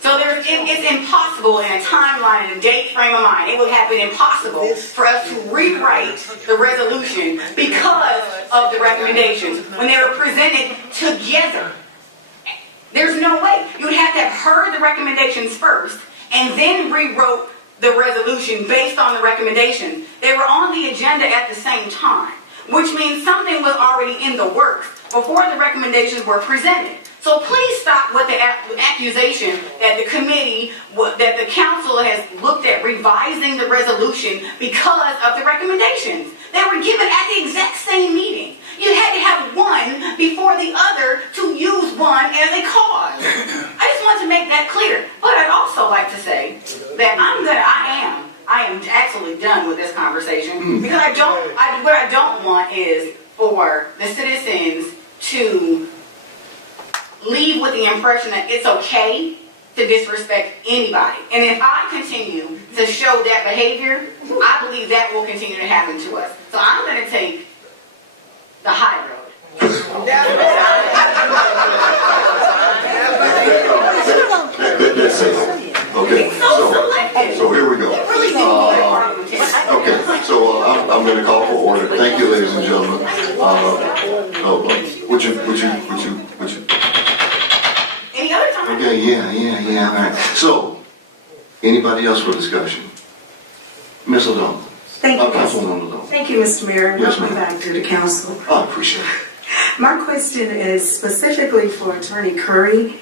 So it's impossible in a timeline and a date frame of mind. It would have been impossible for us to rewrite the resolution because of the recommendations when they were presented together. There's no way. You would have to have heard the recommendations first and then rewrote the resolution based on the recommendations. They were on the agenda at the same time, which means something was already in the works before the recommendations were presented. So please stop with the accusation that the committee, that the council has looked at revising the resolution because of the recommendations. They were given at the exact same meeting. You had to have one before the other to use one as a cause. I just want to make that clear. But I'd also like to say that I am absolutely done with this conversation because what I don't want is for the citizens to leave with the impression that it's okay to disrespect anybody. And if I continue to show that behavior, I believe that will continue to happen to us. So I'm going to take the high road. That's it. Okay, so here we go. Okay, so I'm going to call for order. Thank you, ladies and gentlemen. Would you? Any other time? Okay, yeah, all right. So, anybody else for discussion? Ms. O'Donnell? Thank you. Councilwoman O'Donnell. Thank you, Mr. Mayor. Yes, Welcome ma'am. back to the council. I appreciate it. My question is specifically for Attorney Curry.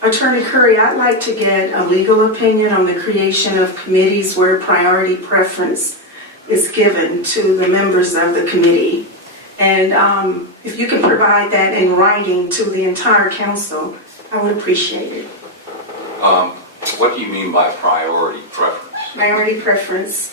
Attorney Curry, I'd like to get a legal opinion on the creation of committees where priority preference is given to the members of the committee. And if you can provide that in writing to the entire council, I would appreciate it. What do you mean by priority preference? Priority preference.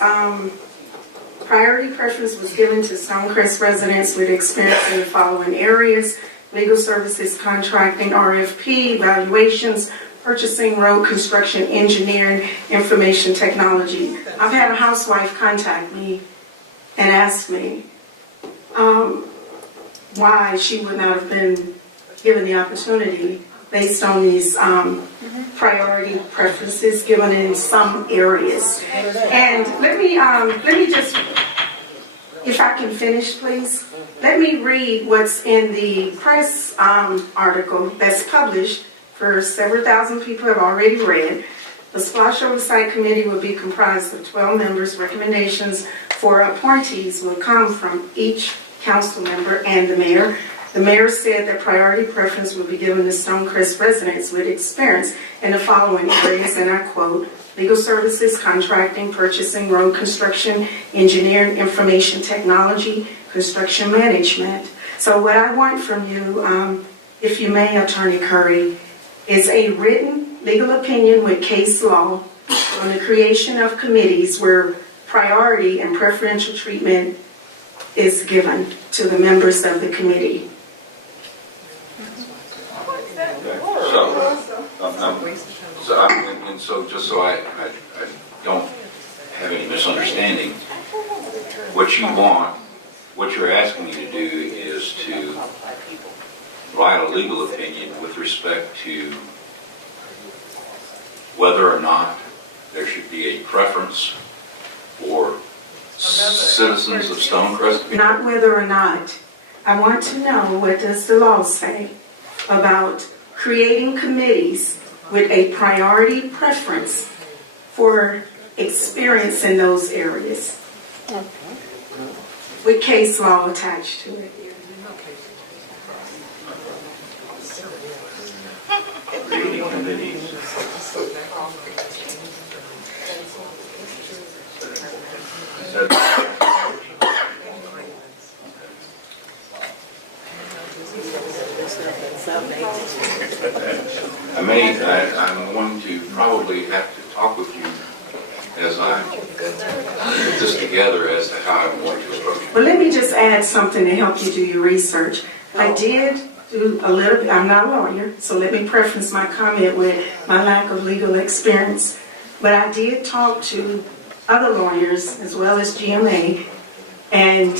Priority preference was given to Stonecrest residents with experience in the following areas: legal services, contracting, RFP, evaluations, purchasing, road construction, engineering, information technology. I've had a housewife contact me and ask me why she would not have been given the opportunity based on these priority preferences given in some areas. And let me just If I can finish, please. Let me read what's in the press article that's published for several thousand people have already read. The Splash Oversight Committee will be comprised of 12 members. Recommendations for appointees will come from each council member and the mayor. The mayor said that priority preference will be given to Stonecrest residents with experience in the following areas, and I quote, legal services, contracting, purchasing, road construction, engineering, information technology, construction management. So what I want from you, if you may, Attorney Curry, is a written legal opinion with case law on the creation of committees where priority and preferential treatment is given to the members of the committee. So just so I don't have any misunderstanding, what you want, what you're asking me to do is to write a legal opinion with respect to whether or not there should be a preference for citizens of Stonecrest. Not whether or not. I want to know, what does the law say about creating committees with a priority preference for experience in those areas, with case law attached to it. Creating committees. I'm going to probably have to talk with you as I put this together as to how I want to approach it. Well, let me just add something to help you do your research. I did do a little bit, I'm not a lawyer, so let me preface my comment with my lack of legal experience. But I did talk to other lawyers as well as GMA, and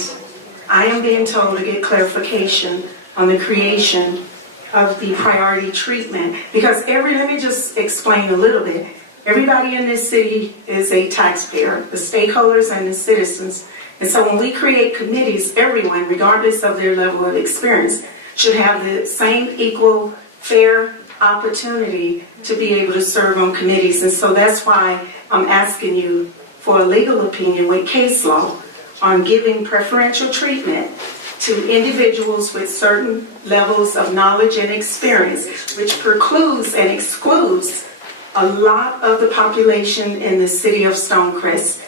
I am being told to get clarification on the creation of the priority treatment. Because let me just explain a little bit. Everybody in this city is a taxpayer, the stakeholders and the citizens. And so when we create committees, everyone, regardless of their level of experience, should have the same equal, fair opportunity to be able to serve on committees. And so that's why I'm asking you for a legal opinion with case law on giving preferential treatment to individuals with certain levels of knowledge and experience, which precludes and excludes a lot of the population in the city of Stonecrest.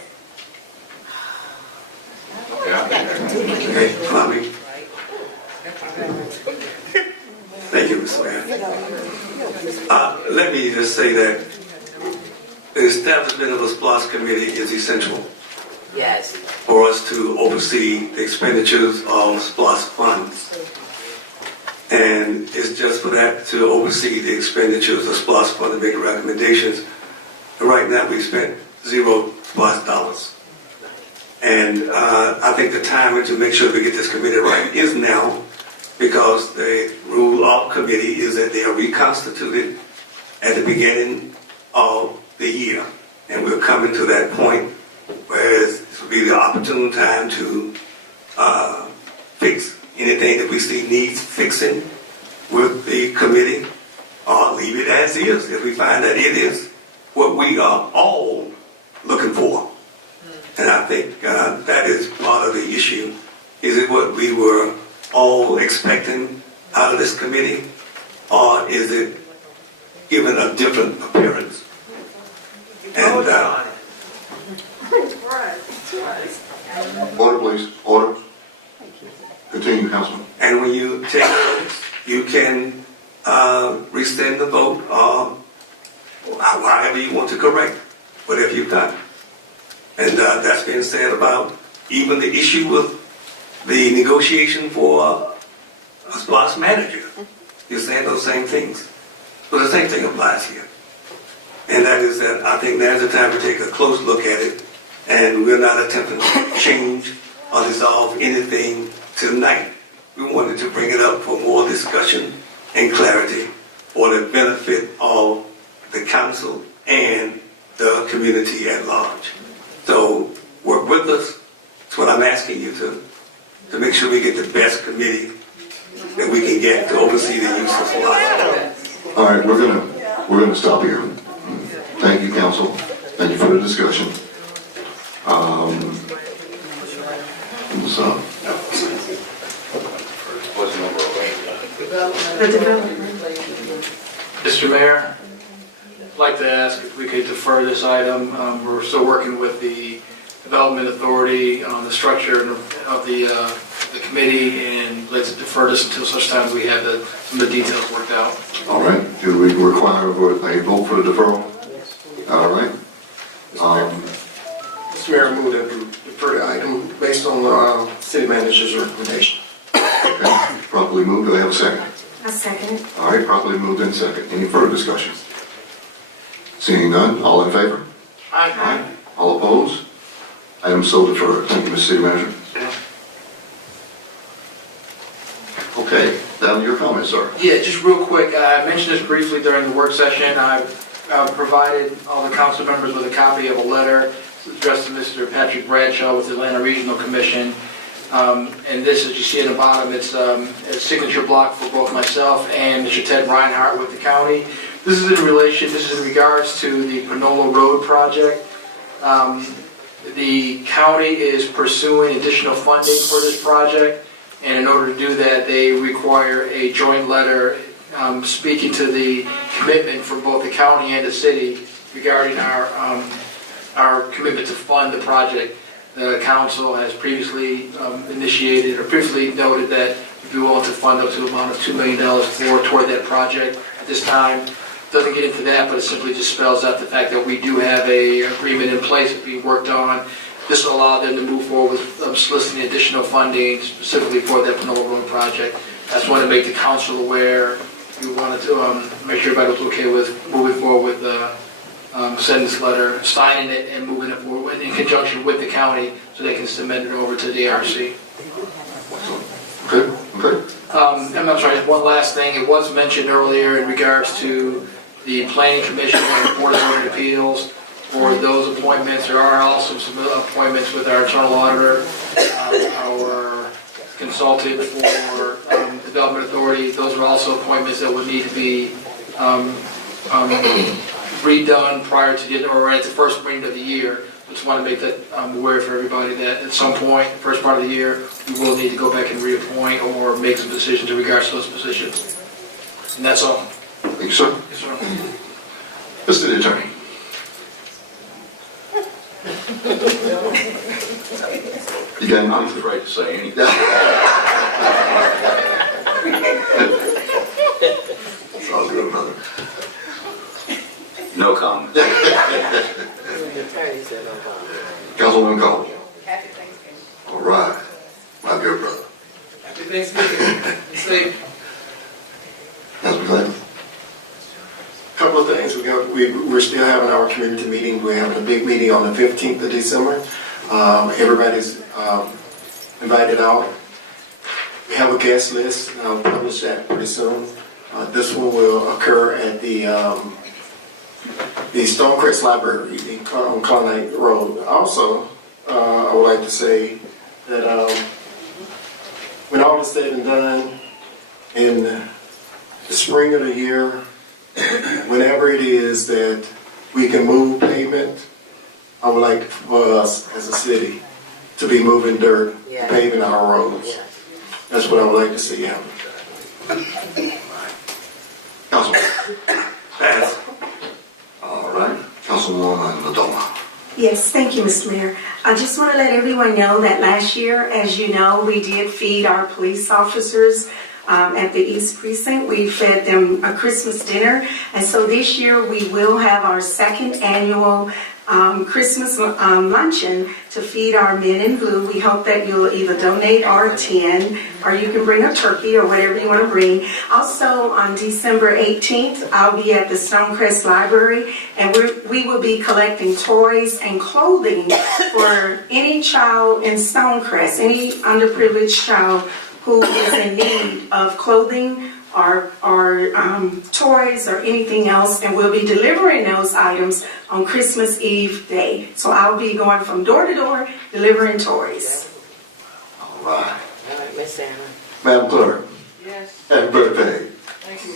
Okay, Bobby. Thank you, Mr. Mayor. Let me just say that the establishment of a SPLOST committee is essential. Yes. For us to oversee the expenditures of SPLOST funds. And it's just for that, to oversee the expenditures of SPLOST funds and make recommendations. Right now, we spent $0 dollars. And I think the time to make sure we get this committee right is now, because the rule of committee is that they are reconstituted at the beginning of the year. And we're coming to that point where this will be the opportune time to fix anything that we see needs fixing with the committee, or leave it as is if we find that it is what we are all looking for. And I think that is part of the issue. Is it what we were all expecting out of this committee, or is it given a different appearance? And Order, please. Order. Continue, Councilman. And when you take votes, you can rescind the vote, or however you want to correct whatever you've done. And that's been said about even the issue with the negotiation for a SPLOST manager. You're saying those same things. But the same thing applies here. And that is that I think now's the time to take a close look at it, and we're not attempting to change or dissolve anything tonight. We wanted to bring it up for more discussion and clarity for the benefit of the council and the community at large. So work with us That's what I'm asking you to make sure we get the best committee that we can get to oversee the use of lots. All right, we're gonna stop here. Thank you, council. Thank you for the discussion. So, The development. Mr. Mayor, I'd like to ask if we could defer this item. We're still working with the Development Authority on the structure of the committee, and let's defer this until such time as we have some of the details worked out. all right, do we require a vote for the deferral? All right. Mr. Mayor, I move that we defer the item based on the city manager's recommendation. Okay, properly moved, do I have a second? A second. All right, properly moved in second. Any further discussion? Seeing none, all in favor? Aye. All opposed? Item so deferred. Thank you, Mr. City Manager. Okay, down to your comments, sir. Yeah, just real quick, I mentioned this briefly during the work session. I've provided all the council members with a copy of a letter addressed to Mr. Patrick Bradshaw with the Atlanta Regional Commission. And this, as you see at the bottom, it's a signature block for both myself and Mr. Ted Reinhardt with the county. This is in regards to the Panola Road project. The county is pursuing additional funding for this project, and in order to do that, they require a joint letter speaking to the commitment from both the county and the city regarding our commitment to fund the project. The council has previously previously noted that we'd be willing to fund up to the amount of $2 million toward that project. At this time, doesn't get into that, but it simply just spells out the fact that we do have an agreement in place that's being worked on. This will allow them to move forward with soliciting additional funding specifically for that Panola Road project. I just want to make the council aware. We wanted to make sure everybody was okay with moving forward with sending this letter, signing it, and moving it forward in conjunction with the county so they can submit it over to the RC. Okay. I'm sorry, one last thing. It was mentioned earlier in regards to the Planning Commission and the Board of Zoning Appeals. For those appointments, there are also some appointments with our internal auditor, our consultant for Development Authority. Those are also appointments that would need to be redone prior to or at the first meeting of the year. Just want to make that aware for everybody that at some point, the first part of the year, we will need to go back and reappoint or make some decisions in regards to those positions. And that's all. Thank you, sir. Yes, sir. Mr. Attorney. You got I'm anything? afraid to say anything. It's all good, brother. No comment. Councilwoman Cole. Happy Thanksgiving. All right, my dear brother. Happy Thanksgiving. Be safe. Councilman Glenn. Couple of things. We're still having our community meeting. We're having a big meeting on the 15th of December. Everybody's invited out. We have a guest list, and I'll publish that pretty soon. This one will occur at the Stonecrest Library on Connight Road. Also, I would like to say that when all is said and done, in the spring of the year, whenever it is that we can move pavement, I would like for us as a city to be moving dirt, paving our roads. That's what I would like to see happen. Councilman. Pass. All right. Councilwoman Ladoma. Yes, thank you, Mr. Mayor. I just want to let everyone know that last year, as you know, we did feed our police officers at the East Precinct. We fed them a Christmas dinner. And so this year we will have our second annual Christmas luncheon to feed our men in blue. We hope that you'll either donate or attend, or you can bring a turkey or whatever you want to bring. Also on December 18th, I'll be at the Stonecrest Library, and we will be collecting toys and clothing for any child in Stonecrest, any underprivileged child who is in need of clothing or toys or anything else, and we'll be delivering those items on Christmas Eve day. So I'll be going from door to door delivering toys. All right. All right, Miss Anna. Madam Clerk, Yes. happy birthday. Thank you.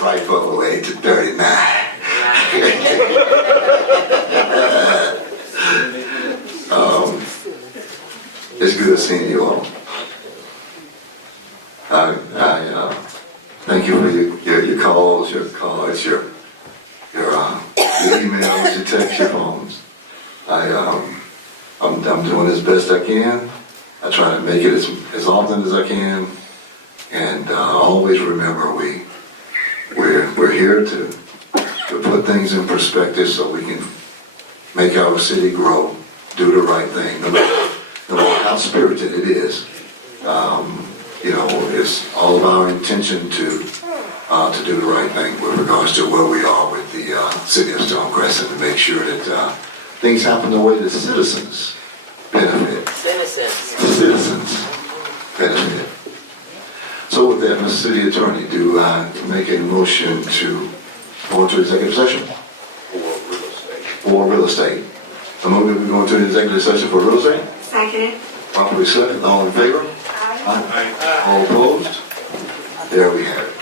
Right for the age of 39. It's good seeing you all. I thank you for your calls, your cards, your emails, your texts, your phones. I'm doing as best I can. I try to make it as often as I can, and always remember we're here to put things in perspective so we can make our city grow, do the right thing, no matter how spirited it is. It's all of our intention to do the right thing with regards to where we are with the city of Stonecrest, and to make sure that things happen the way the citizens benefit. Citizens benefit. So with that, Mr. City Attorney, do I make a motion to go into executive session? For real estate. I move we go into executive session for real estate. Second. Properly second. All in favor? Aye. All opposed? There we have it.